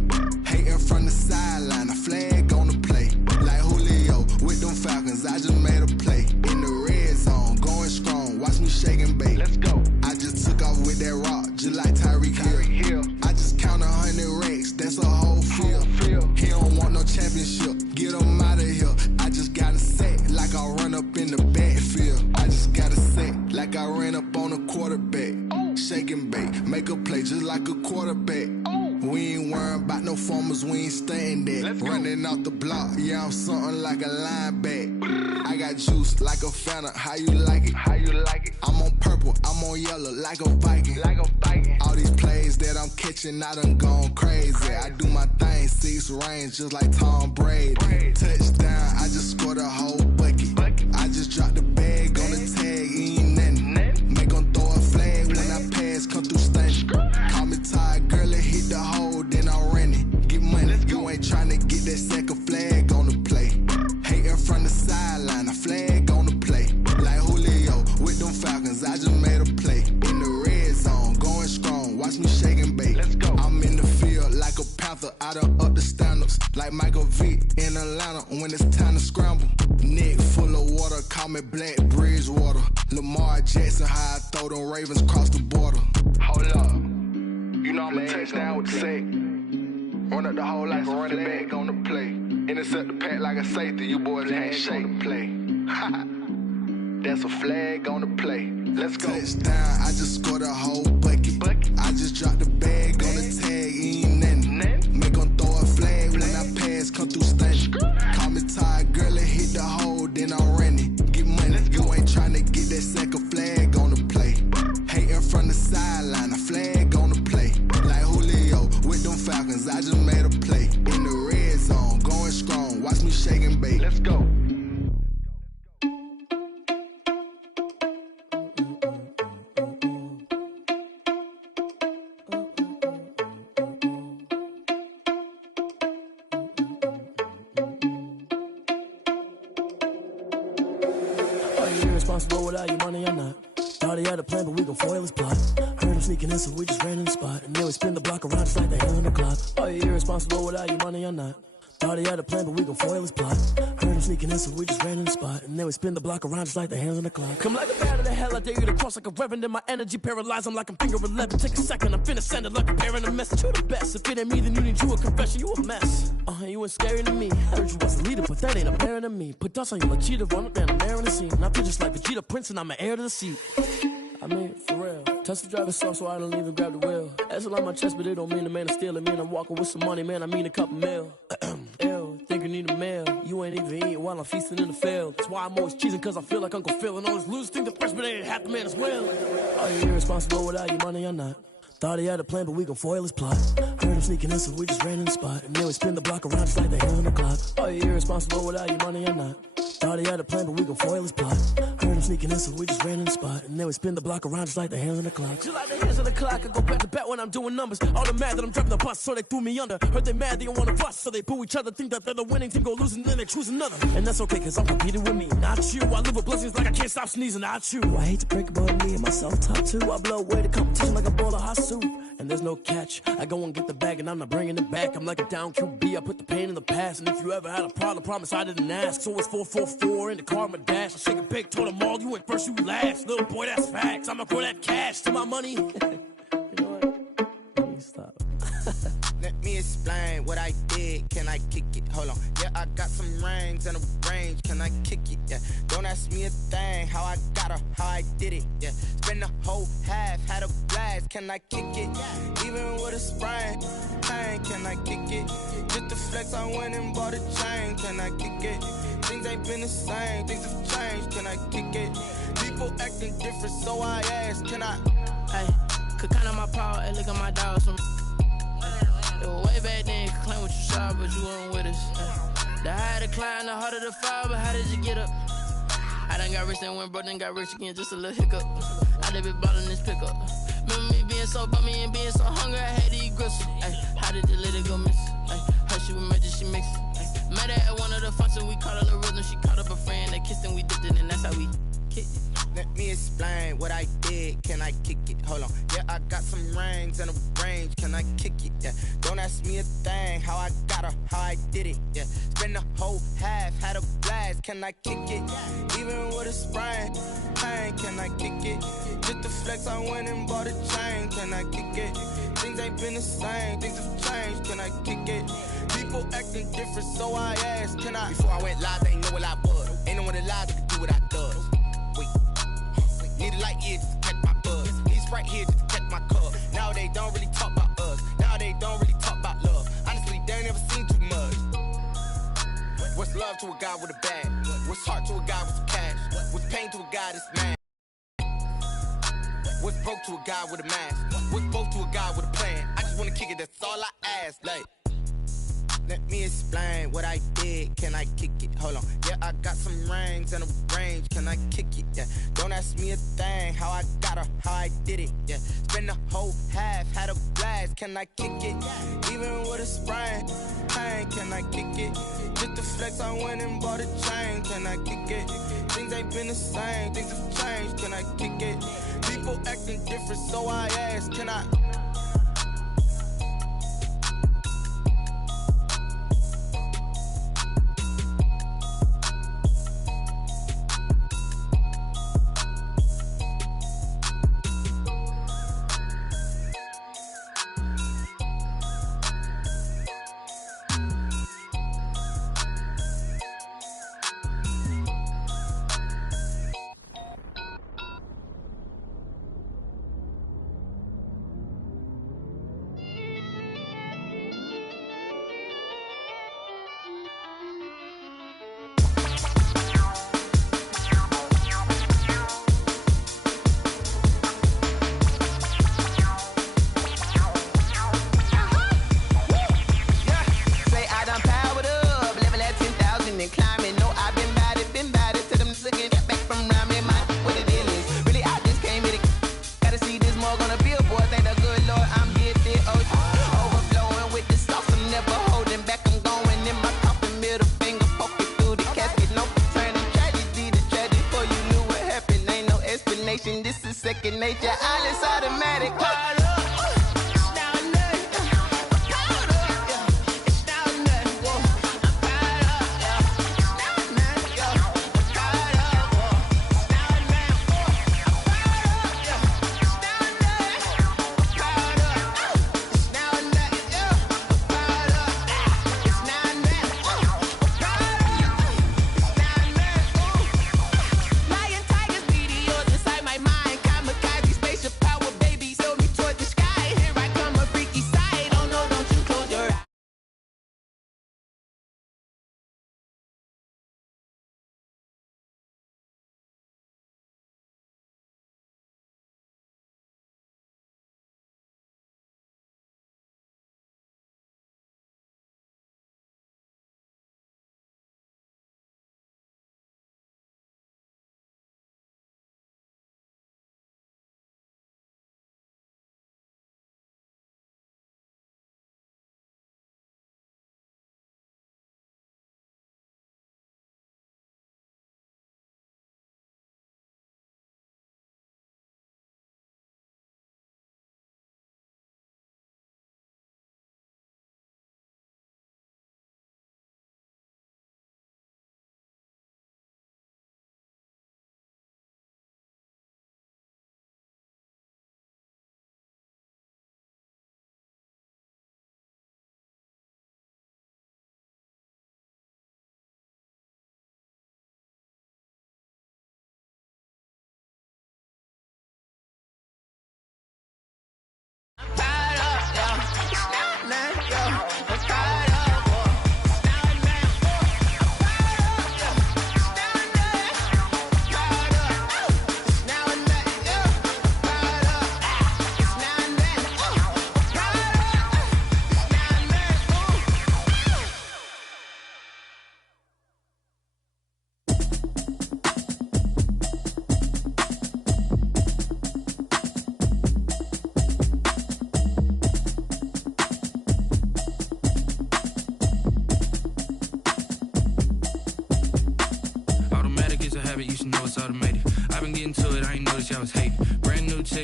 Hating from the sideline, a flag on the play. Like Julio with them Falcons, I just made a play. In the red zone, going strong, watch me shake and bake. Let's go. I just took off with that rock, just like Tyreek Hill. I just count 100 racks, that's a whole field. He don't want no championship, get him out of here. I just got a sack, like I run up in the backfield. I just got a sack, like I ran up on a quarterback. Shake and bake, make a play just like a quarterback. We ain't worrying about no formers, we ain't staying there. Running off the block, yeah, I'm something like a linebacker. I got juice like a Fanta, how you like it? How you like it? I'm on purple, I'm on yellow, like a Viking. Like a Viking. All these plays that I'm catching, I done gone crazy. I do my thing, 6 range, just like Tom Brady. Touchdown, I just scored a whole bucket. I just dropped the bag on the tag, ain't nothing. Make 'em throw a flag when I pass, come through stunning. Call me tired, girl, and hit the hole, then I'm running. Get money, you ain't tryna get that second flag on the play. Hating from the sideline, a flag on the play. Like Julio with them Falcons, I just made a play. In the red zone, going strong, watch me shake and bake. Let's go. I'm in the field like a Panther, I done up the standards. Like Michael Vick in Atlanta when it's time to scramble. Neck full of water, call me Black Bridgewater. Lamar Jackson, how I throw them Ravens across the border. Hold up. You know I'm a touchdown with the sack. Run up the whole like a running back on the play. Intercept the pack like a safety. You boys ain't shake the play. That's a flag on the play. Let's go. Touchdown, I just scored a whole bucket. I just dropped the bag on the tag, ain't nothing. Make 'em throw a flag when I pass, come through stunning. Call me tired, girl, and hit the hole, then I'm running. Get money, you ain't tryna get that second flag on the play. Hating from the sideline, a flag Bay. Let's go. Irresponsible without your money or not. Thought he had a plan, but we gon' foil his plot. Heard him sneaking in, so we just ran in the spot. And then we spin the block around just like the hell in the clock. Are you irresponsible without your money or not? Thought he had a plan, but we gon' foil his plot. Heard him sneaking in, so we just ran in the spot. And then we spin the block around just like the hands on the clock. Come like a bat of the hell, I dare you to cross like a reverend. In my energy paralyzed, I'm like I'm finger 11. Take a second, I'm finna send it like a bearing a message. You the best, if it ain't me, then you need you a confession. You a mess, you ain't scary to me. Heard you was a leader, but that ain't apparent to me. Put dust on you like cheetah, run up down the air in the scene. Now I just like Vegeta Prince, and I'm an heir to the seat. I mean, for real. Touch the driver's soft, so I don't even grab the wheel. That's on my chest, but it don't mean the man is stealing. Man, I'm walking with some money, man, I mean a couple mil. Ew, think you need a meal. You ain't even eating while I'm feasting in the field. That's why I'm always cheesing, cause I feel like Uncle Phil. And all those losers think the freshman ain't half the man as well. Are you irresponsible without your money or not? Thought he had a plan, but we gon' foil his plot. Heard him sneaking in, so we just ran in the spot. And then we spin the block around just like the hell in the clock. Are you irresponsible without your money or not? Thought he had a plan, but we gon' foil his plot. Heard him sneaking in, so we just ran in the spot. And then we spin the block around just like the hands on the clock. Just like the hands on the clock, I go back to back when I'm doing numbers. All the mad that I'm driving the bus, so they threw me under. Heard they mad, they don't wanna bust, so they boo each other. Think that they're the winning team, go losing, then they choose another. And that's okay, cause I'm competing with me, not you. I live with blessings like I can't stop sneezing, not you. I hate to break it, but me and myself top two. I blow away the competition like a bowl of hot soup. And there's no catch, I go and get the bag and I'm not bringing it back. I'm like a down QB, I put the pain in the past. And if you ever had a problem, promise I didn't ask. So it's 444 in the car, my dash. I shake a big, told them all, you went first, you last. Little boy, that's facts, I'ma throw that cash to my money. You know what? Let me stop. Let me explain what I did. Can I kick it? Hold on. Yeah, I got some rings and a range. Can I kick it? Yeah. Don't ask me a thing. How I got her, how I did it. Yeah. Spend the whole half, had a blast. Can I kick it? Even with a sprain. Pain, can I kick it? Just to flex, I went and bought a chain. Can I kick it? Things ain't been the same. Things have changed. Can I kick it? People acting different, so I asked. Can I? Hey, could count on my power and look at my dogs from. It was way back then, could claim what you saw, but you weren't with us. The higher the climb, the harder the fall, but how did you get up? I done got rich and went broke, then got rich again, just a little hiccup. I done been ballin' this pickup. Remember me being so bummy and being so hungry, I had to eat gristle. How did you let it go miss? Her she was magic, she mixed. Met her at one of the functions, we caught her the rhythm, she caught up a friend, they kissed and we dipped it, and that's how we kicked it. Let me explain what I did. Can I kick it? Hold on. Yeah, I got some rings and a range. Can I kick it? Yeah. Don't ask me a thing. How I got her, how I did it. Yeah. Spend the whole half, had a blast. Can I kick it? Even with a sprain. Pain, can I kick it? Just to flex, I went and bought a chain. Can I kick it? Things ain't been the same. Things have changed. Can I kick it? People acting different, so I asked. Can I? Before I went live, they ain't know what I was. Ain't no one alive that could do what I does. Wait. Need a light here just to catch my buzz. Need Sprite here just to catch my cup. Now they don't really talk about us. Now they don't really talk about love. Honestly, they ain't never seen too much. What's love to a guy with a bag? What's heart to a guy with some cash? What's pain to a guy that's mad? What's broke to a guy with a mask? What's broke to a guy with a plan? I just wanna kick it, that's all I ask. Like, let me explain what I did. Can I kick it? Hold on. Yeah, I got some rings and a range. Can I kick it? Yeah. Don't ask me a thing. How I got her, how I did it. Yeah. Spend the whole half, had a blast. Can I kick it? Even with a sprain. Pain, can I kick it? Just to flex, I went and bought a chain. Can I kick it? Things ain't been the same. Things have changed. Can I kick it? People acting different, so I asked. Can I? second nature. All is automatic.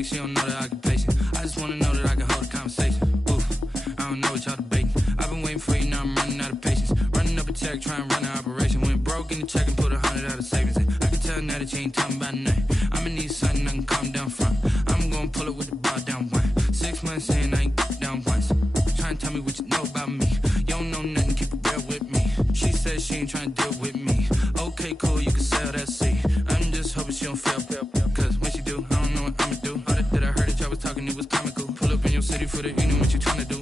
She don't know the occupation. I just wanna know that I can hold a conversation. Oof, I don't know what y'all debating. I've been waiting for you, now I'm running out of patience. Running up a check, trying to run an operation. Went broke in the check and put 100 out of savings in. I can tell now that you ain't talking about nothing. I'ma need something I can calm down from. I'm gonna pull it with the bar down one. 6 months in, I ain't down once. Trying to tell me what you know about me. You don't know nothing, keep it real with me. She said she ain't trying to deal with me. Okay, cool, you can sell that seat. I'm just hoping she don't fail. Cause when she do, I don't know what I'ma do. All that I heard that y'all was talking, it was comical. Pull up in your city for the, you know what you trying to do.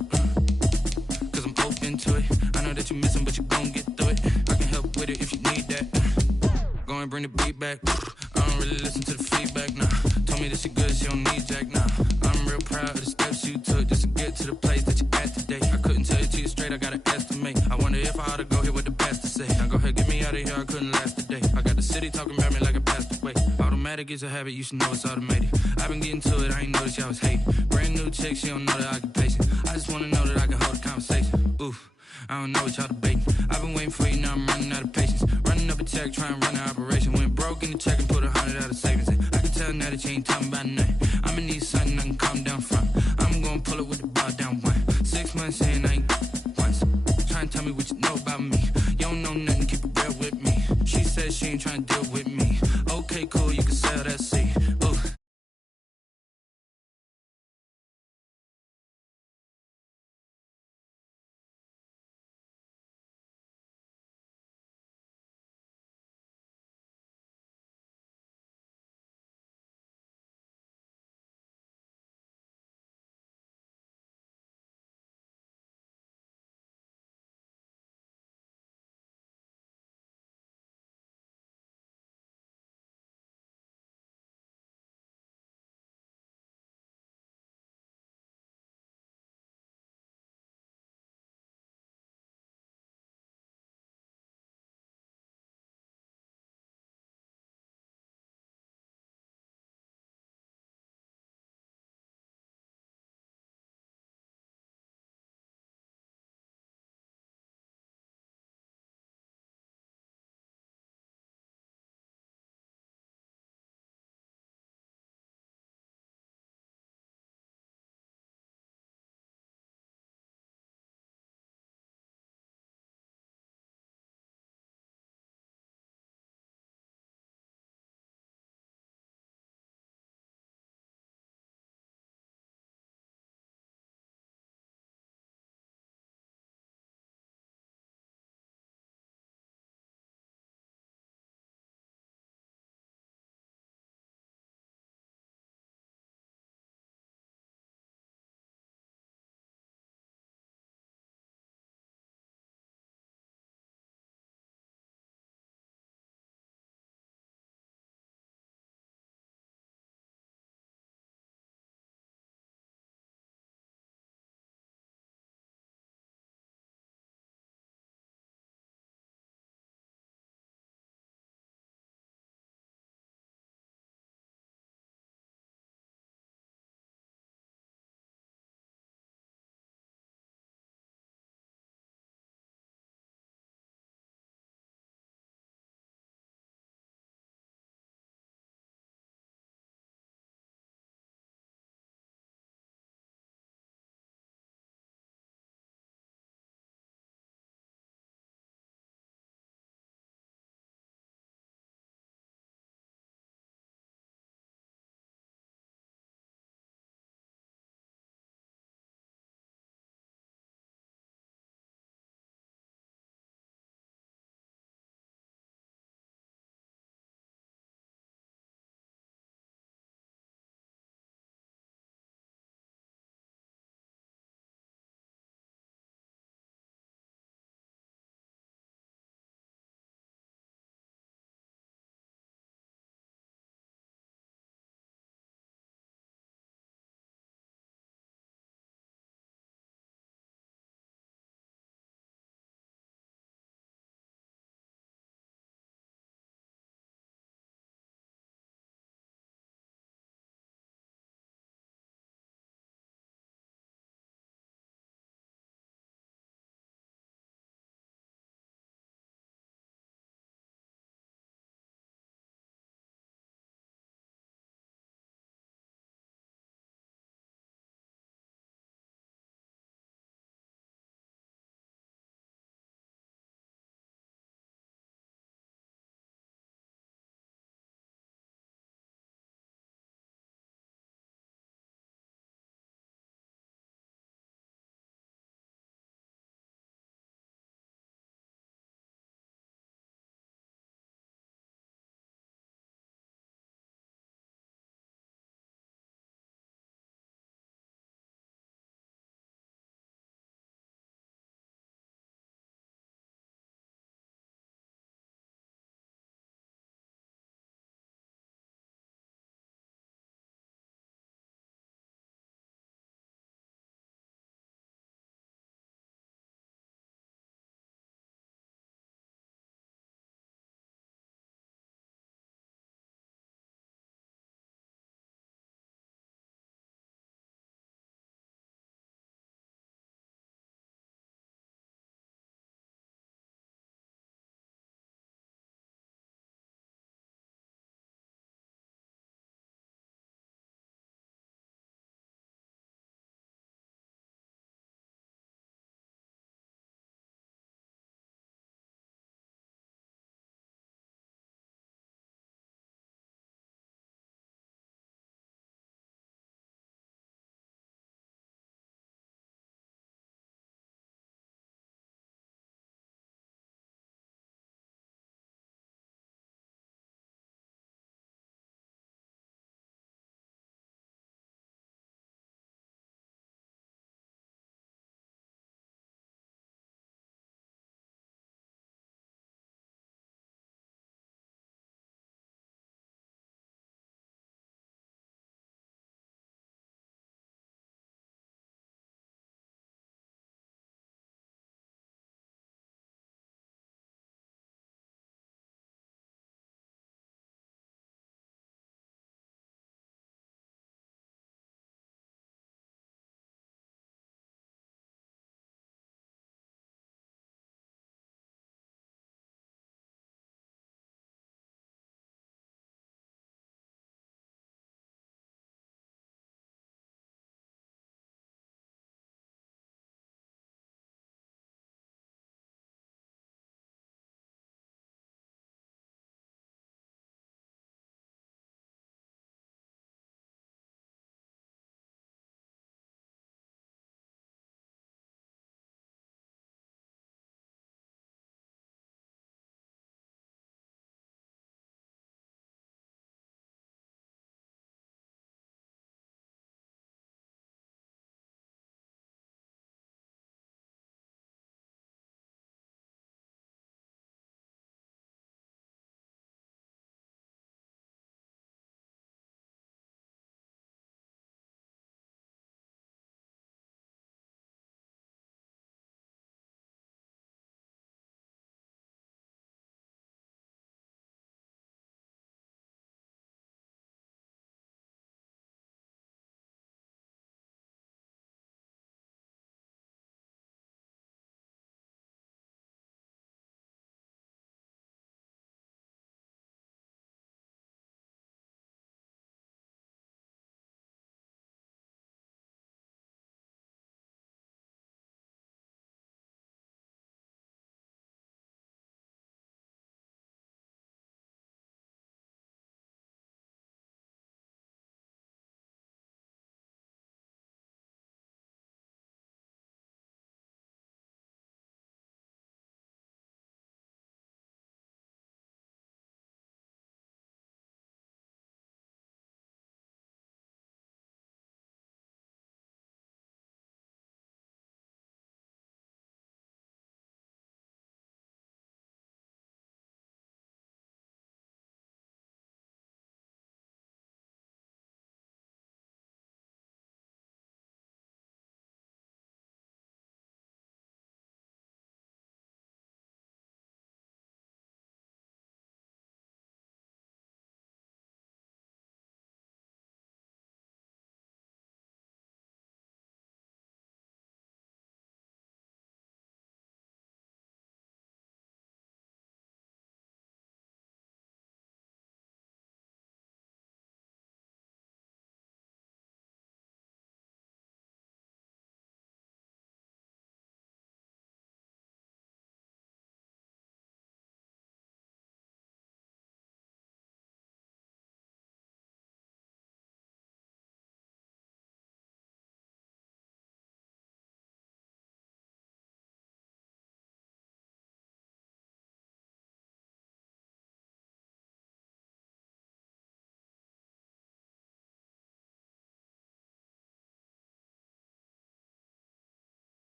Cause I'm open to it. I know that you missing, but you gon' get through it. I can help with it if you need that. Go and bring the beat back. I don't really listen to the feedback, nah. Told me that she good, she don't need jack, nah. I'm real proud of the steps you took just to get to the place that you at today. I couldn't tell it to you straight, I gotta estimate. I wonder if I ought to go here with the best to say. Now go ahead, get me out of here, I couldn't last a day. I got the city talking about me like I passed away. Automatic is a habit, you should know it's automated. I've been getting to it, I ain't noticed y'all was hating. Brand new chick, she don't know the occupation. I just wanna know that I can hold a conversation. Oof, I don't know what y'all debating. I've been waiting for you, now I'm running out of patience. Running up a check, trying to run an operation. Went broke in the check and put 100 out of savings in. I can tell now that you ain't talking about nothing. I'ma need something I can calm down from. I'm gonna pull it with the bar down one. 6 months in, I ain't once. Trying to tell me what you know about me. You don't know nothing, keep it real with me. She said she ain't trying to deal with me. Okay, cool, you can sell that seat.